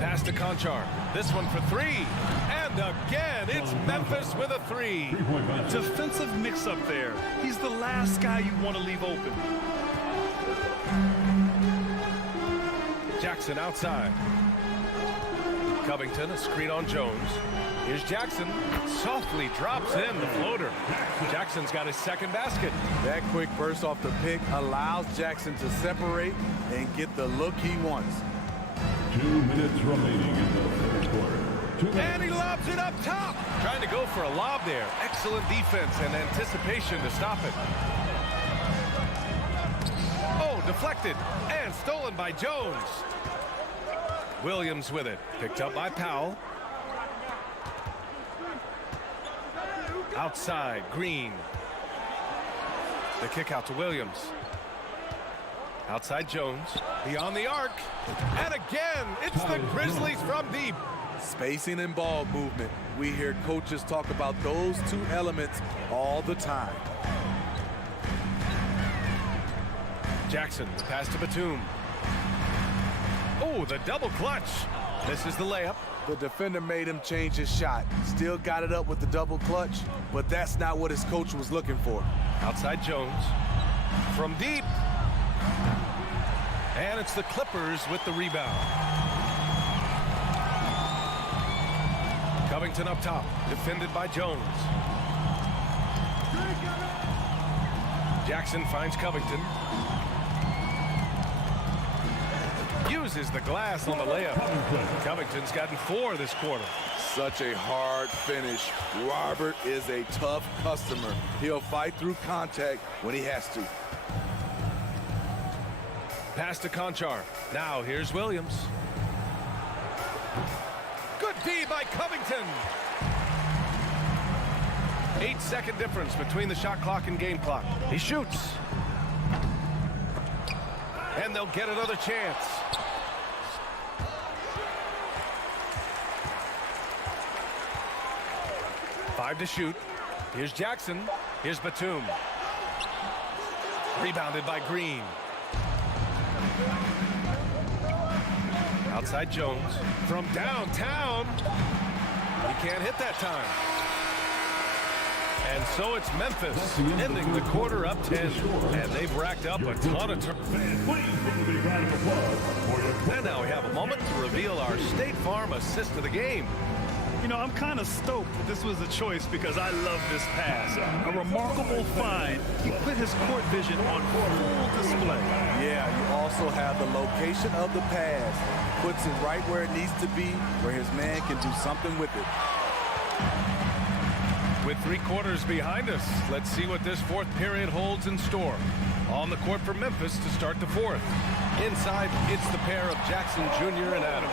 Pass to Conchar. This one for three. And again, it's Memphis with a three. Defensive mix-up there. He's the last guy you want to leave open. Jackson outside. Covington, a screen on Jones. Here's Jackson. Softly drops in the floater. Jackson's got his second basket. That quick burst off the pick allows Jackson to separate and get the look he wants. 2 minutes remaining in the third quarter. And he lobs it up top. Trying to go for a lob there. Excellent defense and anticipation to stop it. Oh, deflected and stolen by Jones. Williams with it. Picked up by Powell. Outside, Green. The kick out to Williams. Outside Jones. Beyond the arc. And again, it's the Grizzlies from deep. Spacing and ball movement. We hear coaches talk about those two elements all the time. Jackson, the pass to Batum. Oh, the double clutch. Misses the layup. The defender made him change his shot. Still got it up with the double clutch, but that's not what his coach was looking for. Outside Jones. From deep. And it's the Clippers with the rebound. Covington up top. Defended by Jones. Jackson finds Covington. Uses the glass on the layup. Covington's gotten 4 this quarter. Such a hard finish. Robert is a tough customer. He'll fight through contact when he has to. Pass to Conchar. Now here's Williams. Good D by Covington. 8-second difference between the shot clock and game clock. He shoots. And they'll get another chance. Five to shoot. Here's Jackson. Here's Batum. Rebounded by Green. Outside Jones. From downtown. He can't hit that time. And so it's Memphis ending the quarter up 10. And they've racked up a ton of And now we have a moment to reveal our State Farm assist of the game. You know, I'm kind of stoked that this was a choice because I love this pass. A remarkable find. He put his court vision on full display. Yeah, you also have the location of the pass. Puts it right where it needs to be, where his man can do something with it. With 3 quarters behind us, let's see what this fourth period holds in store. On the court for Memphis to start the fourth. Inside, it's the pair of Jackson Jr. and Adams.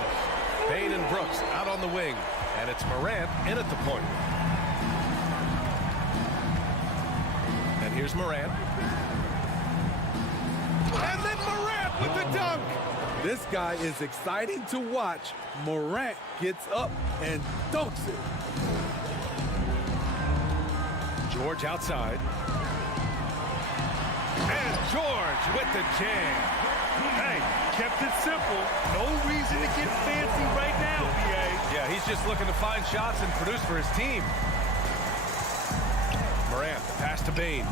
Payne and Brooks out on the wing. And it's Morant in at the point. And here's Morant. And then Morant with the dunk. This guy is exciting to watch. Morant gets up and dunks it. George outside. And George with the jam. Hey, kept it simple. No reason to get fancy right now, BA. Yeah, he's just looking to find shots and produce for his team. Morant, pass to Bain.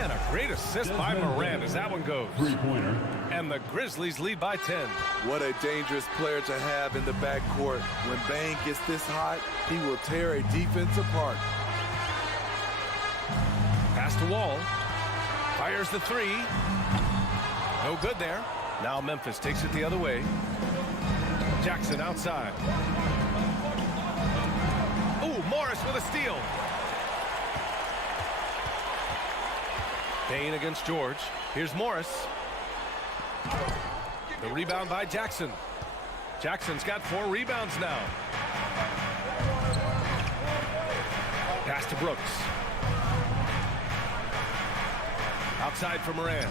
And a great assist by Morant as that one goes. 3-pointer. And the Grizzlies lead by 10. What a dangerous player to have in the backcourt. When Bain gets this hot, he will tear a defense apart. Pass to Wall. Fires the 3. No good there. Now Memphis takes it the other way. Jackson outside. Ooh, Morris with a steal. Payne against George. Here's Morris. The rebound by Jackson. Jackson's got 4 rebounds now. Pass to Brooks. Outside for Moran.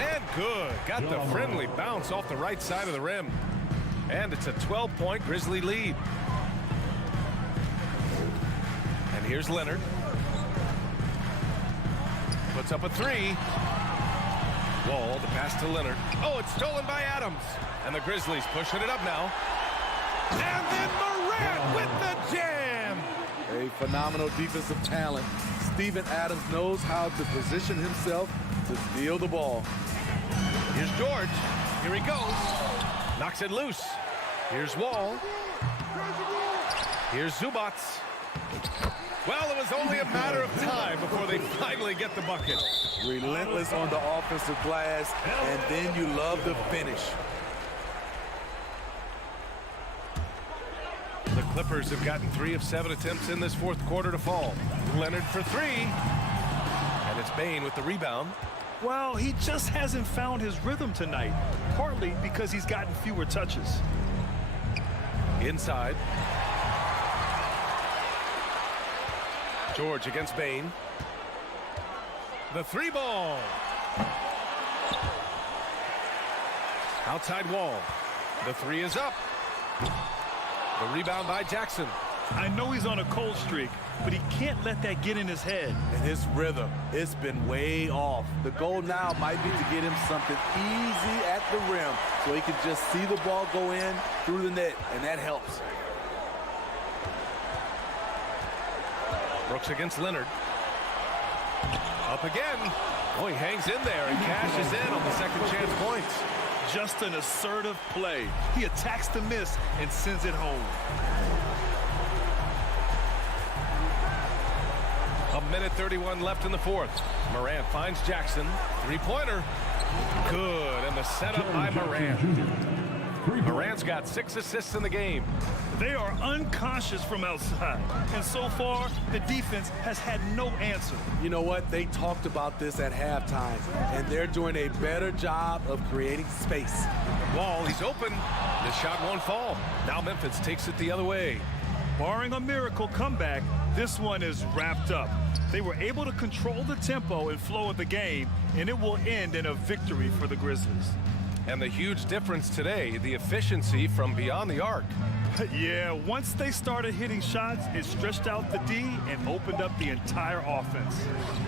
And good. Got the friendly bounce off the right side of the rim. And it's a 12-point Grizzly lead. And here's Leonard. Puts up a three. Wall, the pass to Leonard. Oh, it's stolen by Adams. And the Grizzlies pushing it up now. And then Moran with the jam. A phenomenal defensive talent. Steven Adams knows how to position himself to steal the ball. Here's George. Here he goes. Knocks it loose. Here's Wall. Here's Zubats. Well, it was only a matter of time before they finally get the bucket. Relentless on the offensive glass, and then you love the finish. The Clippers have gotten 3 of 7 attempts in this fourth quarter to fall. Leonard for 3. And it's Bane with the rebound. Well, he just hasn't found his rhythm tonight, partly because he's gotten fewer touches. Inside. George against Bane. The 3 ball. Outside Wall. The 3 is up. The rebound by Jackson. I know he's on a cold streak, but he can't let that get in his head. And his rhythm, it's been way off. The goal now might be to get him something easy at the rim so he can just see the ball go in through the net, and that helps. Brooks against Leonard. Up again. Oh, he hangs in there and cashes in on the second chance points. Just an assertive play. He attacks the miss and sends it home. A minute 31 left in the fourth. Moran finds Jackson. 3-pointer. Good. And the setup by Moran. Moran's got 6 assists in the game. They are unconscious from outside. And so far, the defense has had no answer. You know what? They talked about this at halftime, and they're doing a better job of creating space. Wall, he's open. This shot won't fall. Now Memphis takes it the other way. Barring a miracle comeback, this one is wrapped up. They were able to control the tempo and flow of the game, and it will end in a victory for the Grizzlies. And the huge difference today, the efficiency from beyond the arc. Yeah, once they started hitting shots, it stretched out the D and opened up the entire offense.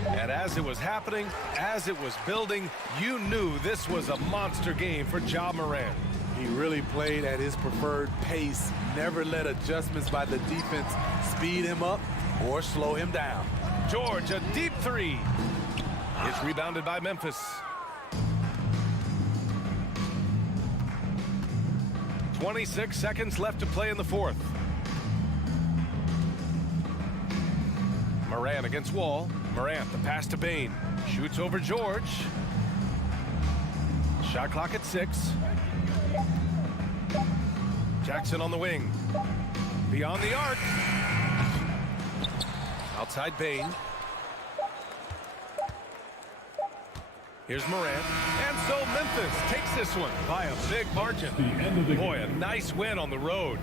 And as it was happening, as it was building, you knew this was a monster game for Ja Morant. He really played at his preferred pace, never let adjustments by the defense speed him up or slow him down. George, a deep 3. It's rebounded by Memphis. 26 seconds left to play in the fourth. Moran against Wall. Morant, the pass to Bane. Shoots over George. Shot clock at 6. Jackson on the wing. Beyond the arc. Outside Bane. Here's Morant. And so Memphis takes this one by a big margin. Boy, a nice win on the road.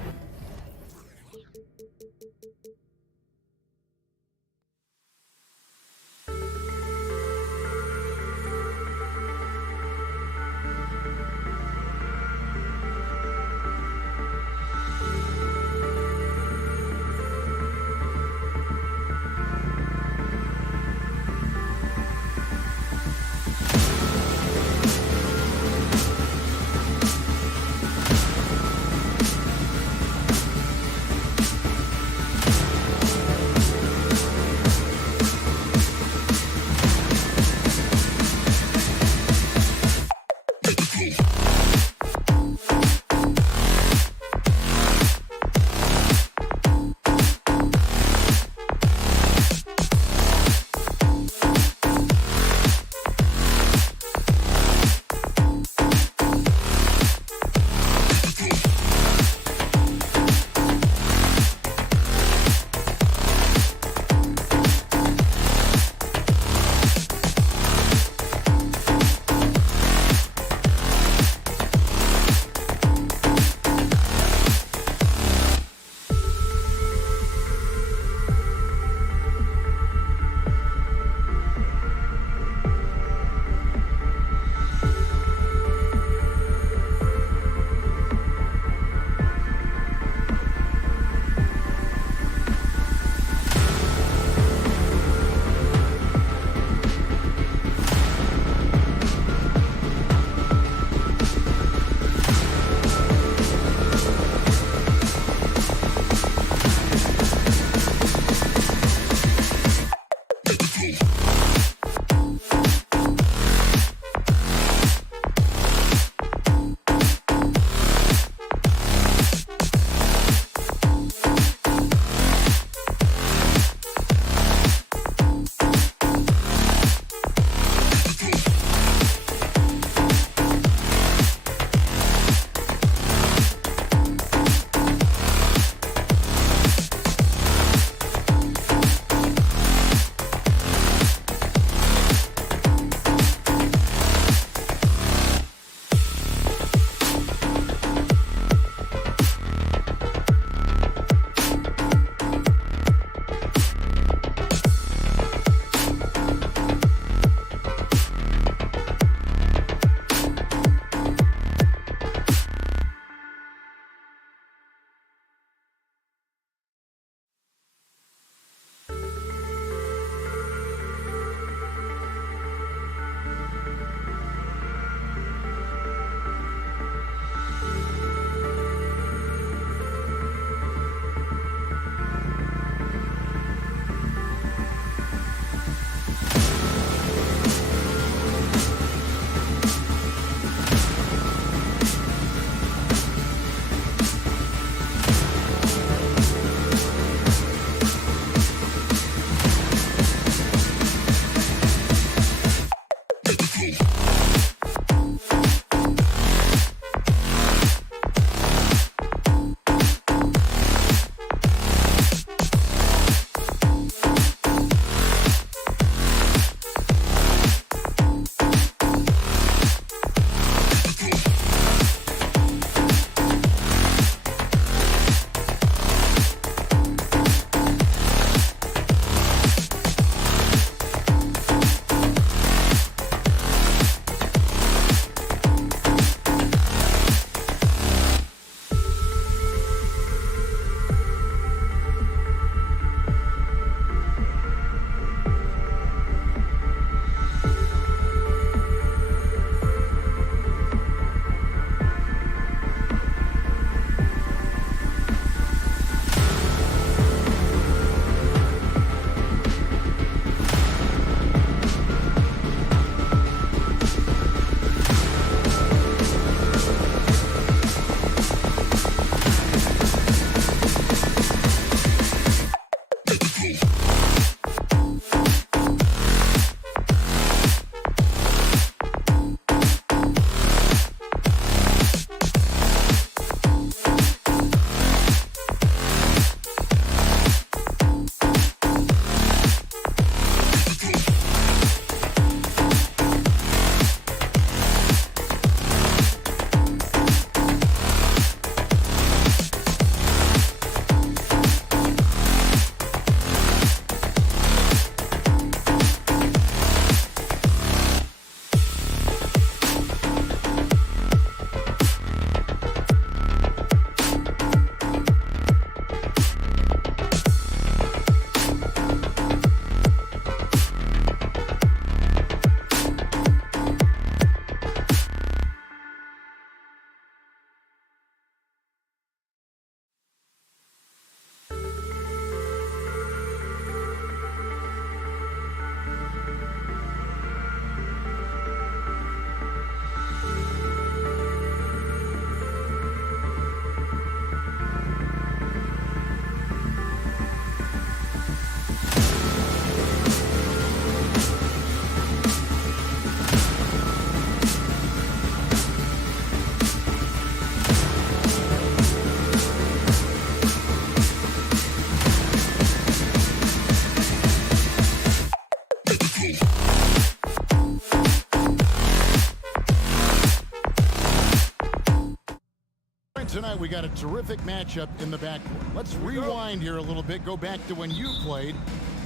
right, we got a terrific matchup in the backcourt. Let's rewind here a little bit. Go back to when you played.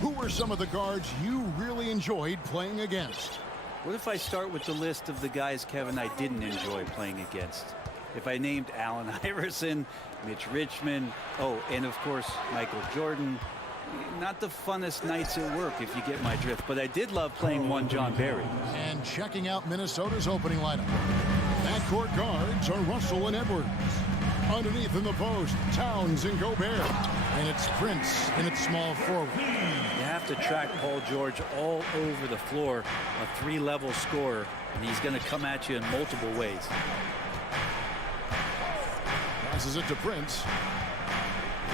Who were some of the guards you really enjoyed playing against? What if I start with the list of the guys, Kevin, I didn't enjoy playing against? If I named Allen Iverson, Mitch Richmond, and of course, Michael Jordan, not the funnest nights at work, if you get my drift, but I did love playing one John Barry. And checking out Minnesota's opening lineup. Backcourt guards are Russell and Edwards. Underneath in the post, Towns and Gobert. And it's Prince in its small forward. You have to track Paul George all over the floor, a 3-level scorer, and he's going to come at you in multiple ways. Passes it to Prince.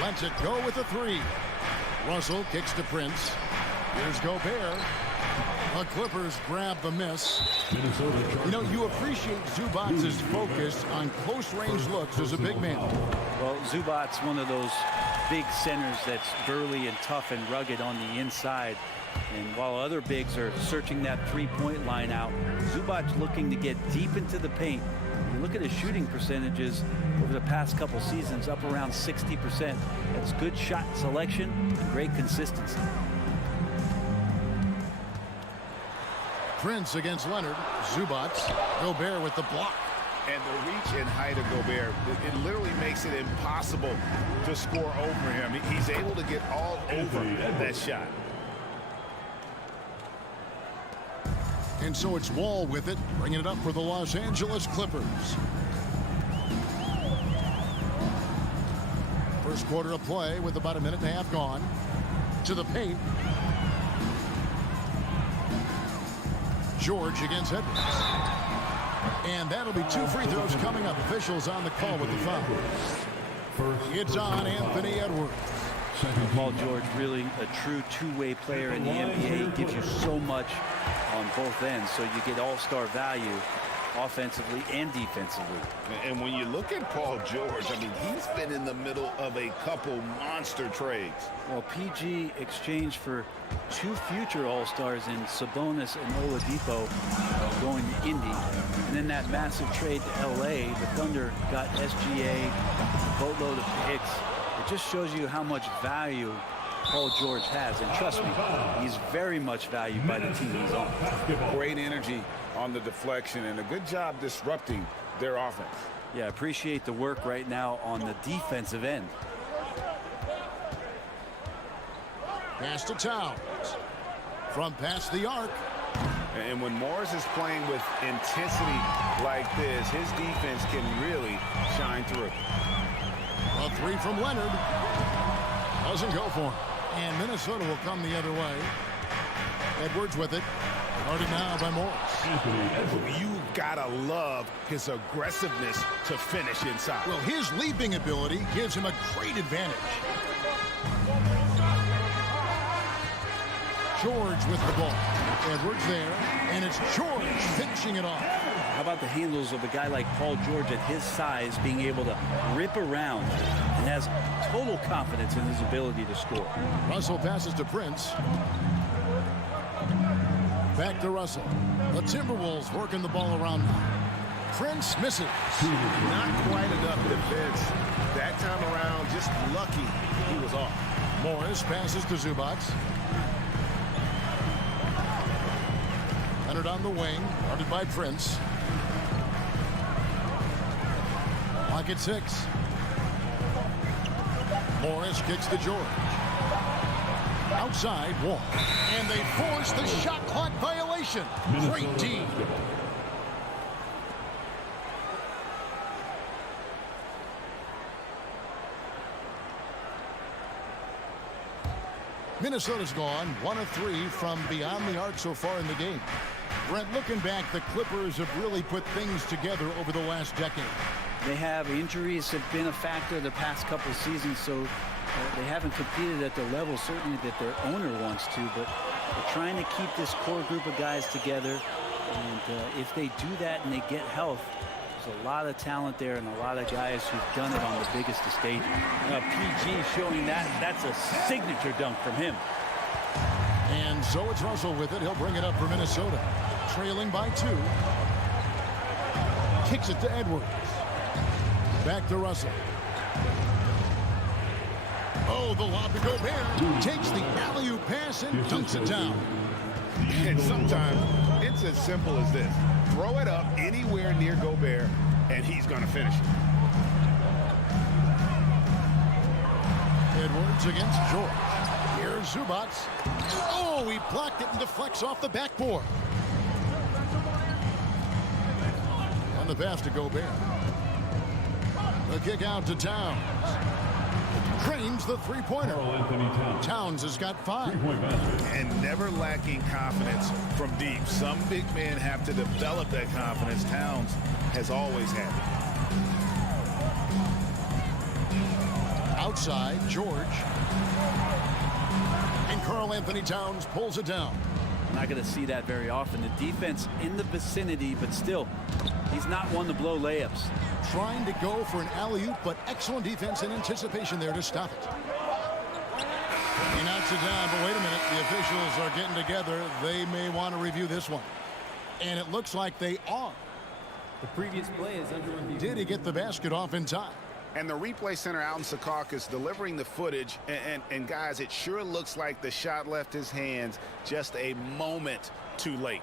Lets it go with a 3. Russell kicks to Prince. Here's Gobert. The Clippers grab the miss. You know, you appreciate Zubac's focus on close-range looks as a big man. Well, Zubac's one of those big centers that's burly and tough and rugged on the inside. And while other bigs are searching that three-point line out, Zubac's looking to get deep into the paint. You look at his shooting percentages over the past couple seasons, up around 60%. That's good shot selection and great consistency. Prince against Leonard. Zubac. Gobert with the block. And the reach and height of Gobert, it literally makes it impossible to score over him. He's able to get all over that shot. And so it's Wall with it, bringing it up for the Los Angeles Clippers. First quarter of play with about a minute and a half gone. To the paint. George against Edwards. And that'll be 2 free throws coming up. Officials on the call with the foul. It's on Anthony Edwards. Paul George, really a true two-way player in the NBA. Gives you so much on both ends, so you get all-star value offensively and defensively. And when you look at Paul George, I mean, he's been in the middle of a couple monster trades. Well, PG exchanged for 2 future All-Stars in Sabonis and Oladipo going to Indy. And then that massive trade to LA, the Thunder got SGA, a boatload of picks. It just shows you how much value Paul George has. And trust me, he's very much valued by the team he's on. Great energy on the deflection and a good job disrupting their offense. Yeah, appreciate the work right now on the defensive end. Pass to Towns. From past the arc. And when Morris is playing with intensity like this, his defense can really shine through. A 3 from Leonard. Doesn't go for him. And Minnesota will come the other way. Edwards with it. Guarded now by Morris. You gotta love his aggressiveness to finish inside. Well, his leaping ability gives him a great advantage. George with the ball. Edwards there, and it's George finishing it off. How about the handles of a guy like Paul George at his size being able to rip around and has total confidence in his ability to score. Russell passes to Prince. Back to Russell. The Timberwolves working the ball around now. Prince misses. Not quite enough defense. That time around, just lucky he was off. Morris passes to Zubac. Leonard on the wing, guarded by Prince. Clock at 6. Morris kicks to George. Outside, Wall. And they force the shot clock violation. Great D. Minnesota's gone 1 of 3 from beyond the arc so far in the game. Brent, looking back, the Clippers have really put things together over the last decade. They have. Injuries have been a factor the past couple of seasons, so they haven't competed at the level certainly that their owner wants to, but they're trying to keep this core group of guys together. And if they do that and they get health, there's a lot of talent there and a lot of guys who've done it on the biggest of stages. PG showing that. That's a signature dunk from him. And so it's Russell with it. He'll bring it up for Minnesota. Trailing by 2. Kicks it to Edwards. Back to Russell. Oh, the lob to Gobert. Takes the alley-oop pass and dunks it down. And sometimes it's as simple as this. Throw it up anywhere near Gobert, and he's going to finish it. Edwards against George. Here's Zubac. Oh, he blocked it and deflects off the backboard. And the pass to Gobert. The kick out to Towns. Drains the three-pointer. Towns has got 5. And never lacking confidence from deep. Some big men have to develop that confidence. Towns has always had it. Outside, George. And Karl Anthony Towns pulls it down. Not going to see that very often. The defense in the vicinity, but still, he's not one to blow layups. Trying to go for an alley-oop, but excellent defense and anticipation there to stop it. He knocks it down, but wait a minute. The officials are getting together. They may want to review this one. And it looks like they are. The previous play is under review. Did he get the basket off in time? And the replay center out in Secaucus delivering the footage. And guys, it sure looks like the shot left his hands just a moment too late.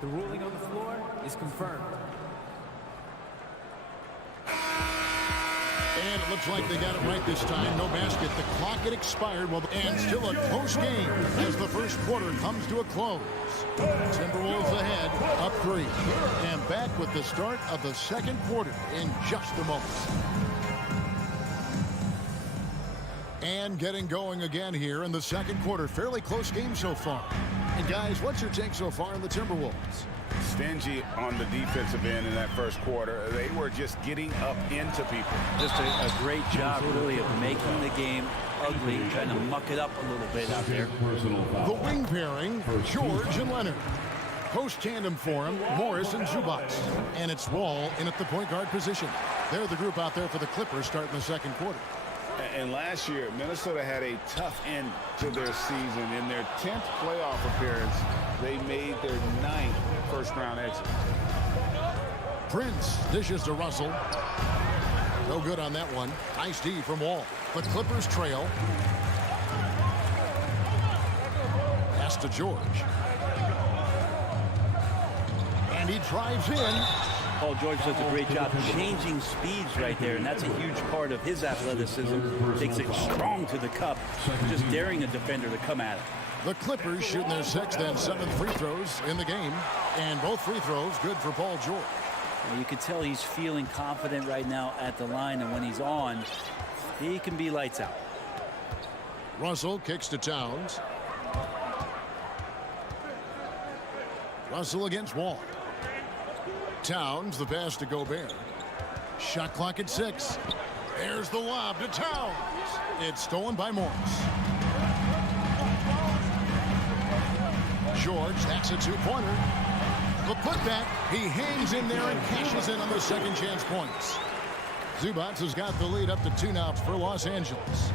The ruling on the floor is confirmed. And it looks like they got it right this time. No basket. The clock had expired. And still a close game as the first quarter comes to a close. Timberwolves ahead, up 3. And back with the start of the second quarter in just a moment. And getting going again here in the second quarter. Fairly close game so far. And guys, what's your take so far on the Timberwolves? Stingy on the defensive end in that first quarter. They were just getting up into people. Just a great job, really, of making the game ugly, trying to muck it up a little bit out there. The wing pairing, George and Leonard. Post tandem for him, Morris and Zubac. And it's Wall in at the point guard position. They're the group out there for the Clippers starting the second quarter. And last year, Minnesota had a tough end to their season. In their 10th playoff appearance, they made their 9th first-round exit. Prince dishes to Russell. No good on that one. Nice D from Wall. The Clippers trail. Pass to George. And he drives in. Paul George does a great job changing speeds right there, and that's a huge part of his athleticism. Takes it strong to the cup, just daring a defender to come at it. The Clippers shooting their 6th and 7th free throws in the game, and both free throws good for Paul George. Well, you can tell he's feeling confident right now at the line, and when he's on, he can be lights out. Russell kicks to Towns. Russell against Wall. Towns, the pass to Gobert. Shot clock at 6. There's the lob to Towns. It's stolen by Morris. George, that's a 2-pointer. The putback, he hangs in there and cashes in on the second chance points. Zubac has got the lead up to 2 now for Los Angeles.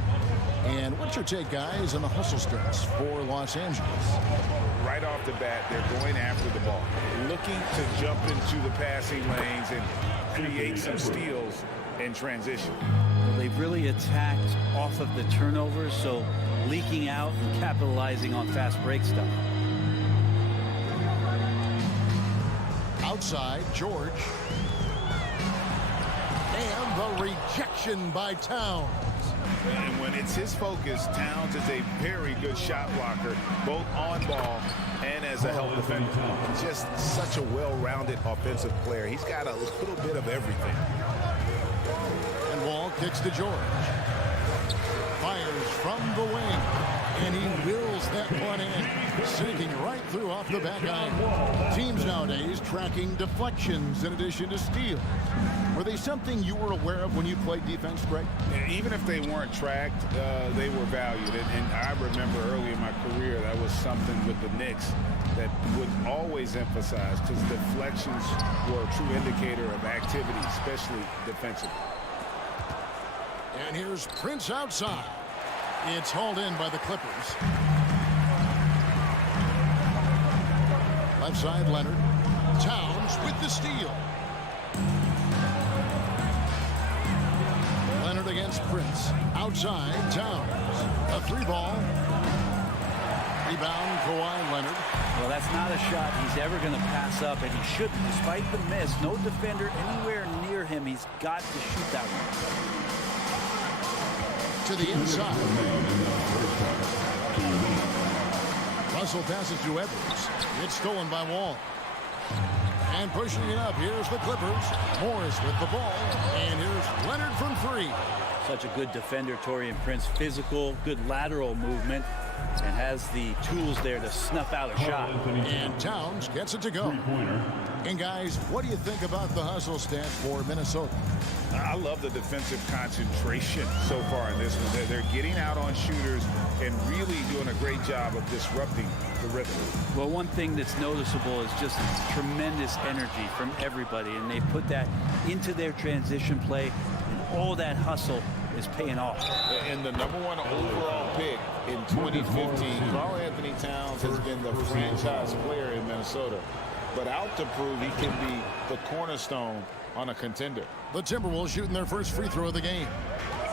And what's your take, guys, on the hustle starts for Los Angeles? Right off the bat, they're going after the ball, looking to jump into the passing lanes and create some steals in transition. Well, they've really attacked off of the turnovers, so leaking out and capitalizing on fast break stuff. Outside, George. And the rejection by Towns. And when it's his focus, Towns is a very good shot blocker, both on ball and as a help defender. Just such a well-rounded offensive player. He's got a little bit of everything. And Wall kicks to George. Fires from the wing. And he wills that one in, sinking right through off the back iron. Teams nowadays tracking deflections in addition to steals. Were they something you were aware of when you played defense, Greg? Even if they weren't tracked, they were valued. And I remember early in my career, that was something with the Knicks that would always emphasize, because deflections were a true indicator of activity, especially defensively. And here's Prince outside. It's hauled in by the Clippers. Left side, Leonard. Towns with the steal. Prince. Outside, Towns. A 3-ball. Rebound, Kawhi Leonard. Well, that's not a shot he's ever going to pass up, and he shouldn't. Despite the miss, no defender anywhere near him. He's got to shoot that one. To the inside. Russell passes to Edwards. It's stolen by Wall. And pushing it up, here's the Clippers. Morris with the ball. And here's Leonard from 3. Such a good defender, Taurean Prince. Physical, good lateral movement, and has the tools there to snuff out a shot. And Towns gets it to go. And guys, what do you think about the hustle stats for Minnesota? I love the defensive concentration so far in this one. They're getting out on shooters and really doing a great job of disrupting the rhythm. Well, one thing that's noticeable is just tremendous energy from everybody, and they put that into their transition play, and all that hustle is paying off. And the #1 overall pick in 2015, Karl Anthony Towns has been the franchise player in Minnesota, but out to prove he can be the cornerstone on a contender. The Timberwolves shooting their first free throw of the game.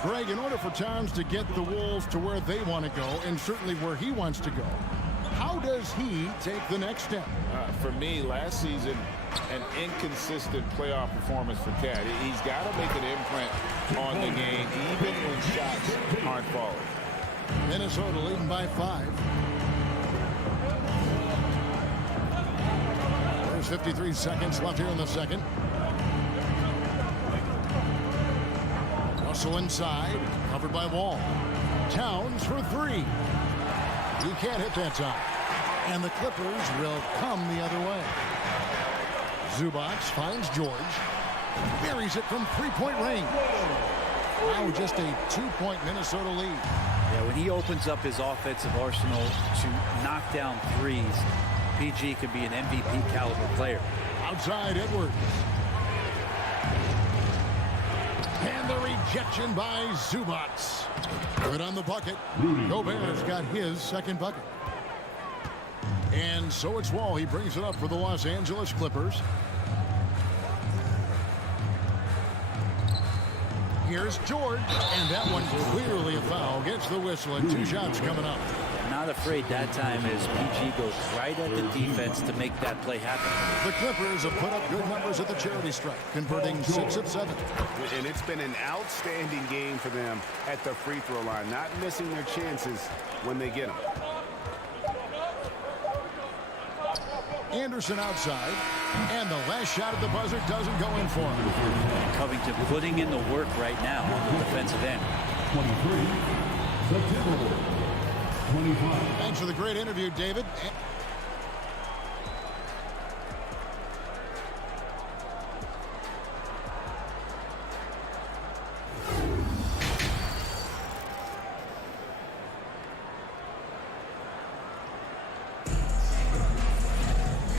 Greg, in order for Towns to get the Wolves to where they want to go, and certainly where he wants to go, how does he take the next step? For me, last season, an inconsistent playoff performance for Cat. He's got to make an imprint on the game, even when shots aren't falling. Minnesota leading by 5. There's 53 seconds left here in the second. Russell inside, covered by Wall. Towns for 3. He can't hit that time. And the Clippers will come the other way. Zubac finds George. Buries it from 3-point range. Now just a 2-point Minnesota lead. Yeah, when he opens up his offensive arsenal to knock down threes, PG could be an MVP caliber player. Outside Edwards. And the rejection by Zubac. Good on the bucket. Gobert's got his second bucket. And so it's Wall. He brings it up for the Los Angeles Clippers. Here's George. And that one clearly a foul. Gets the whistle and 2 shots coming up. Not afraid that time as PG goes right at the defense to make that play happen. The Clippers have put up good numbers at the charity stripe, converting 6 of 7. And it's been an outstanding game for them at the free throw line, not missing their chances when they get them. Anderson outside, and the last shot at the buzzer doesn't go in for him. Covington putting in the work right now on the defensive end. 23, the Timberwolves. 25. Thanks for the great interview, David.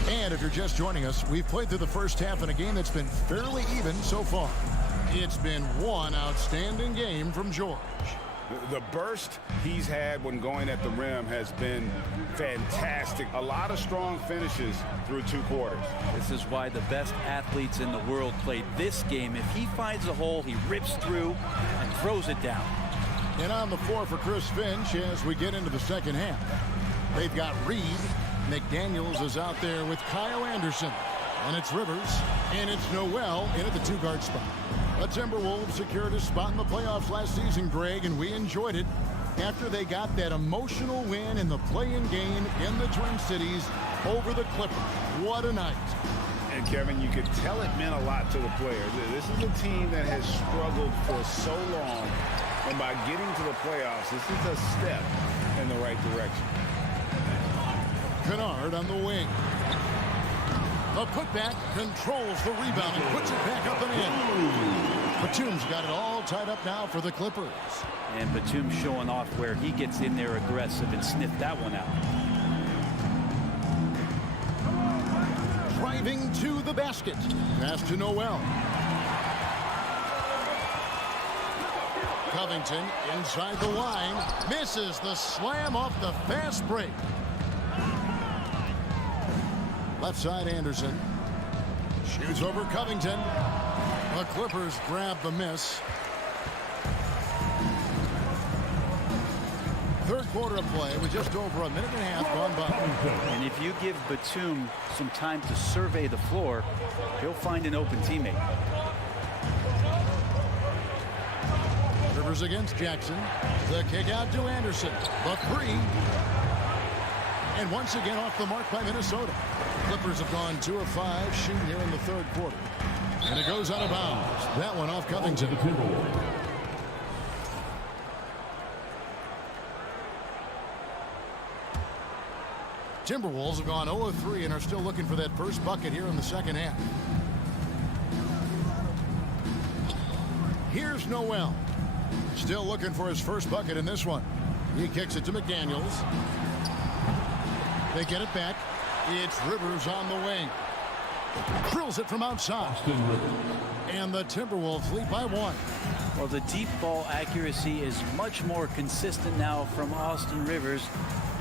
And if you're just joining us, we've played through the first half in a game that's been fairly even so far. It's been one outstanding game from George. The burst he's had when going at the rim has been fantastic. A lot of strong finishes through 2 quarters. This is why the best athletes in the world play this game. If he finds a hole, he rips through and throws it down. And on the floor for Chris Finch as we get into the second half. They've got Reed. McDaniels is out there with Kyle Anderson. And it's Rivers. And it's Noel in at the 2-guard spot. The Timberwolves secured a spot in the playoffs last season, Greg, and we enjoyed it after they got that emotional win in the play-in game in the Twin Cities over the Clippers. What a night. And, Kevin, you could tell it meant a lot to the players. This is a team that has struggled for so long, and by getting to the playoffs, this is a step in the right direction. Kennard on the wing. The putback controls the rebound and puts it back up and in. Batum's got it all tied up now for the Clippers. And Batum showing off where he gets in there aggressive and sniffed that one out. Driving to the basket. Pass to Noel. Covington inside the line. Misses the slam off the fast break. Left side Anderson. Shoots over Covington. The Clippers grab the miss. Third quarter of play with just over a minute and a half gone by. And if you give Batum some time to survey the floor, he'll find an open teammate. Rivers against Jackson. The kick out to Anderson. The three. And once again off the mark by Minnesota. Clippers have gone 2 of 5 shooting here in the third quarter. And it goes out of bounds. That one off Covington. Timberwolves have gone 0 of 3 and are still looking for that first bucket here in the second half. Here's Noel. Still looking for his first bucket in this one. He kicks it to McDaniels. They get it back. It's Rivers on the wing. Drills it from outside. And the Timberwolves lead by 1. Well, the deep ball accuracy is much more consistent now from Austin Rivers,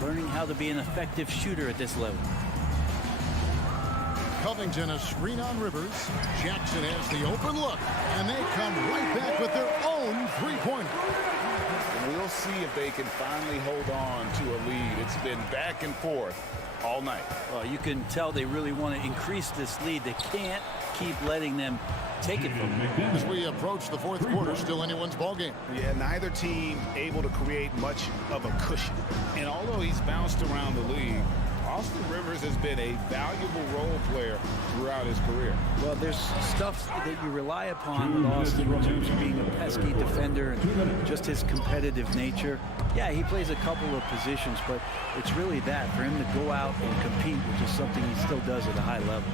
learning how to be an effective shooter at this level. Covington a screen on Rivers. Jackson has the open look, and they come right back with their own three-pointer. We'll see if they can finally hold on to a lead. It's been back and forth all night. Well, you can tell they really want to increase this lead. They can't keep letting them take it from them. As we approach the fourth quarter, still anyone's ball game. Yeah, neither team able to create much of a cushion. And although he's bounced around the league, Austin Rivers has been a valuable role player throughout his career. Well, there's stuff that you rely upon with Austin in terms of being a pesky defender and just his competitive nature. Yeah, he plays a couple of positions, but it's really that, for him to go out and compete, which is something he still does at a high level.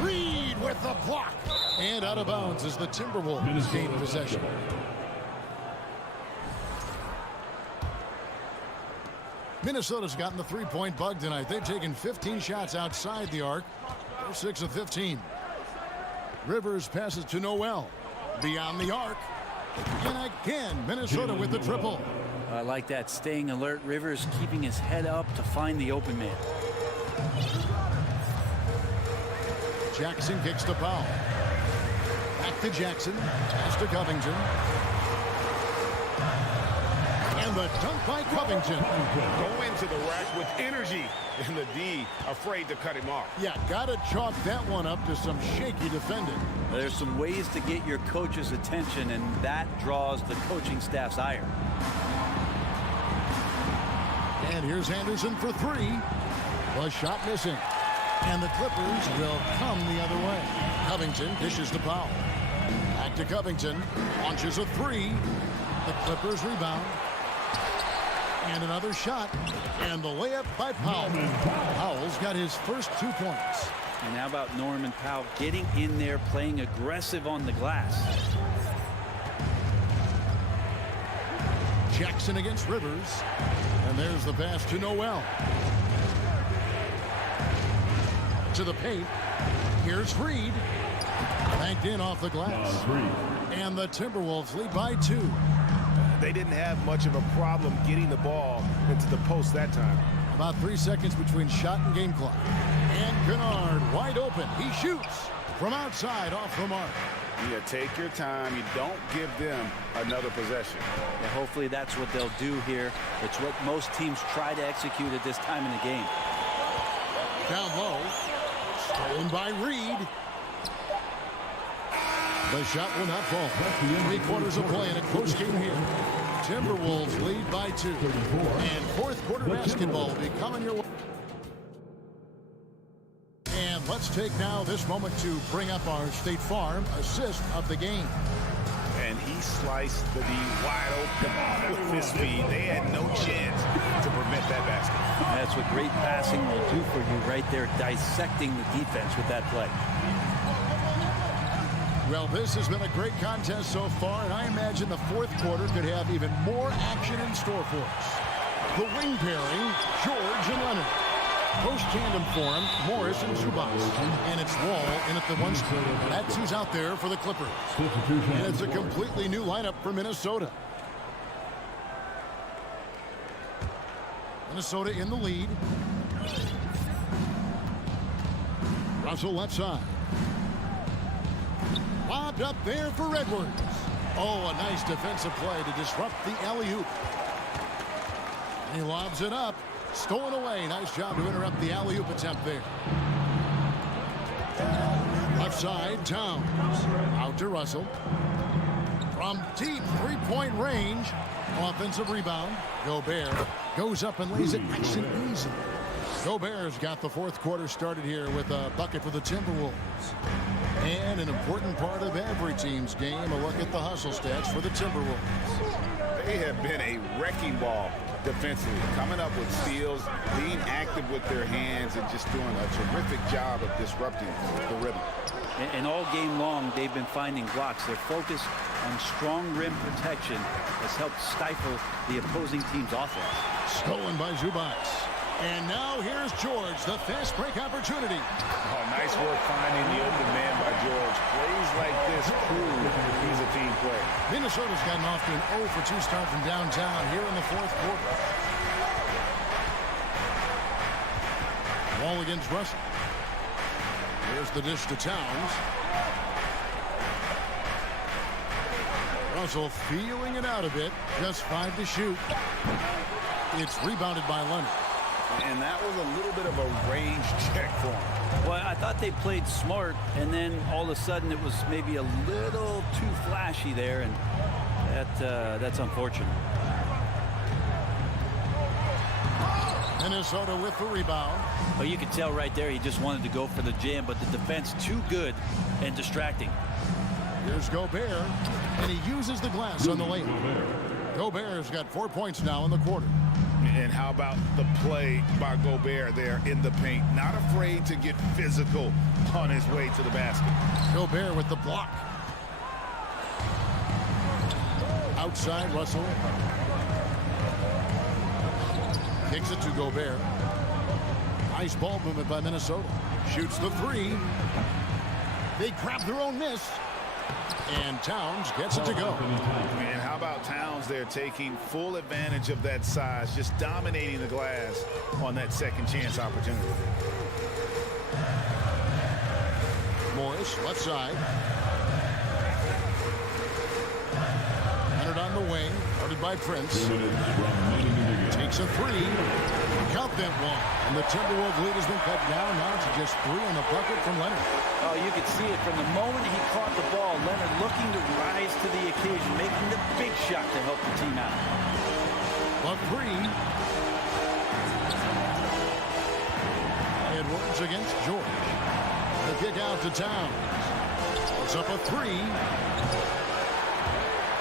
Reed with the block. And out of bounds as the Timberwolves gain possession. Minnesota's gotten the three-point bug tonight. They've taken 15 shots outside the arc. They're 6 of 15. Rivers passes to Noel. Beyond the arc. And again, Minnesota with the triple. I like that, staying alert. Rivers keeping his head up to find the open man. Jackson kicks to Powell. Back to Jackson. Pass to Covington. And the dunk by Covington. Go into the rack with energy. And the D afraid to cut him off. Yeah, got to chalk that one up to some shaky defending. There's some ways to get your coach's attention, and that draws the coaching staff's ire. And here's Anderson for 3. The shot missing. And the Clippers will come the other way. Covington dishes to Powell. Back to Covington. Launches a 3. The Clippers rebound. And another shot. And the layup by Powell. Powell's got his first 2 points. And how about Norman Powell getting in there, playing aggressive on the glass. Jackson against Rivers. And there's the pass to Noel. To the paint. Here's Reed. Banked in off the glass. And the Timberwolves lead by 2. They didn't have much of a problem getting the ball into the post that time. About 3 seconds between shot and game clock. And Kennard wide open. He shoots from outside off the mark. Yeah, take your time. You don't give them another possession. Yeah, hopefully that's what they'll do here. It's what most teams try to execute at this time in the game. Down low. Stolen by Reed. The shot will not fall. 3 quarters of play in a close game here. Timberwolves lead by 2. And fourth quarter basketball will be coming your way. And let's take now this moment to bring up our State Farm assist of the game. And he sliced the D wide open with his speed. They had no chance to prevent that basket. That's what great passing will do for you right there, dissecting the defense with that play. Well, this has been a great contest so far, and I imagine the fourth quarter could have even more action in store for us. The wing pairing, George and Leonard. Post tandem form, Morris and Zubac. And it's Wall in at the 1 spot. That's who's out there for the Clippers. And it's a completely new lineup for Minnesota. Minnesota in the lead. Russell left side. Lobbed up there for Edwards. Oh, a nice defensive play to disrupt the alley-oop. He lobs it up. Stolen away. Nice job to interrupt the alley-oop attempt there. Left side, Towns. Out to Russell. From deep three-point range. Offensive rebound. Gobert goes up and lays it nice and easy. Gobert's got the fourth quarter started here with a bucket for the Timberwolves. And an important part of every team's game, a look at the hustle stats for the Timberwolves. They have been a wrecking ball defensively, coming up with steals, being active with their hands, and just doing a terrific job of disrupting the rhythm. And all game long, they've been finding blocks. Their focus on strong rim protection has helped stifle the opposing team's offense. Stolen by Zubac. And now here's George, the fast break opportunity. Oh, nice work finding the open man by George. Plays like this prove he's a team player. Minnesota's gotten off to an 0 for 2 start from downtown here in the fourth quarter. Wall against Russell. Here's the dish to Towns. Russell feeling it out a bit. Just 5 to shoot. It's rebounded by Leonard. And that was a little bit of a range check for him. Well, I thought they played smart, and then all of a sudden it was maybe a little too flashy there, and that's unfortunate. Minnesota with the rebound. Well, you could tell right there he just wanted to go for the jam, but the defense too good and distracting. Here's Gobert, and he uses the glass on the lane. Gobert's got 4 points now in the quarter. And how about the play by Gobert there in the paint? Not afraid to get physical on his way to the basket. Gobert with the block. Outside, Russell. Kicks it to Gobert. Nice ball movement by Minnesota. Shoots the three. They grab their own miss. And Towns gets it to go. And how about Towns there taking full advantage of that size, just dominating the glass on that second chance opportunity. Morris, left side. Leonard on the wing, guarded by Prince. Takes a three. Count that one. And the Timberwolves lead has been cut down now to just 3 on the bucket from Leonard. Oh, you could see it from the moment he caught the ball. Leonard looking to rise to the occasion, making the big shot to help the team out. A three. Edwards against George. The kick out to Towns. It's up a three.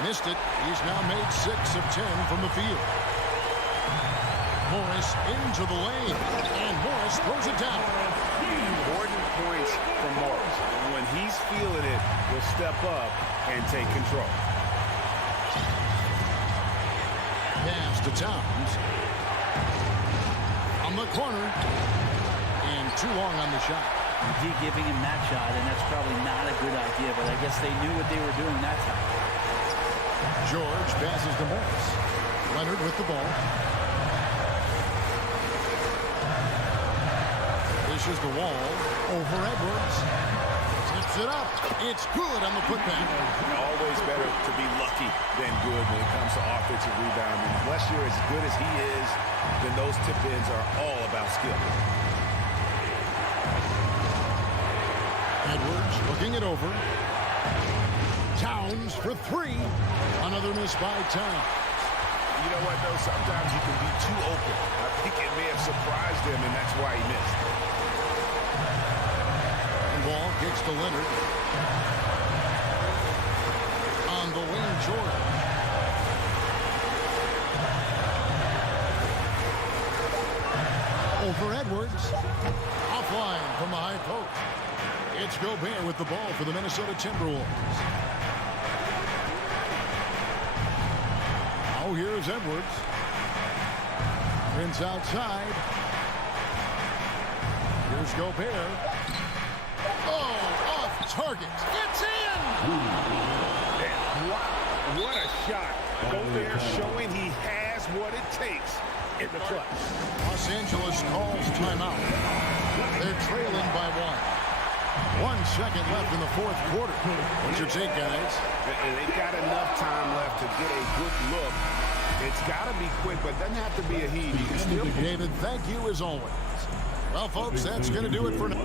Missed it. He's now made 6 of 10 from the field. Morris into the lane, and Morris throws it down. Important points from Morris. When he's feeling it, he'll step up and take control. Pass to Towns. On the corner, and too long on the shot. He giving him that shot, and that's probably not a good idea, but I guess they knew what they were doing that time. George passes to Morris. Leonard with the ball. Dishes the wall over Edwards. Tips it up. It's good on the putback. Always better to be lucky than good when it comes to offensive rebounding. Unless you're as good as he is, then those tip-ins are all about skill. Edwards looking it over. Towns for 3. Another miss by Towns. You know what, though? Sometimes you can be too open. I think it may have surprised him, and that's why he missed. Ball kicks to Leonard. On the wing, George. Over Edwards. Offline from the high post. It's Gobert with the ball for the Minnesota Timberwolves. Oh, here's Edwards. Prince outside. Here's Gobert. Oh, off target. It's in! What a shot. Gobert showing he has what it takes in the clutch. Los Angeles calls timeout. They're trailing by 1. 1 second left in the fourth quarter. What's your take, guys? They've got enough time left to get a good look It's got to be quick, but doesn't have to be a heave. You can still... David, thank you as always. Well, folks, that's going to do it for now.